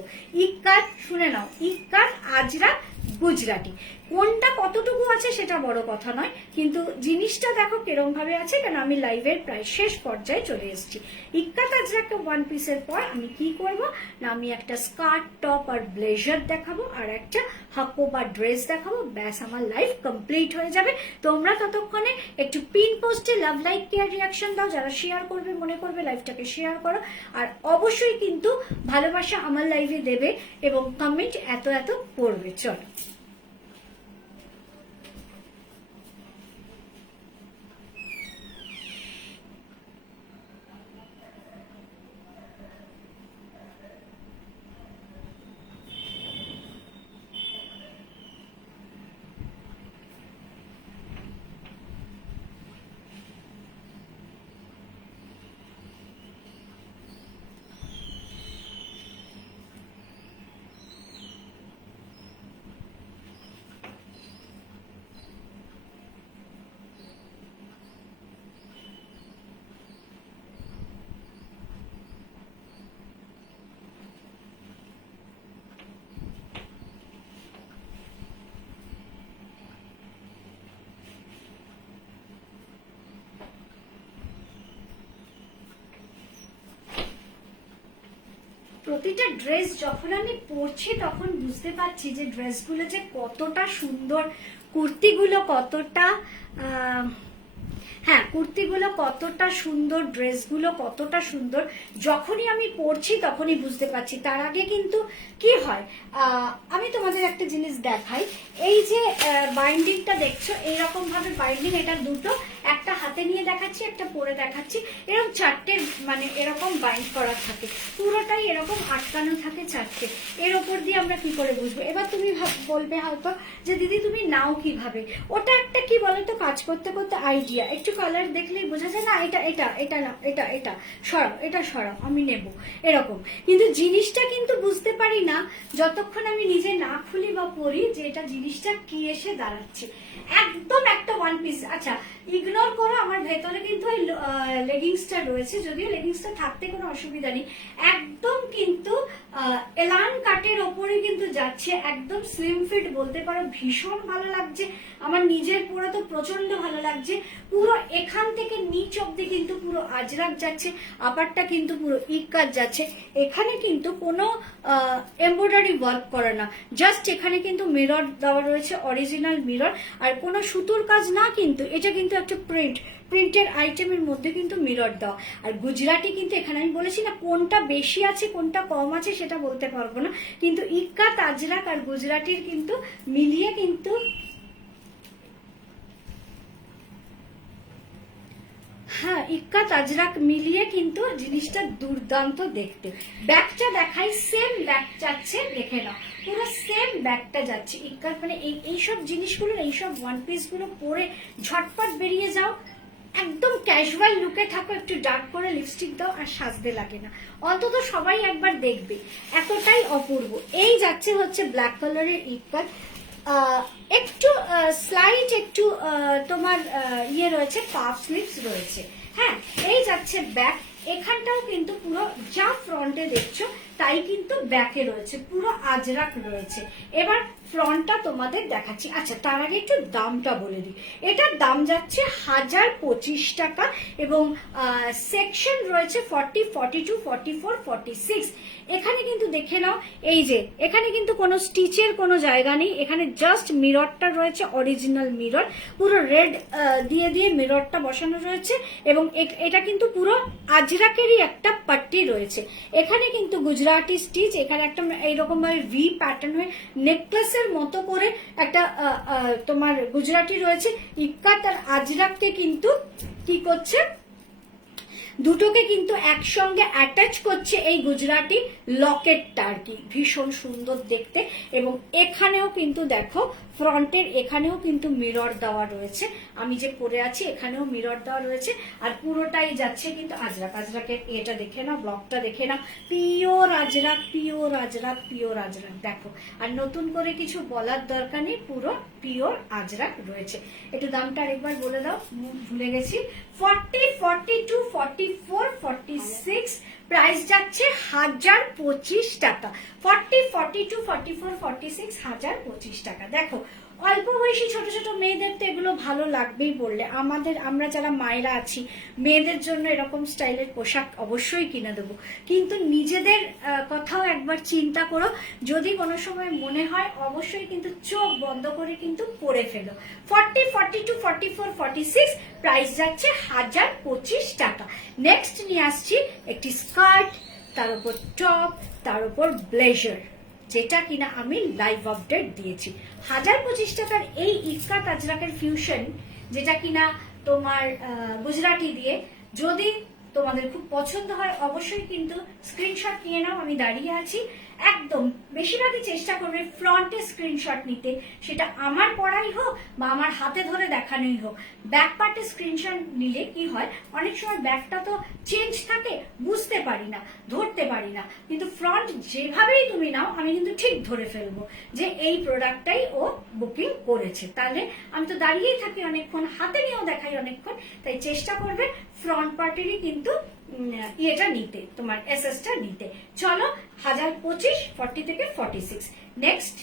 ইক্কাত, শুনে নাও, ইক্কাত আজরাক গুজরাটি, কোনটা কতটুকু আছে সেটা বড় কথা নয়, কিন্তু জিনিসটা দেখো কিরম ভাবে আছে, কেন আমি লাইভের প্রায় শেষ পর্যায়ে চলে এসেছি। ইক্কাত আজরাকটা ওয়ান পিসের পর আমি কি করব না, আমি একটা স্কার্ট, টপ আর ব্লেজার দেখাবো, আর একটা হাকো বা ড্রেস দেখাবো, ব্যাস আমার লাইফ কমপ্লিট হয়ে যাবে। তোমরা ততক্ষণে একটু পিন পোস্টে লাভ লাইক কেয়ার রিয়াকশন দাও, যারা শেয়ার করবে মনে করবে লাইভটাকে শেয়ার করো, আর অবশ্যই কিন্তু ভালোবাসা আমার লাইভে দেবে এবং কমেন্ট এত এত পড়বে। চলো, প্রতিটা ড্রেস যখন আমি পরছি তখন বুঝতে পারছি যে ড্রেসগুলো যে কতটা সুন্দর, কুর্তিগুলো কতটা হ্যাঁ, কুর্তিগুলো কতটা সুন্দর, ড্রেসগুলো কতটা সুন্দর, যখনই আমি পরছি তখনই বুঝতে পারছি। তার আগে কিন্তু কি হয়, আমি তোমাদের একটা জিনিস দেখাই। এই যে বাইন্ডিংটা দেখছো, এইরকম ভাবে বাইন্ডিং, এটা দুটো, একটা হাতে নিয়ে দেখাচ্ছি, একটা পরে দেখাচ্ছি, এরকম চারটে মানে এরকম বাইন্ড করা থাকে, পুরোটাই এরকম আটকানো থাকে চারটে। এর ওপর দিয়ে আমরা কি করে বুঝবো? এবার তুমি বলবে হয়তো যে দিদি তুমি নাও কিভাবে? ওটা একটা কি বলতো, কাজ করতে করতে আইডিয়া, একটু কালার দেখলেই বোঝা যায় না এটা এটা এটা না এটা এটা সরাও, এটা সরাও, আমি নেব, এরকম। কিন্তু জিনিসটা কিন্তু বুঝতে পারি না যতক্ষণ আমি নিজে না খুলি বা পরি যে এটা জিনিসটা কি এসে দাঁড়াচ্ছে। একদম একটা ওয়ান পিস। আচ্ছা, ইগনোর করো, আমার ভেতরে কিন্তু ওই লেগিংসটা রয়েছে, যদিও লেগিংসটা থাকতে কোনো অসুবিধা নেই। একদম কিন্তু এলান কাটের ওপরে কিন্তু যাচ্ছে, একদম স্লিম ফিট বলতে পারো, ভীষণ ভালো লাগছে আমার নিজের পরে তো প্রচন্ড ভালো লাগছে। পুরো এখান থেকে নিচ অব্দি কিন্তু পুরো আজরাক যাচ্ছে, আপারটা কিন্তু পুরো ইকাজ যাচ্ছে। এখানে কিন্তু কোনো এমব্রয়ডারি ওয়ার্ক করে না, জাস্ট এখানে কিন্তু মিরর দেওয়া রয়েছে, অরিজিনাল মিরর, আর কোনো সুতোর কাজ না, কিন্তু এটা কিন্তু একটা প্রিন্টের আইটেমের মধ্যে কিন্তু মিরর দেওয়া। আর গুজরাটি কিন্তু এখানে আমি বলেছি না কোনটা বেশি আছে কোনটা কম আছে সেটা বলতে পারবো না, কিন্তু ইক্কাত, আজরাক আর গুজরাটির কিন্তু মিলিয়ে কিন্তু হ্যাঁ, ইক্কাত আজরাক মিলিয়ে কিন্তু জিনিসটা দুর্দান্ত দেখতে। ব্যাগটা দেখাই, সেম ব্যাগ যাচ্ছে, দেখে নাও, পুরো সেম ব্যাগটা যাচ্ছে ইক্কাত। মানে এইসব জিনিসগুলো, এইসব ওয়ান পিস গুলো পরে ঝটপট বেরিয়ে যাও, একদম ক্যাজুয়াল লুকে থাকো, একটু ডার্ক করে লিপস্টিক দাও আর সাজতে লাগে না, অন্তত সবাই একবার দেখবে, এতটাই অপূর্ব। এই যাচ্ছে হচ্ছে ব্ল্যাক কালারের ইক্কাত, একটু স্লাইট একটু তোমার ইয়ে রয়েছে, পাফ স্লিভস রয়েছে। হ্যাঁ, এই যাচ্ছে ব্যাক, এখানটাও কিন্তু পুরো যা ফ্রন্টে দেখছো তাই কিন্তু ব্যাকে রয়েছে, পুরো আজরাক রয়েছে। এবার ফ্রন্টটা তোমাদের দেখাচ্ছি। আচ্ছা, তার আগে একটু দামটা বলে দিই। এটার দাম যাচ্ছে 1025 টাকা, এবং সেকশন রয়েছে 40, 42, 44, 46। এখানে কিন্তু দেখে নাও, এই যে এখানে কিন্তু কোনো স্টিচের কোনো জায়গা নেই, এখানে জাস্ট মিররটা রয়েছে, অরিজিনাল মিরর, পুরো রেড দিয়ে দিয়ে মিররটা বসানো রয়েছে, এবং এটা কিন্তু পুরো আজরাকেরই একটা পাট্টি রয়েছে। এখানে কিন্তু গুজরাটি স্টিচ, এখানে একটা এইরকম ভাবে ভি প্যাটার্ন হয়ে নেকলেসের মতো করে একটা তোমার গুজরাটি রয়েছে। ইক্কাত আর আজরাককে কিন্তু কি করছে, দুটোকে কিন্তু একসঙ্গে অ্যাটাচ করছে এই গুজরাটি লকেটটা, আর কি ভীষণ সুন্দর দেখতে। এবং এখানেও কিন্তু দেখো, ফ্রন্টের এখানেও কিন্তু মিরর দেওয়া রয়েছে, আমি যে পরে আছি এখানেও মিরর দেওয়া রয়েছে, আর পুরোটাই যাচ্ছে কিন্তু আজরাক। আজরাকের এটা দেখে নাও, ব্লকটা দেখে নাও, pure Ajrak, pure Ajrak, pure Ajrak. দেখো, আর নতুন করে কিছু বলার দরকার নেই, পুরো পিওর আজরাক রয়েছে। একটু দামটা আরেকবার বলে দাও, ভুলে গেছি। 40, 42, 44, 46, প্রাইস যাচ্ছে 1025 টাকা। 40, 42, 44, 46, 1025 টাকা। দেখো, অল্প বয়সী ছোট ছোট মেয়েদের তো এগুলো ভালো লাগবেই বললে, আমরা যারা মায়েরা আছি মেয়েদের জন্য এরকম স্টাইলের পোশাক অবশ্যই কিনে দেবো, কিন্তু নিজেদের কথাও একবার চিন্তা করো, যদি কোনো সময় মনে হয় অবশ্যই কিন্তু চোখ বন্ধ করে কিন্তু পরে ফেলো। 40, 42, 44, 46, প্রাইস যাচ্ছে 1025 টাকা। নেক্সট নিয়ে আসছি একটি স্কার্ট, তার উপর টপ, তার উপর ব্লেজার, যেটা কিনা আমি লাইভ আপডেট দিয়েছি। 1025 টাকার এই ইক্কাত আজরাকের ফিউশন, যেটা কিনা তোমার গুজরাটি দিয়ে, যদি তোমাদের খুব পছন্দ হয় অবশ্যই কিন্তু স্ক্রিনশট নিয়ে নাও, আমি দাঁড়িয়ে আছি। একদম বেশিরভাগই চেষ্টা করবে ফ্রন্টে স্ক্রিনশট নিতে, সেটা আমার পড়াই হোক বা আমার হাতে ধরে দেখানোই হোক। ব্যাক পার্টে স্ক্রিনশট নিলে কি হয়, অনেক সময় ব্যাকটা তো চেঞ্জ থাকে, বুঝতে পারি না, ধরতে পারি না, কিন্তু ফ্রন্ট যেভাবেই তুমি নাও আমি কিন্তু ঠিক ধরে ফেলবো যে এই প্রোডাক্টটাই ও বুকিং করেছে। তাহলে আমি তো দাঁড়িয়েই থাকি অনেকক্ষণ, হাতে নিয়েও দেখাই অনেকক্ষণ, তাই চেষ্টা করবে ফ্রন্ট পার্টেরই কিন্তু ইয়েটা নিতে, তোমার এসএসটা নিতে। চলো, 1025, 40 থেকে 46। নেক্সট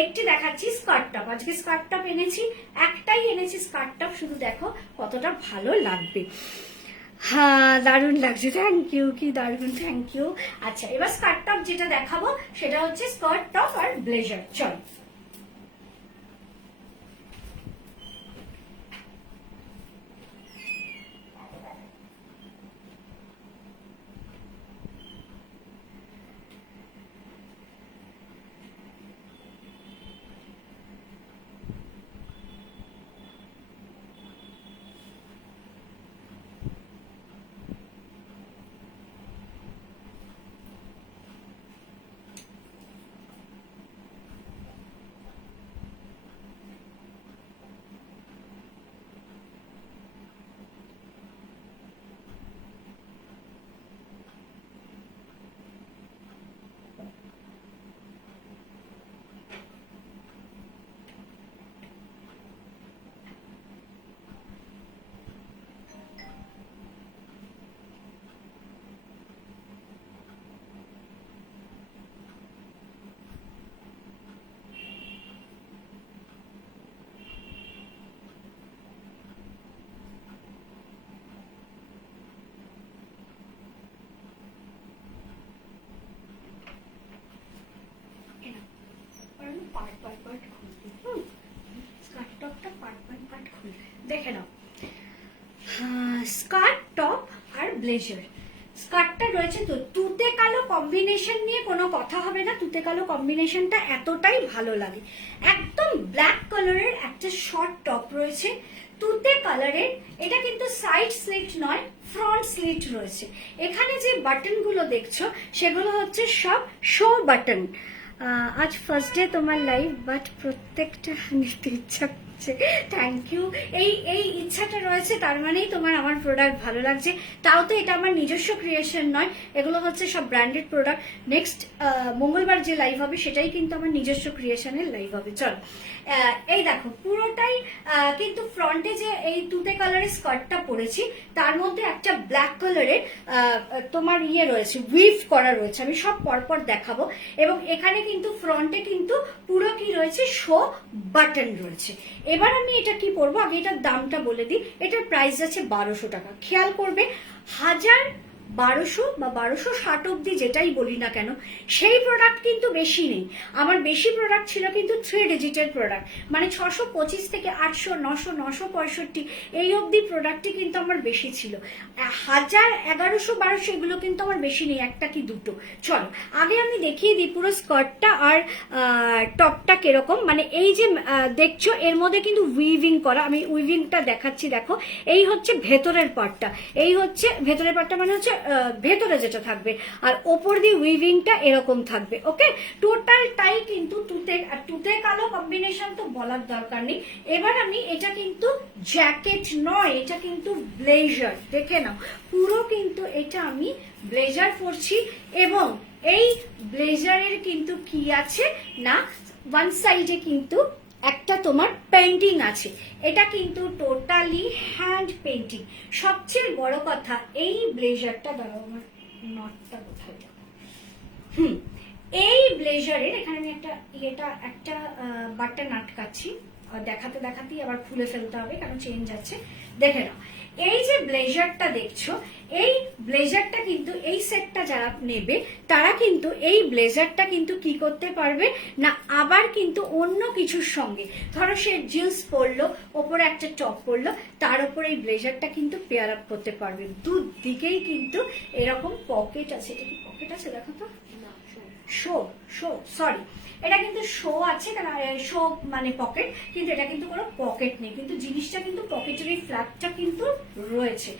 একটি দেখাচ্ছি স্কার্ট টপ। আজকে স্কার্ট টপ এনেছি, একটাই এনেছি স্কার্ট টপ, শুধু দেখো কতটা ভালো লাগবে। হ্যাঁ দারুণ লাগছে, থ্যাংক ইউ, কি দারুণ, থ্যাংক ইউ। আচ্ছা এবার স্কার্ট টপ যেটা দেখাবো সেটা হচ্ছে স্কার্ট টপ আর ব্লেজার। চল দেখে নাও, স্কার্ট টপ আর ব্লেজার। স্কার্টটা রয়েছে তো তুতে কালো কম্বিনেশন নিয়ে কোনো কথা হবে না, তুতে কালো কম্বিনেশনটা এতটাই ভালো লাগে। একদম ব্ল্যাক কালারের একটা শর্ট টপ রয়েছে তুতে কালারের, এটা কিন্তু সাইড স্লিট নয়, ফ্রন্ট স্লিট রয়েছে। এখানে যে বাটন গুলো দেখছো সেগুলো হচ্ছে সব শো বাটন। আজ ফার্স্ট ডে তোমার লাইভ, বাট প্রত্যেকটা নিতে ইচ্ছা করছে, থ্যাংক ইউ। এই ইচ্ছাটা রয়েছে তার মানেই তোমার আমার প্রোডাক্ট ভালো লাগছে। তাও তো এটা আমার নিজস্ব ক্রিয়েশন নয়, এগুলো হচ্ছে সব ব্র্যান্ডেড প্রোডাক্ট। নেক্সট মঙ্গলবার যে লাইভ হবে সেটাই কিন্তু আমার নিজস্ব ক্রিয়েশনের লাইভ হবে। চল এই দেখো পুরোটাই কিন্তু ফ্রন্টে যে এই তুতে কালারের স্কার্টটা পরেছি তার মধ্যে একটা ব্ল্যাক কালারের তোমার ইয়ে রয়েছে, উইভ করা রয়েছে, আমি সব পরপর দেখাবো। এবং এখানে কিন্তু ফ্রন্টে কিন্তু পুরো কি রয়েছে, শো বাটন রয়েছে। এবার আমি এটা কি পরবো, আগে এটার দামটা বলে দিই। এটার প্রাইস আছে 1200 টাকা। খেয়াল করবে 1200 বা 1260 অব্দি যেটাই বলি না কেন, সেই প্রোডাক্ট কিন্তু বেশি নেই। আমার বেশি প্রোডাক্ট ছিল কিন্তু 3 ডিজিটের প্রোডাক্ট, মানে 625 থেকে 800, 900, 965 এই অব্দি প্রোডাক্টই কিন্তু আমার বেশি ছিল। 1000, 1100, 1200 এগুলো কিন্তু আমার বেশি নেই, একটা কি দুটো। চলো আগে আমি দেখিয়ে দিই পুরো স্কার্টটা আর টপটা কিরকম। মানে এই যে দেখছো এর মধ্যে কিন্তু উইভিং করা, আমি উইভিংটা দেখাচ্ছি। দেখো এই হচ্ছে ভেতরের পার্টটা, এই হচ্ছে ভেতরের পার্টটা, মানে হচ্ছে ভেতরে যেটা থাকবে, আর ওপর দিয়ে উইভিংটা এরকম থাকবে। ওকে, টোটালটাই কিন্তু তুতে, আর তুতে কালো কম্বিনেশন তো বলার দরকার নেই। এবার আমি এটা কিন্তু জ্যাকেট নয়, এটা কিন্তু ব্লেজার, দেখে নাও পুরো কিন্তু এটা আমি ব্লেজার পরছি। এবং এই ব্লেজারের কিন্তু কি আছে না, ওয়ান সাইডে কিন্তু একটা তোমার পেন্টিং আছে, এটা কিন্তু টোটালি হ্যান্ড পেন্টিং। সবচেয়ে বড় কথা এই ব্লেজারটা, দাঁড়াও আমার নটটা কোথায় যাবে, এই ব্লেজারের এখানে আমি একটা বাটন আটকাচ্ছি, দেখাতে দেখাতেই আবার খুলে ফেলতে হবে কারণ চেঞ্জ আছে। দেখে নাও এই যে ব্লেজারটা দেখছো, এই ব্লেজারটা কিন্তু এই সেটটা যারা নেবে তারা কিন্তু এই ব্লেজারটা কিন্তু কি করতে পারবে না, আবার কিন্তু অন্য কিছুর সঙ্গে, ধরো সে জিন্স পরলো, ওপরে একটা টপ পরলো, তার উপরে এই ব্লেজারটা কিন্তু পেয়ার আপ করতে পারবে। দুদিকেই কিন্তু এরকম পকেট আছে, এটা কি পকেট আছে দেখো তো, সরি এটা কিন্তু শো আছে, শো মানে পকেট, কিন্তু এটা কিন্তু কোনো পকেট নেই, কিন্তু জিনিসটা কিন্তু পকেটের এই ফ্ল্যাপটা কিন্তু রয়েছে।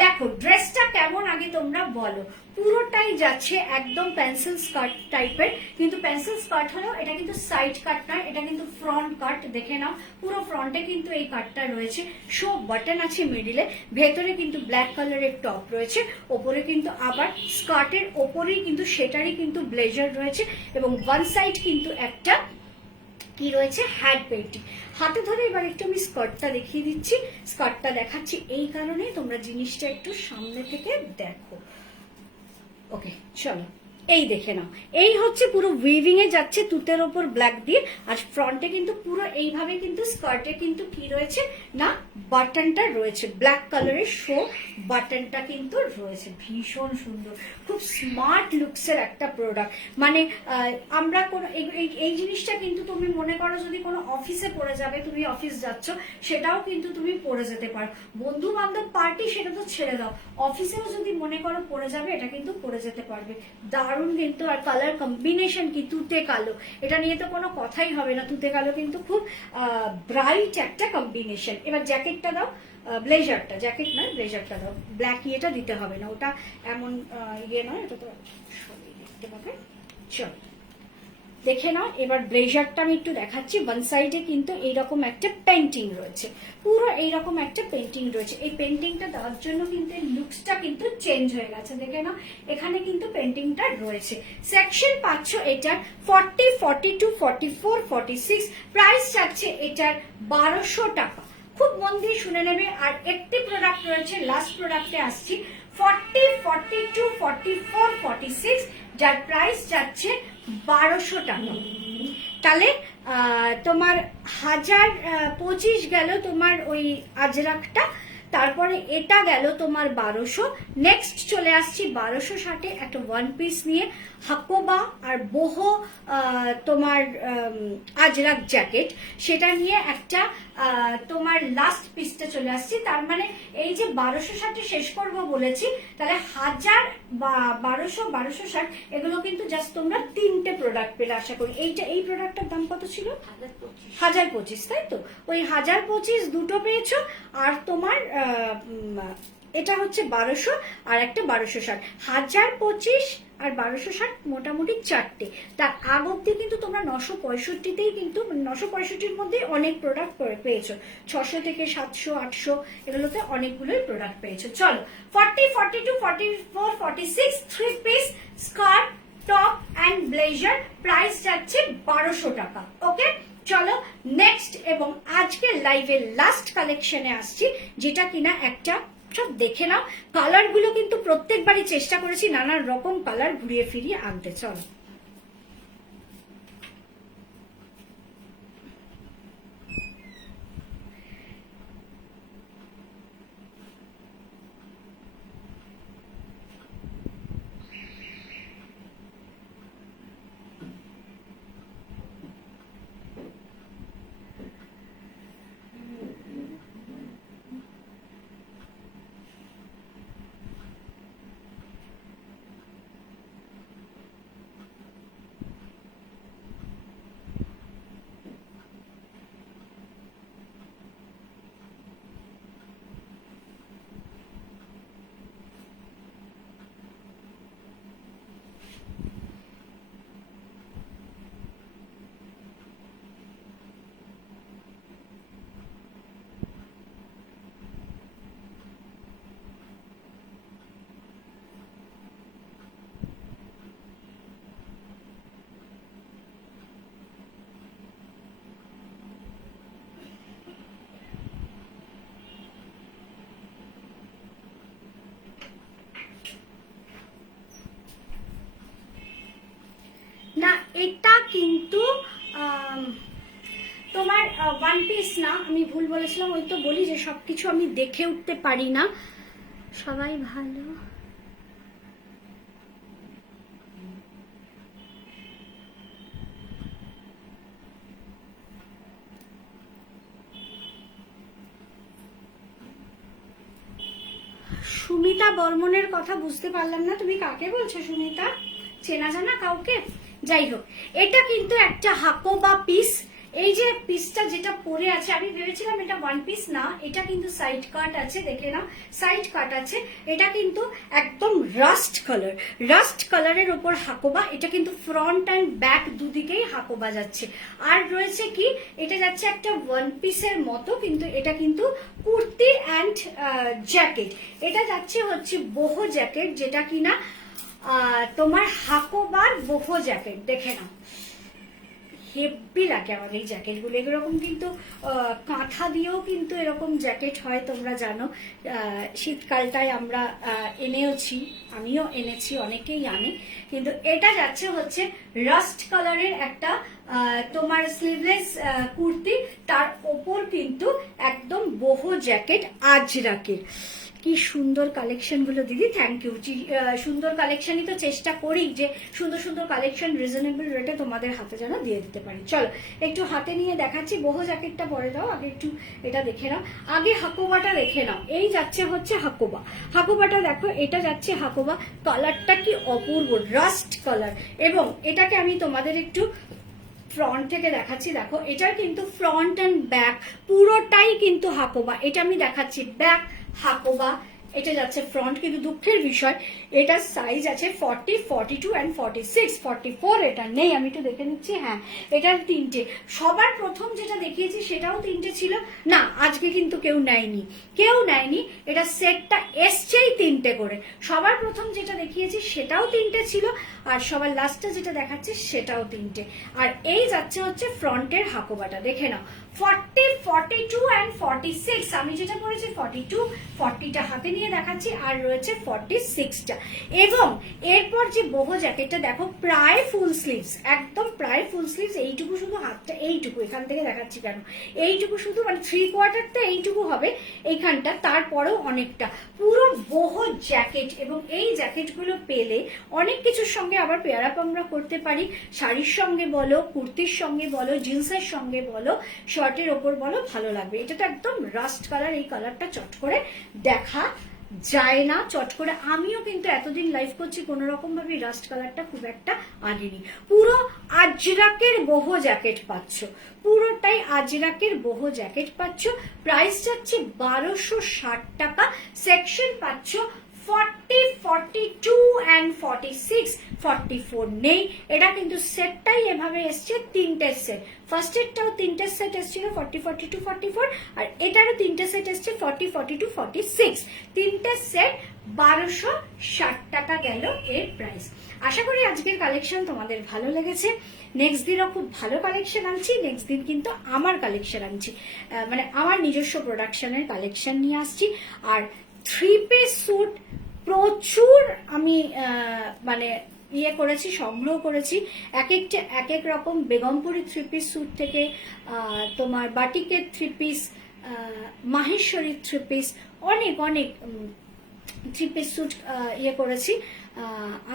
দেখো ড্রেসটা কেমন আগে তোমরা বলো। পুরোটাই যাচ্ছে একদম পেন্সিল স্কার্ট টাইপের, কিন্তু পেন্সিল স্কার্ট হলেও এটা কিন্তু সাইড কাট নয়, এটা কিন্তু ফ্রন্ট কাট। দেখে নাও পুরো ফ্রন্টে কিন্তু এই কাটটা রয়েছে, শো বাটন আছে মিডিলে, ভেতরে কিন্তু ব্ল্যাক কালারের টপ রয়েছে, ওপরে কিন্তু আবার স্কার্টের ওপরেই কিন্তু সেটারই কিন্তু ব্লেজার রয়েছে, এবং ওয়ান সাইড কিন্তু একটা কি রয়েছে, হ্যান্ড পেন্টিং। হাতে ধরে এবার একটু আমি স্কার্টটা দেখিয়ে দিচ্ছি। স্কার্টটা দেখাচ্ছি এই কারণে তোমরা জিনিসটা একটু সামনে থেকে দেখো। ওকে চলো এই দেখে নাও, এই হচ্ছে পুরো উইভিং এ যাচ্ছে তুতের ওপর ব্ল্যাক দিয়ে, আর ফ্রন্টে কিন্তু পুরো এইভাবে কিন্তু স্কার্টে কিন্তু কি রয়েছে না বাটনটা রয়েছে, ব্ল্যাক কালারের শো বাটনটা কিন্তু রয়েছে, ভীষণ সুন্দর, খুব স্মার্ট লুকসের একটা প্রোডাক্ট। মানে আমরা কোনো এই জিনিসটা কিন্তু তুমি মনে করো যদি কোনো অফিসে পরে যাবে, তুমি অফিস যাচ্ছ সেটাও কিন্তু তুমি পরে যেতে পারো, বন্ধু বান্ধব পার্টি সেটা তো ছেড়ে দাও, অফিসেও যদি মনে করো পরে যাবে এটা কিন্তু পরে যেতে পারবে, দারুণ কিন্তু। আর কালার কম্বিনেশন কি তুতে কালো, এটা নিয়ে তো কোনো কথাই হবে না, তুতে কালো কিন্তু খুব ব্রাইট একটা কম্বিনেশন। এবার জ্যাকেটটা দাও, ব্লেজারটা, জ্যাকেট নয় ব্লেজারটা দাও, ব্ল্যাক ইয়েটা দিতে হবে না, ওটা এমন ইয়ে নয়, এটা তো সবই দেখতে পাবে। চল দেখে নাও, এবার ব্লেজারটা আমি একটু দেখাচ্ছি। ওয়ান সাইডে কিন্তু এইরকম একটা পেন্টিং রয়েছে, পুরো এইরকম একটা পেন্টিং রয়েছে, এই পেন্টিংটা দেওয়ার জন্য কিন্তু লুকসটা কিন্তু চেঞ্জ হয়ে গেছে, দেখে নাও এখানে কিন্তু পেন্টিংটা রয়েছে। সেকশন পাচ্ছ এটার 40, 42, 44, 46, প্রাইস যাচ্ছে এটার 1200 টাকা। খুব মন দিয়ে শুনে নেবে। আর একটি প্রোডাক্ট রয়েছে, লাস্ট প্রোডাক্টে আসছি, 40, 42, 44, 46, যার প্রাইস যাচ্ছে 1200 টাকা। তাহলে তোমার 1025 গেল তোমার ওই আজরাকটা, তারপরে এটা গেল তোমার 1200। নেক্সট চলে আসছি 1260-এ একটা ওয়ান পিস নিয়ে, হাকোবা আর বহু তোমার আজরাক জ্যাকেট, সেটা নিয়ে একটা তোমার লাস্ট পিসটা চলে আসছি। তার মানে এই যে 1260 শেষ করব বলেছি, তাহলে 1000 বা 1200, 1260 এগুলো কিন্তু জাস্ট তোমরা 3টে প্রোডাক্ট পেলে আশা করি। এই প্রোডাক্টটার দাম কত ছিল? 1025, তাই তো? ওই 1025 দুটো পেয়েছো, আর তোমার এটা হচ্ছে 1200 আর একটা 1260, 1025 আর 1260 মোটামুটি 4টে। তার আগ অব্দি কিন্তু তোমরা 965-তেই কিন্তু 965-র মধ্যে অনেক প্রোডাক্ট পেয়েছো, 600 থেকে 700, 800 এগুলোতে অনেকগুলোই প্রোডাক্ট পেয়েছো। চলো 40, 42, 44, 46 3 piece skirt, top and blazer, price যাচ্ছে 1200 টাকা। ওকে, চলো নেক্সট এবং আজকের লাইভের লাস্ট কালেকশনে আসছি, যেটা কিনা একটা সব দেখে নাও। কালার গুলো কিন্তু প্রত্যেকবারই চেষ্টা করেছি নানান রকম কালার ঘুরিয়ে ফিরিয়ে আনতে। চলো না, এটা কিন্তু তোমার ওয়ান পিস না, আমি ভুল বলেছিলাম। ওই তো বলি যে সবকিছু আমি দেখে উঠতে পারি না। সবাই ভালো, সুমিতা বর্মনের কথা বুঝতে পারলাম না, তুমি কাকে বলছো সুমিতা? চেনা জানা কাউকে? যাই হোক, এটা কিন্তু একটা হাকোবা পিস। এই যে পিসটা যেটা পরে আছে, আমি ভেবেছিলাম এটা ওয়ান পিস না, এটা কিন্তু সাইড কাট আছে, দেখে নাও সাইড কাট আছে। এটা কিন্তু একদম রাস্ট কালার, রাস্ট কালারের ওপর হাকোবা। এটা কিন্তু ফ্রন্ট অ্যান্ড ব্যাক দুদিকেই হাকোবা যাচ্ছে। আর রয়েছে কি, এটা যাচ্ছে একটা ওয়ান পিসের মতো, কিন্তু এটা কিন্তু কুর্তি অ্যান্ড জ্যাকেট। এটা যাচ্ছে হচ্ছে বহু জ্যাকেট, যেটা কিনা তোমার হাকোবার বহু জ্যাকেট, দেখে নাও হেভি লাগে আমার এই জ্যাকেটগুলো। এরকম কিন্তু কাঁথা দিয়েও কিন্তু এরকম জ্যাকেট হয়, তোমরা জানো। শীতকালটায় আমরা এনেওছি, আমিও এনেছি, অনেকেই আনে। কিন্তু এটা যাচ্ছে হচ্ছে রাস্ট কালারের একটা তোমার স্লিভলেস কুর্তি, তার ওপর কিন্তু একদম বহু জ্যাকেট আজরাকের। কি সুন্দর কালেকশন গুলো দিদি, থ্যাংক ইউ। সুন্দর কালেকশনই তো চেষ্টা করি যে সুন্দর সুন্দর কালেকশন রিজনেবল রেটে তোমাদের হাতে যেন দিয়ে দিতে পারি। চলো একটু হাতে নিয়ে দেখাচ্ছি। বহু জ্যাকেটটা পরে দাও, আগে একটু এটা দেখে নাও। আগে হাকোবাটা দেখে নাও। এই যাচ্ছে হচ্ছে হাকোবা। হাকোবাটা দেখো, এটা যাচ্ছে হাকোবা। কালারটা কি অপূর্ব, রাস্ট কালার। এবং এটাকে আমি তোমাদের একটু ফ্রন্ট থেকে দেখাচ্ছি। দেখো এটার কিন্তু ফ্রন্ট অ্যান্ড ব্যাক পুরোটাই কিন্তু হাকোবা। এটা আমি দেখাচ্ছি ব্যাক হাকোবা, এটা যাচ্ছে ফ্রন্ট। কিন্তু দুঃখের বিষয় এটার সাইজ আছে 40, 42 অ্যান্ড 46, 44 এটা নেই। আমি একটু দেখে নিচ্ছি। হ্যাঁ, এটার তিনটে। সবার প্রথম যেটা দেখিয়েছি সেটাও তিনটে ছিল না, আজকে কিন্তু কেউ নেয়নি, কেউ নেয়নি। এটা সেটটা এসছেই তিনটে করে। সবার প্রথম যেটা দেখিয়েছি সেটাও তিনটে ছিল, আর সবার লাস্টে যেটা দেখাচ্ছে সেটাও তিনটে। আর এই যাচ্ছে হচ্ছে ফ্রন্টের হাকোবাটা, দেখে নাও। 40, 42 অ্যান্ড 46। আমি যেটা পরেছি 42, 40টা হাতে নিয়ে দেখাচ্ছি, আর রয়েছে 46টা। এবং এরপর যে বহু জ্যাকেটটা দেখো, প্রায় ফুল স্লিভস, একদম প্রায় ফুল স্লিভস। এইটুকু শুধু হাতটা, এইটুকু এখান থেকে দেখাচ্ছি কেন, এইটুকু শুধু, মানে 3/4টা এইটুকু হবে এইখানটা, তারপরেও অনেকটা পুরো বহু জ্যাকেট। এবং এই জ্যাকেটগুলো পেলে অনেক কিছুর সঙ্গে আবার পেয়ার আপ আমরা করতে পারি। শাড়ির সঙ্গে বলো, কুর্তির সঙ্গে বলো, জিন্সের সঙ্গে বলো, শার্টের ওপর বলো, ভালো লাগবে। এটা তো একদম রাস্ট কালার, এই কালারটা চট করে দেখা যায় না, চট করে। আমিও কিন্তু এতদিন লাইভ করছি, কোনো রকম ভাবে রাস্ট কালারটা খুব একটা আনিনি। পুরো আজরাকের বহু জ্যাকেট পাচ্ছ, পুরোটাই আজরাকের বহু জ্যাকেট পাচ্ছ। প্রাইস যাচ্ছে 1260 টাকা। সেকশন পাচ্ছ 40, 42 অ্যান্ড 46, 44 নেই। এটা কিন্তু সেটটাই এভাবে এসছে, তিনটে সেট। ফার্স্ট এরটাও তিনটে সেট এসেছিল 40, 42, 44, আর এটারও তিনটে সেট এসছে 40, 42, 46। তিনটে সেট 1260 টাকা গেল এর প্রাইস। আশা করি আজকের কালেকশন তোমাদের ভালো লেগেছে। নেক্সট দিনও খুব ভালো কালেকশন আনছি। নেক্সট দিন কিন্তু আমার কালেকশন আনছি, মানে আমার নিজস্ব প্রোডাকশনের কালেকশন নিয়ে আসছি। আর 3 পিস স্যুট প্রচুর আমি মানে ইয়ে করেছি, সংগ্রহ করেছি। এক একটা এক এক রকম, বেগমপুরি 3 পিস স্যুট থেকে তোমার বাটিকের 3 পিস, মাহেশ্বরী 3 পিস, অনেক অনেক 3 পিস স্যুট ইয়ে করেছি।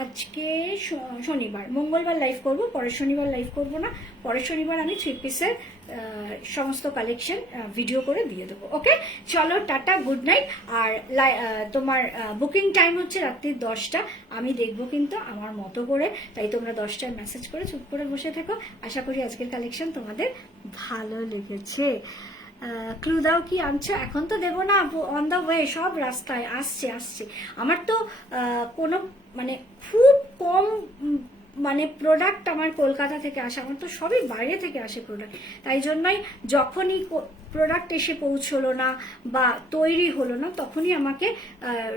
আজকে শনিবার, মঙ্গলবার লাইভ করব, পরের শনিবার লাইভ করব না। পরের শনিবার আমি 3 পিসের সমস্ত কালেকশন ভিডিও করে দিয়ে দেবো। ওকে, চলো টাটা, গুড নাইট। আর তোমার বুকিং টাইম হচ্ছে রাত্রি 10টা। আমি দেখবো কিন্তু আমার মতো করে, তাই তোমরা 10টায় মেসেজ করে চুপ করে বসে থেকো। আশা করি আজকের কালেকশন তোমাদের ভালো লেগেছে। ক্লু দাও, কি আনছো? এখন তো দেবো না, অন দ্য ওয়ে, সব রাস্তায় আসছে। আমার তো কোনো মানে খুব কম মানে প্রোডাক্ট আমার কলকাতা থেকে আসে, আমার তো সবই বাইরে থেকে আসে প্রোডাক্ট। তাই জন্যই যখনই প্রোডাক্ট এসে পৌঁছলো না বা তৈরি হলো না, তখনই আমাকে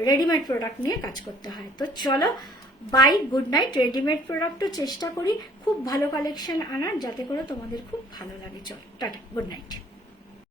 রেডিমেড প্রোডাক্ট নিয়ে কাজ করতে হয়। তো চলো, বাই, গুড নাইট। রেডিমেড প্রোডাক্টও চেষ্টা করি খুব ভালো কালেকশন আনার, যাতে করে তোমাদের খুব ভালো লাগে। চলো টাটা, গুড নাইট।